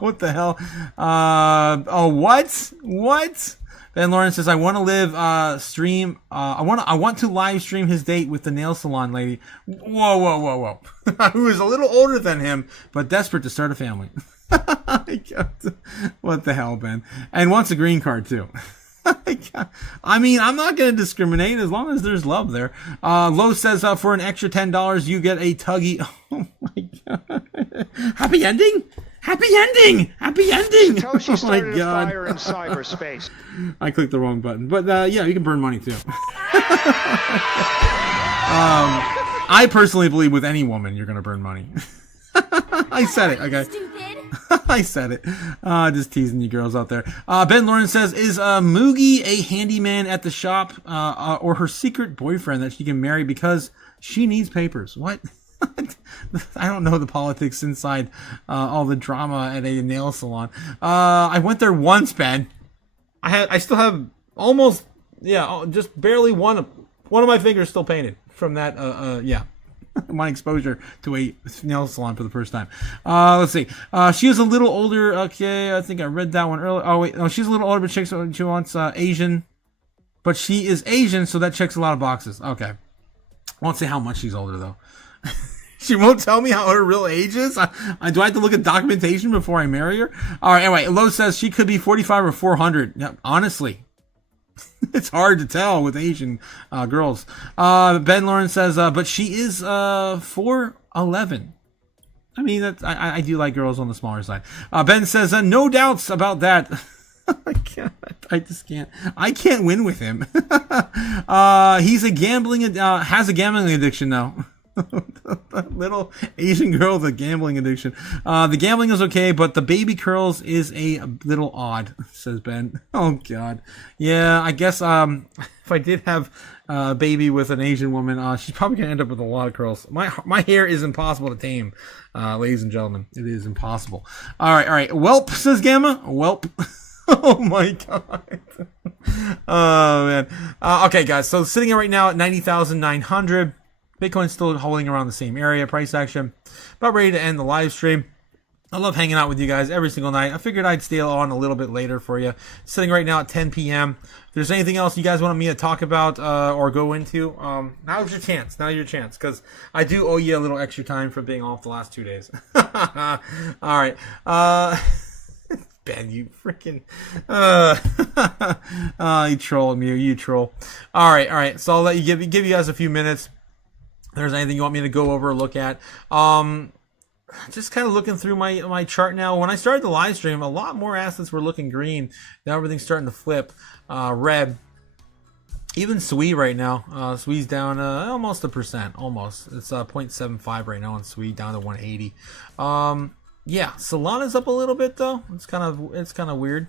What the hell? What? Ben Lawrence says, I want to live stream. I want to live stream his date with the nail salon lady. Whoa. Who is a little older than him, but desperate to start a family. What the hell, Ben? And wants a green card too. I mean, I'm not going to discriminate as long as there's love there. Lowe says, for an extra $10, you get a tuggy. Oh my god! Happy ending! Happy ending! Happy ending! Satoshi started Oh my god! a fire in cyberspace. I clicked the wrong button, but yeah, you can burn money too. I personally believe with any woman you're going to burn money. I said it, okay. I said it. Just teasing you girls out there. Ben Lawrence says, is Moogie a handyman at the shop or her secret boyfriend that she can marry because she needs papers? What? I don't know the politics inside all the drama at a nail salon. I went there once, Ben. I still have almost, just barely one of my fingers still painted from that, my exposure to a nail salon for the first time. Let's see. She is a little older. Okay, I think I read that one earlier. Oh wait, no, she's a little older, but she wants Asian. But she is Asian, so that checks a lot of boxes. Okay. I won't say how much she's older though. She won't tell me how her real age is. Do I have to look at documentation before I marry her? All right. Anyway, Lo says she could be 45 or 400. Yeah, honestly. It's hard to tell with Asian girls. Ben Lawrence says, but she is 4'11". I mean, I do like girls on the smaller side. Ben says, no doubts about that. I just can't. I can't win with him. He's a has a gambling addiction though. Little Asian girl with a gambling addiction. The gambling is okay, but the baby curls is a little odd, says Ben. Oh god. Yeah, I guess if I did have a baby with an Asian woman, she's probably gonna end up with a lot of curls. My hair is impossible to tame, ladies and gentlemen. It is impossible. All right. Welp, says Gamma. Welp. Oh my god. Oh man. Okay, guys. So sitting right now at 90,900. Bitcoin's still holding around the same area, price action. About ready to end the live stream. I love hanging out with you guys every single night. I figured I'd stay on a little bit later for you. Sitting right now at 10 p.m. If there's anything else you guys want me to talk about or go into, now's your chance. Now your chance, because I do owe you a little extra time for being off the last 2 days. All right. Ben, you freaking you troll me, you troll. All right. So I'll let you give you guys a few minutes. If there's anything you want me to go over or look at. Just kind of looking through my chart now. When I started the live stream, a lot more assets were looking green. Now everything's starting to flip red. Even SWE right now. SWE's down almost 1%. Almost. It's 0.75 right now on SWE, down to 180. Yeah, Solana's up a little bit though. It's kind of weird.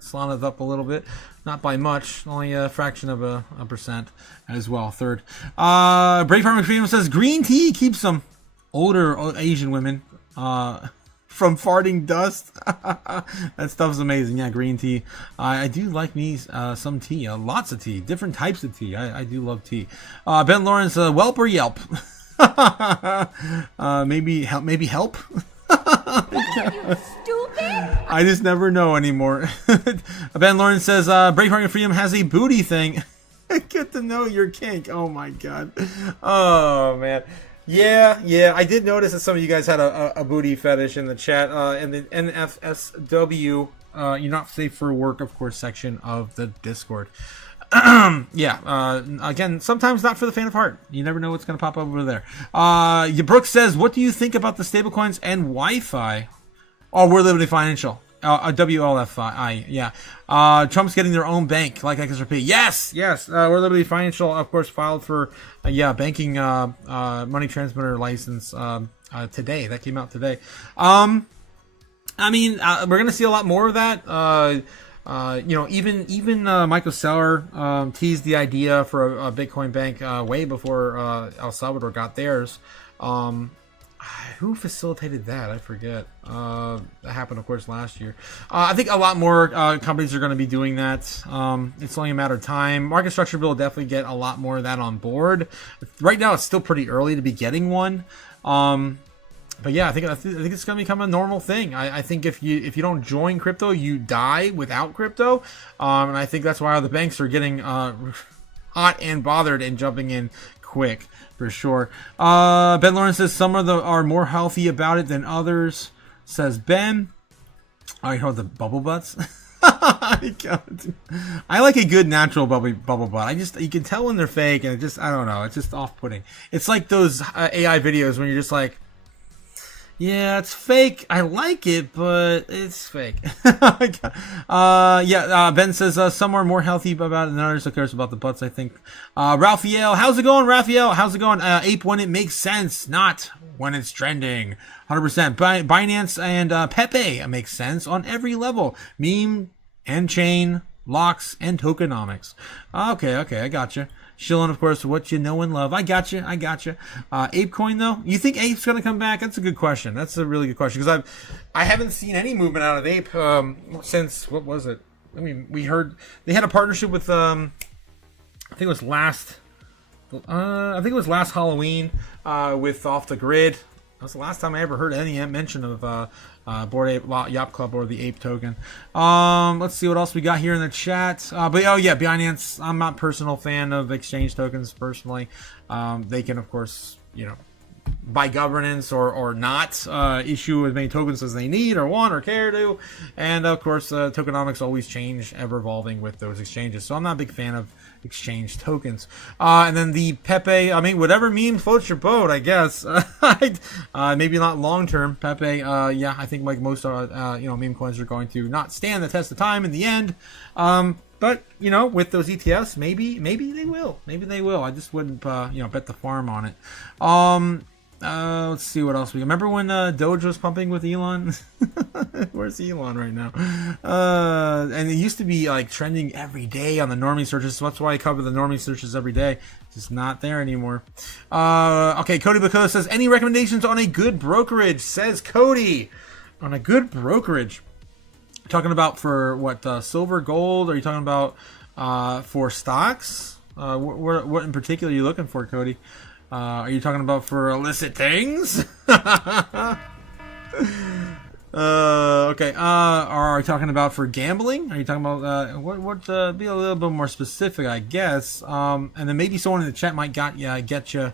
Solana's up a little bit, not by much, only a fraction of a percent as well. Third, Brave Farmer Freedom says green tea keeps some older Asian women from farting dust. That stuff's amazing. Yeah, green tea. I do like me some tea, lots of tea, different types of tea. I do love tea. Ben Lawrence, Whelp or Yelp? Maybe help. You stupid! I just never know anymore. Ben Lawrence says, Braveheart and Freedom has a booty thing. Get to know your kink. Oh my god. Oh man. Yeah. I did notice that some of you guys had a booty fetish in the chat. In the NFSW, you're not safe for work, of course, section of the Discord. Again, sometimes not for the faint of heart. You never know what's going to pop up over there. Brooks says, what do you think about the stablecoins and Wi-Fi? Oh, we're Liberty Financial. WLFI, yeah. Trump's getting their own bank, like XRP. Yes. We're Liberty Financial, of course, filed for, banking money transmitter license today. That came out today. We're going to see a lot more of that. Even Michael Saylor teased the idea for a Bitcoin bank way before El Salvador got theirs. Who facilitated that? I forget. That happened, of course, last year. I think a lot more companies are going to be doing that. It's only a matter of time. Market structure bill will definitely get a lot more of that on board. Right now, it's still pretty early to be getting one. But yeah, I think it's going to become a normal thing. I think if you don't join crypto, you die without crypto. And I think that's why the banks are getting hot and bothered and jumping in quick for sure. Ben Lawrence says some are more healthy about it than others, says Ben. Oh, you know the bubble butts? I like a good natural bubble butt. You can tell when they're fake, and I don't know. It's just off-putting. It's like those AI videos when you're just like, yeah, it's fake. I like it, but it's fake. Ben says some are more healthy about it than others. Who cares about the butts, I think. Raphael, how's it going, Raphael? How's it going? Ape when it makes sense, not when it's trending. 100%. Binance and Pepe makes sense on every level. Meme and chain, locks, and tokenomics. Okay, I gotcha. Shilling, of course, what you know and love. I gotcha. Apecoin, though? You think Ape's going to come back? That's a good question. That's a really good question. Because I haven't seen any movement out of Ape since, what was it? I mean, we heard they had a partnership with, I think it was last Halloween with Off the Grid. That's the last time I ever heard any mention of Bored Ape Yacht Club or the Ape token. Let's see what else we got here in the chat. Binance. I'm not a personal fan of exchange tokens personally. They can, of course, by governance or not issue as many tokens as they need or want or care to. And of course, tokenomics always change, ever evolving with those exchanges. So I'm not a big fan of exchange tokens. And then the Pepe, I mean, whatever meme floats your boat, I guess. Maybe not long term. Pepe, I think like most meme coins are going to not stand the test of time in the end. But with those ETFs, maybe they will. Maybe they will. I just wouldn't bet the farm on it. Let's see what else we remember when Doge was pumping with Elon. Where's Elon right now? And it used to be like trending every day on the normie searches, so that's why I cover the normie searches every day. It's just not there anymore. Okay, Cody Bacola says, any recommendations on a good brokerage? Says Cody. On a good brokerage. Talking about for what, silver, gold? Are you talking about for stocks? What in particular are you looking for, Cody? Are you talking about for illicit things? Okay. Are you talking about for gambling? Are you talking about what? Be a little bit more specific, I guess. And then maybe someone in the chat might get you.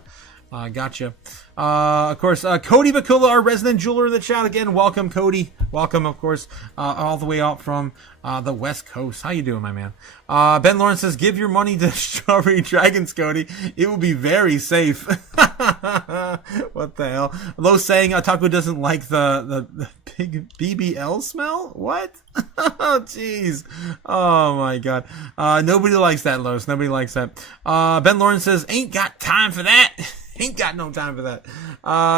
Gotcha. Of course, Cody Bakula, our resident jeweler in the chat again. Welcome, Cody. Welcome, of course, all the way out from the West Coast. How you doing, my man? Ben Lawrence says, give your money to Strawberry Dragons, Cody. It will be very safe. What the hell? Lo saying Otaku doesn't like the big BBL smell? What? Oh, jeez. Oh, my God. Nobody likes that, Los. Nobody likes that. Ben Lawrence says, ain't got time for that. Ain't got no time for that.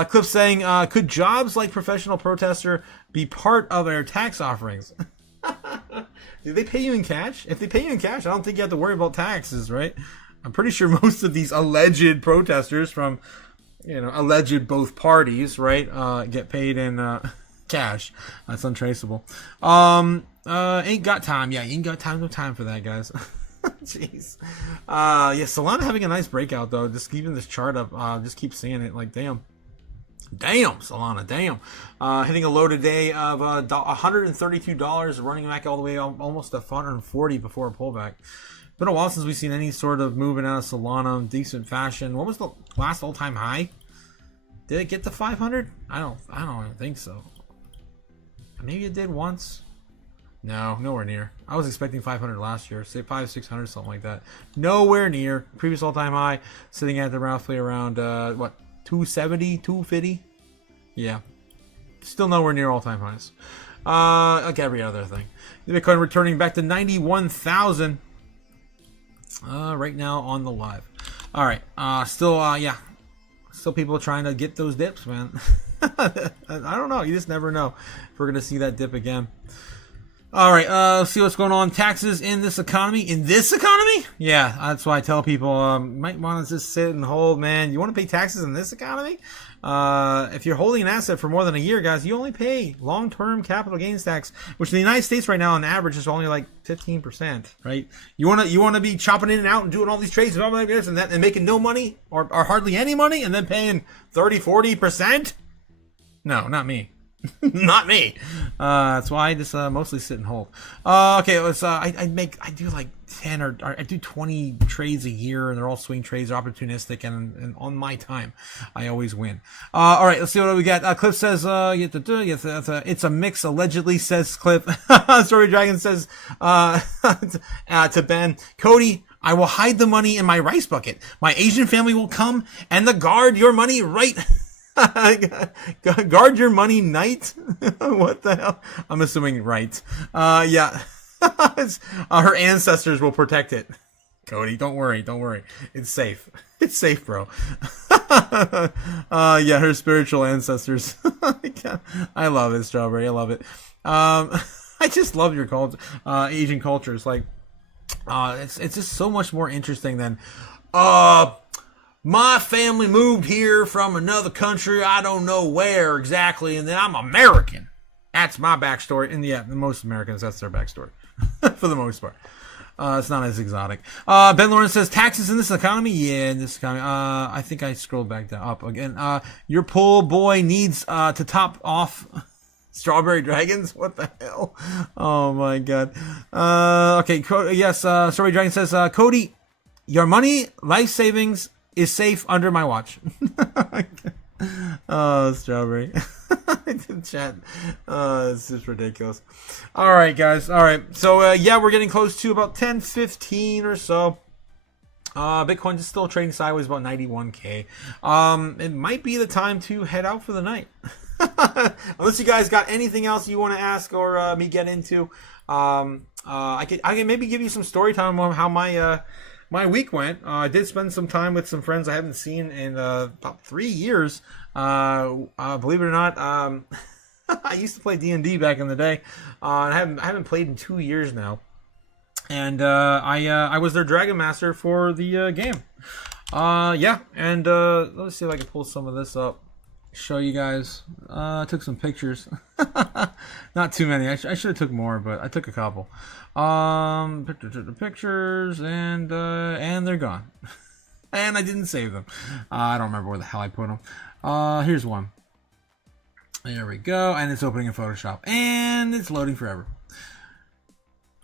Cliff saying, could jobs like professional protester be part of our tax offerings? Do they pay you in cash? If they pay you in cash, I don't think you have to worry about taxes, right? I'm pretty sure most of these alleged protesters from, alleged both parties, right, get paid in cash. That's untraceable. Ain't got time. Yeah, ain't got time. No time for that, guys. Jeez. Solana having a nice breakout though. Just keeping this chart up. Just keep seeing it. Like damn, Solana, damn. Hitting a low today of $132, running back all the way almost to $140 before a pullback. Been a while since we've seen any sort of movement out of Solana in decent fashion. What was the last all-time high? Did it get to 500? I don't even think so. Maybe it did once. No, nowhere near. I was expecting 500 last year, say 500-600, something like that. Nowhere near. Previous all-time high, sitting at roughly around 270, 250. Yeah, still nowhere near all-time highs. Like every other thing. The Bitcoin returning back to 91,000. Right now on the live. All right. Still people trying to get those dips, man. I don't know. You just never know if we're gonna see that dip again. All right, let's see what's going on. Taxes in this economy. In this economy? Yeah, that's why I tell people, might want to just sit and hold, man. You want to pay taxes in this economy? If you're holding an asset for more than a year, guys, you only pay long-term capital gains tax, which in the United States right now on average is only like 15%, right? You want to be chopping in and out and doing all these trades and all like this and that and making no money or hardly any money and then paying 30-40%? No, not me. Not me. That's why I just mostly sit and hold. Okay, let's. I do like 10 or I do 20 trades a year, and they're all swing trades, opportunistic, and on my time, I always win. All right, let's see what we got. Cliff says, it's a mix. Allegedly, says Cliff. Story Dragon says to Ben, Cody, I will hide the money in my rice bucket. My Asian family will come and guard your money right. Guard your money night. What the hell? I'm assuming right. Yeah. Her ancestors will protect it. Cody, don't worry. It's safe. It's safe, bro. Yeah, her spiritual ancestors. I love it, Strawberry. I love it. I just love your culture, Asian culture. It's like, it's just so much more interesting than, my family moved here from another country, I don't know where exactly, and then I'm American. That's my backstory. And yeah, most Americans, that's their backstory. For the most part. It's not as exotic. Ben Lawrence says, taxes in this economy? Yeah, in this economy. I think I scrolled back up again. Your pool boy needs to top off Strawberry Dragons? What the hell? Oh my god. Okay, yes, Strawberry Dragon says, Cody, your money, life savings is safe under my watch. Oh, Strawberry. Chat. This is ridiculous. All right, guys. All right. So, yeah, we're getting close to about 10:15 or so. Bitcoin is still trading sideways, about 91K. It might be the time to head out for the night. Unless you guys got anything else you want to ask or me get into, I can maybe give you some story time on how my week went. I did spend some time with some friends I haven't seen in about 3 years. Believe it or not, I used to play D&D back in the day. I haven't played in 2 years now. And I was their Dragon Master for the game. Yeah, and let's see if I can pull some of this up. Show you guys. I took some pictures. Not too many. I should have took more, but I took a couple. Pictures, and they're gone. And I didn't save them. I don't remember where the hell I put them. Here's one. There we go. And it's opening in Photoshop. And it's loading forever.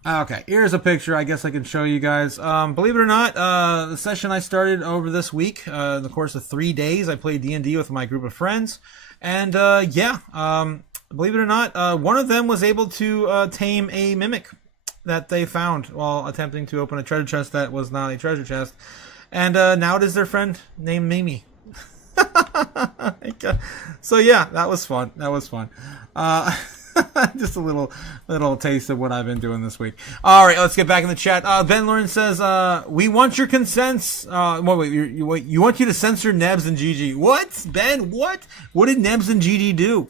Okay, here's a picture I guess I can show you guys. Believe it or not, the session I started over this week, in the course of 3 days, I played D&D with my group of friends. And, yeah, believe it or not, one of them was able to tame a mimic that they found while attempting to open a treasure chest that was not a treasure chest. And now it is their friend named Mimi. So, yeah, that was fun. Just a little taste of what I've been doing this week. All right, let's get back in the chat. Ben Lawrence says, "We want your consents." Wait, you want you to censor Nebs and GG? What, Ben? What? What did Nebs and GG do?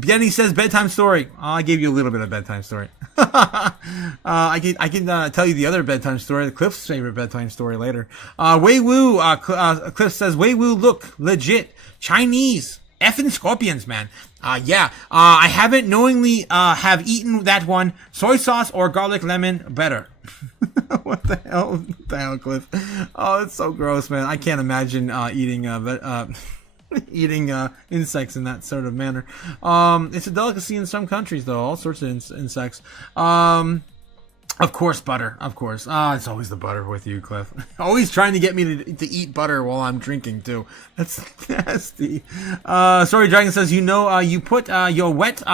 Benny says bedtime story. I gave you a little bit of bedtime story. I can tell you the other bedtime story, Cliff's favorite bedtime story later. Wei Wu. Cliff says, "Wei Wu look legit Chinese." Effing scorpions, man. Yeah. I haven't knowingly have eaten that one. Soy sauce or garlic lemon better. What the hell, Cliff? Oh, it's so gross, man. I can't imagine eating insects in that sort of manner. It's a delicacy in some countries, though. All sorts of insects. Of course, butter. Of course. It's always the butter with you, Cliff. Always trying to get me to eat butter while I'm drinking, too. That's nasty. Sorry, Dragon says, you put your wet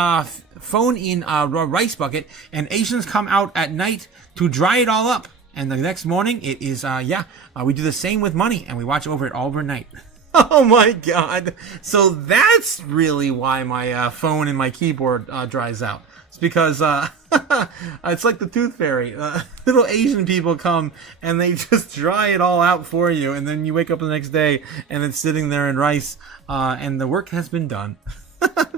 phone in a rice bucket, and Asians come out at night to dry it all up. And the next morning, it is, we do the same with money, and we watch over it all overnight. Oh my god. So that's really why my phone and my keyboard dries out. It's because it's like the Tooth Fairy. Little Asian people come and they just dry it all out for you, and then you wake up the next day and it's sitting there in rice, and the work has been done.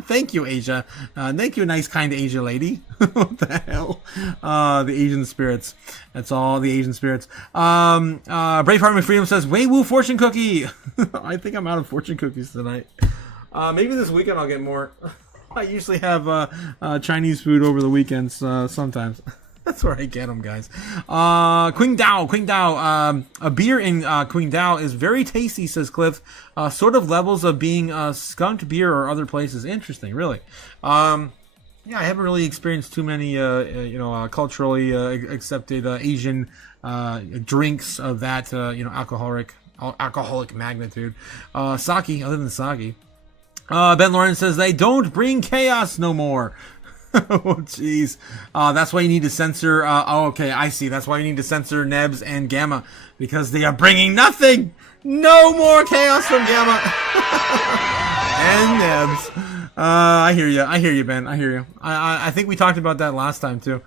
Thank you, Asia. Thank you, nice, kind Asia lady. What the hell? The Asian spirits. That's all the Asian spirits. Braveheart McFreedom says, Wei Wu fortune cookie. I think I'm out of fortune cookies tonight. Maybe this weekend I'll get more. I usually have Chinese food over the weekends sometimes. That's where I get them, guys. Qingdao. A beer in Qingdao is very tasty, says Cliff. Sort of levels of being skunked beer or other places. Interesting, really. Yeah, I haven't really experienced too many, culturally accepted Asian drinks of that, alcoholic magnitude. Sake, other than sake. Ben Lawrence says they don't bring chaos no more. Oh, jeez. That's why you need to censor. Okay, I see. That's why you need to censor Nebs and Gamma, because they are bringing nothing. No more chaos from Gamma and Nebs. I hear you, Ben. I hear you. I think we talked about that last time too.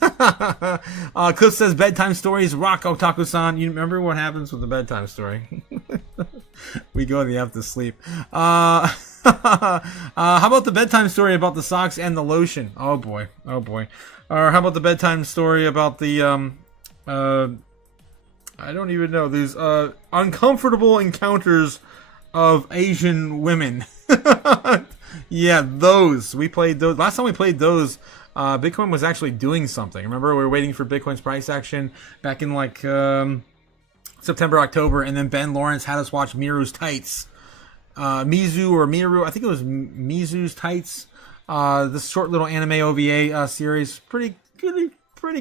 Cliff says bedtime stories rock, Otaku-san. You remember what happens with the bedtime story? We go and you have to sleep. How about the bedtime story about the socks and the lotion? Oh boy. Or how about the bedtime story about the I don't even know, these uncomfortable encounters of Asian women. Yeah, those. We played those. Last time we played those, Bitcoin was actually doing something. Remember, we were waiting for Bitcoin's price action back in like September, October, and then Ben Lawrence had us watch Miru's Tights. Mizu or Miru, I think it was Mizu's Tights. This short little anime OVA series. Pretty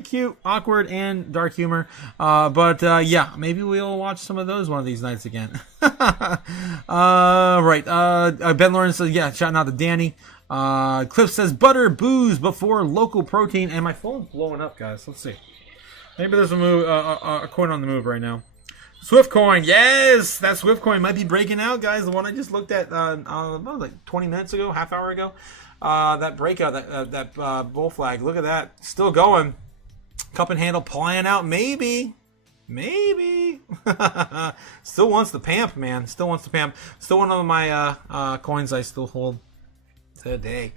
cute, awkward, and dark humor. But yeah, maybe we'll watch some of those one of these nights again. Right. Ben Lawrence says, yeah, shouting out to Danny. Cliff says, butter, booze before local protein. And my phone's blowing up, guys. Let's see. Maybe there's a coin on the move right now. Swift coin, yes! That Swift coin might be breaking out, guys. The one I just looked at like 20 minutes ago, half hour ago. That breakout, that bull flag. Look at that. Still going. Cup and handle playing out, maybe. Still wants the pamp, man. Still wants the pamp. Still one of my coins I still hold today.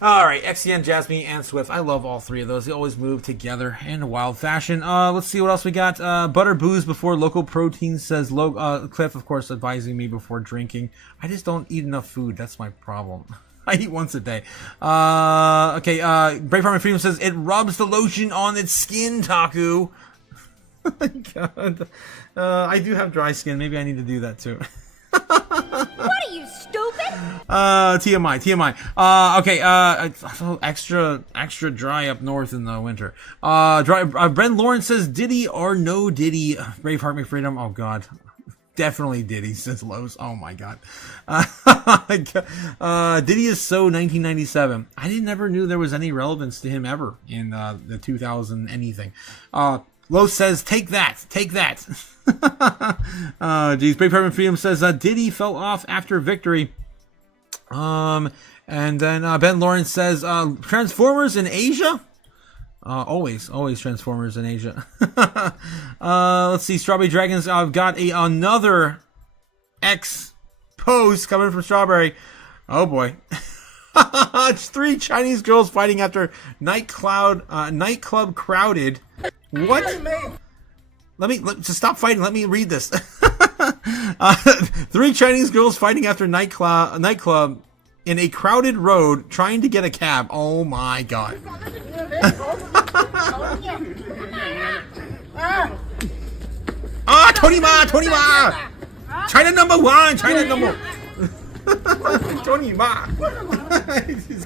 All right, XCN, Jasmine, and Swift. I love all three of those. They always move together in a wild fashion. Let's see what else we got. Butter, booze before local protein, says Cliff, of course, advising me before drinking. I just don't eat enough food. That's my problem. I eat once a day. Okay, Brave Farming Freedom says, it rubs the lotion on its skin, Taku. Oh my God. I do have dry skin. Maybe I need to do that too. What are you, stupid? TMI. Okay, extra dry up north in the winter. Brent Lawrence says, Diddy or no Diddy? Braveheart McFreedom. Oh God. Definitely Diddy, says Lowe's. Oh my God. Diddy is so 1997. I never knew there was any relevance to him ever in the 2000 anything. Lowe's says, take that. Geez, Brave Herman Freedom says, Diddy fell off after victory. And then Ben Lawrence says, Transformers in Asia? Always Transformers in Asia. Let's see, Strawberry Dragons. I've got another X post coming from Strawberry. Oh boy. It's 3 Chinese girls fighting after nightclub crowded. What? Just stop fighting. Let me read this. 3 Chinese girls fighting after nightclub in a crowded road trying to get a cab. Oh my God. Tony Ma! China number 1! Tony Ma!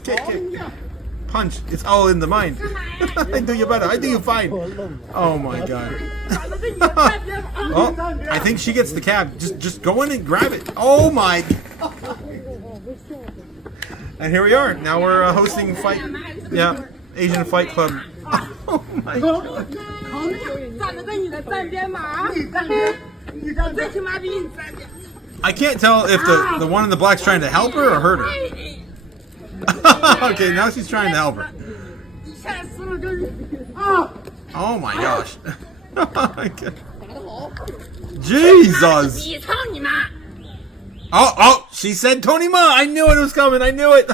Kick. Punch. It's all in the mind. I do you better. I do you fine. Oh my God. Oh, I think she gets the cab. Just go in and grab it. Oh my God. And here we are. Now we're hosting fight. Yeah, Asian Fight Club. Oh my God. I can't tell if the one in the black's trying to help her or hurt her. Okay, now she's trying to help her. Oh my gosh. Oh my God. Jesus. Oh, she said Tony Ma. I knew it was coming. I knew it.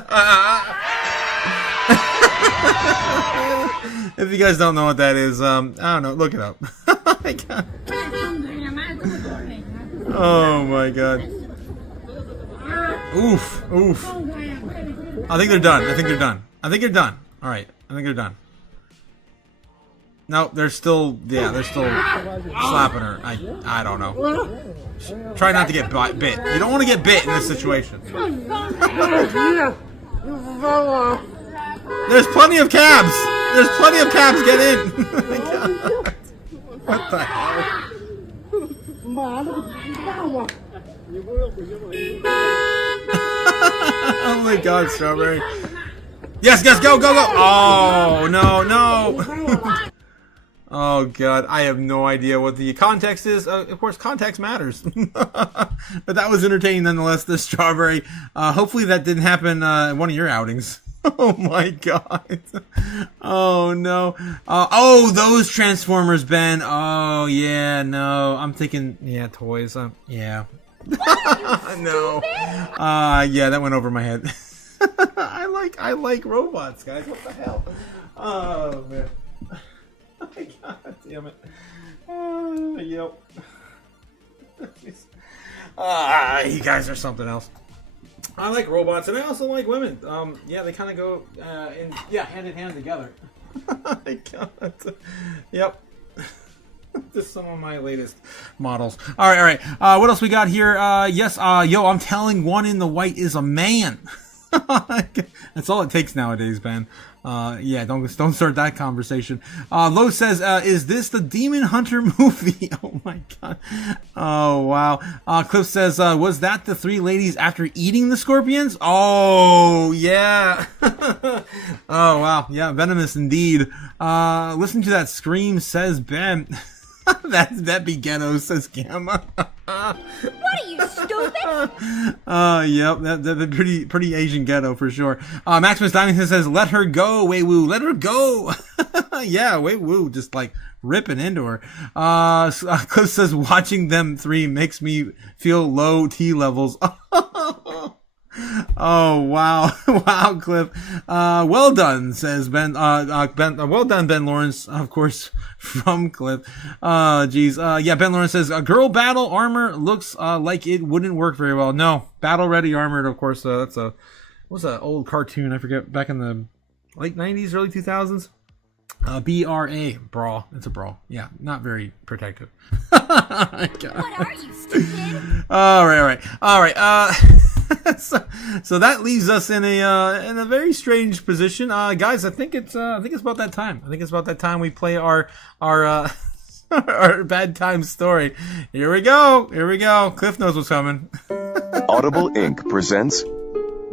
If you guys don't know what that is, I don't know. Look it up. Oh my God. Oof. I think they're done. All right. I think they're done. No, they're still slapping her. I don't know. Try not to get bit. You don't want to get bit in this situation. There's plenty of cabs. There's plenty of cabs. Get in. What the hell? Oh my God, Strawberry. Yes, go. Oh, no. Oh God, I have no idea what the context is. Of course, context matters. But that was entertaining nonetheless, the Strawberry. Hopefully that didn't happen in one of your outings. Oh my God. Oh no. Oh, those Transformers, Ben. Oh yeah, no. I'm thinking, yeah, toys. Yeah. No. Yeah, that went over my head. I like robots, guys. What the hell? Oh man. Oh my God damn it. Yep. You guys are something else. I like robots, and I also like women. Yeah, they kind of go hand in hand together. Oh my God. Yep. Just some of my latest models. All right. What else we got here? Yes. Yo, I'm telling, one in the white is a man. That's all it takes nowadays, Ben. Yeah, don't start that conversation. Lo says, is this the Demon Hunter movie? Oh my God. Oh wow. Cliff says, was that the three ladies after eating the scorpions? Oh yeah. Oh wow. Yeah, venomous indeed. Listen to that scream, says Ben. that be ghetto, says Gamma. What are you, stupid? Yep, that pretty Asian ghetto for sure. Maximus Diamond says, "Let her go, Wei Wu, let her go." Yeah, Wei Wu just like ripping into her. Cliff says, "Watching them three makes me feel low T levels." Oh wow, wow, Cliff. Well done, says Ben. Well done, Ben Lawrence, of course, from Cliff. Geez. Yeah, Ben Lawrence says, girl battle armor looks like it wouldn't work very well. No, battle ready armored, of course. That's what's that old cartoon? I forget. Back in the late 90s, early 2000s. BRA, brawl. It's a brawl. Yeah, not very protective. What are you, stupid? All right. So that leaves us in a very strange position, guys. I think it's about that time. I think it's about that time we play our our bad time story. Here we go. Cliff knows what's coming. Audible Inc. presents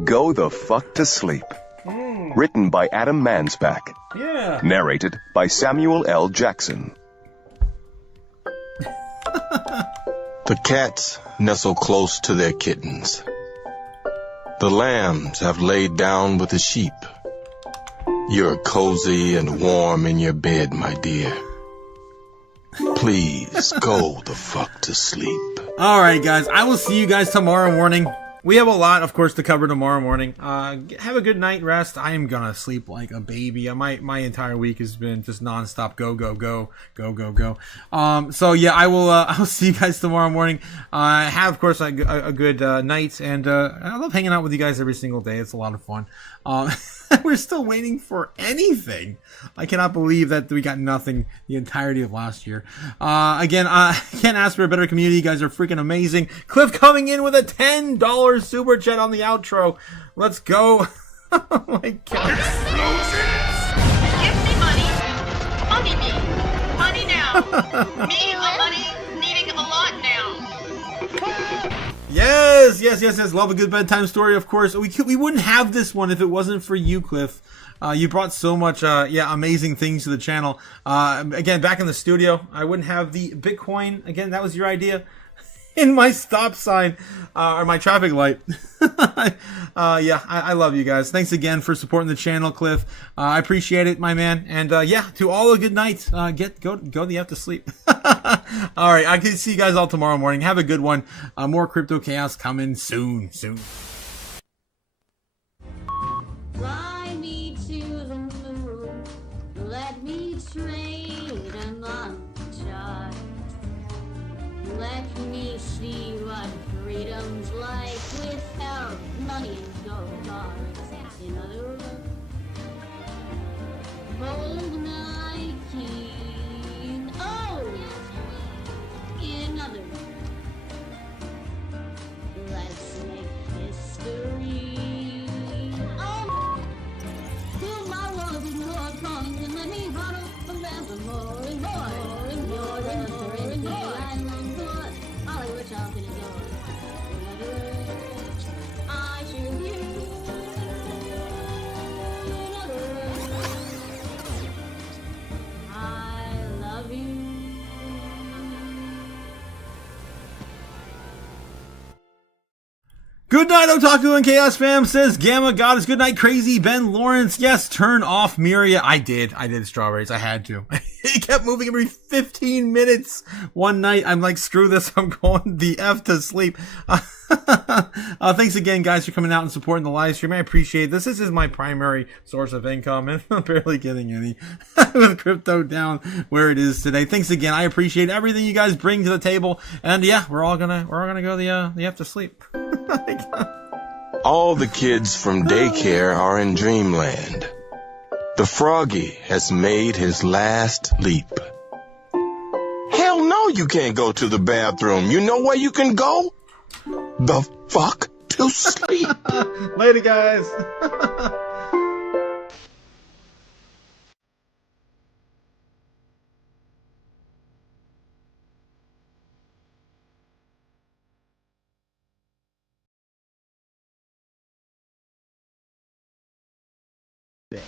"Go the Fuck to Sleep," written by Adam Mansbach, narrated by Samuel L. Jackson. The cats nestle close to their kittens. The lambs have laid down with the sheep. You're cozy and warm in your bed, my dear. Please go the fuck to sleep. All right, guys. I will see you guys tomorrow morning. We have a lot, of course, to cover tomorrow morning. Have a good night rest. I am gonna sleep like a baby. My entire week has been just nonstop go. So yeah, I'll see you guys tomorrow morning. Have, of course, a good night, and I love hanging out with you guys every single day. It's a lot of fun. We're still waiting for anything. I cannot believe that we got nothing the entirety of last year. Again, I can't ask for a better community. You guys are freaking amazing. Cliff coming in with a $10 super chat on the outro. Let's go. Oh my God. Give me money. Money me. Money now. Me a money needing a lot now. Yes. Love a good bedtime story, of course. We wouldn't have this one if it wasn't for you, Cliff. You brought so much, amazing things to the channel. Again, back in the studio, I wouldn't have the Bitcoin. Again, that was your idea. In my stop sign, or my traffic light. I love you guys. Thanks again for supporting the channel, Cliff. I appreciate it, my man. And to all a good night. Go the F to sleep. All right, I can see you guys all tomorrow morning. Have a good one. More Crypto Chaos coming soon. Fly me to the moon. Let me trade among the stars. Let me see what freedom's like without money and gold bars. In other words, bold Nike. Good night, Otaku and Chaos fam, says Gamma Goddess. Good night, Crazy Ben Lawrence. Yes, turn off Miria. I did strawberries. I had to. He kept moving every 15 minutes. One night, I'm like, screw this. I'm going the F to sleep. Thanks again, guys, for coming out and supporting the live stream. I appreciate this. This is my primary source of income, and I'm barely getting any with crypto down where it is today. Thanks again. I appreciate everything you guys bring to the table. And yeah, we're all gonna go the F to sleep. All the kids from daycare are in dreamland. The froggy has made his last leap. Hell no, you can't go to the bathroom. You know where you can go? The fuck to sleep. Later, guys. Day.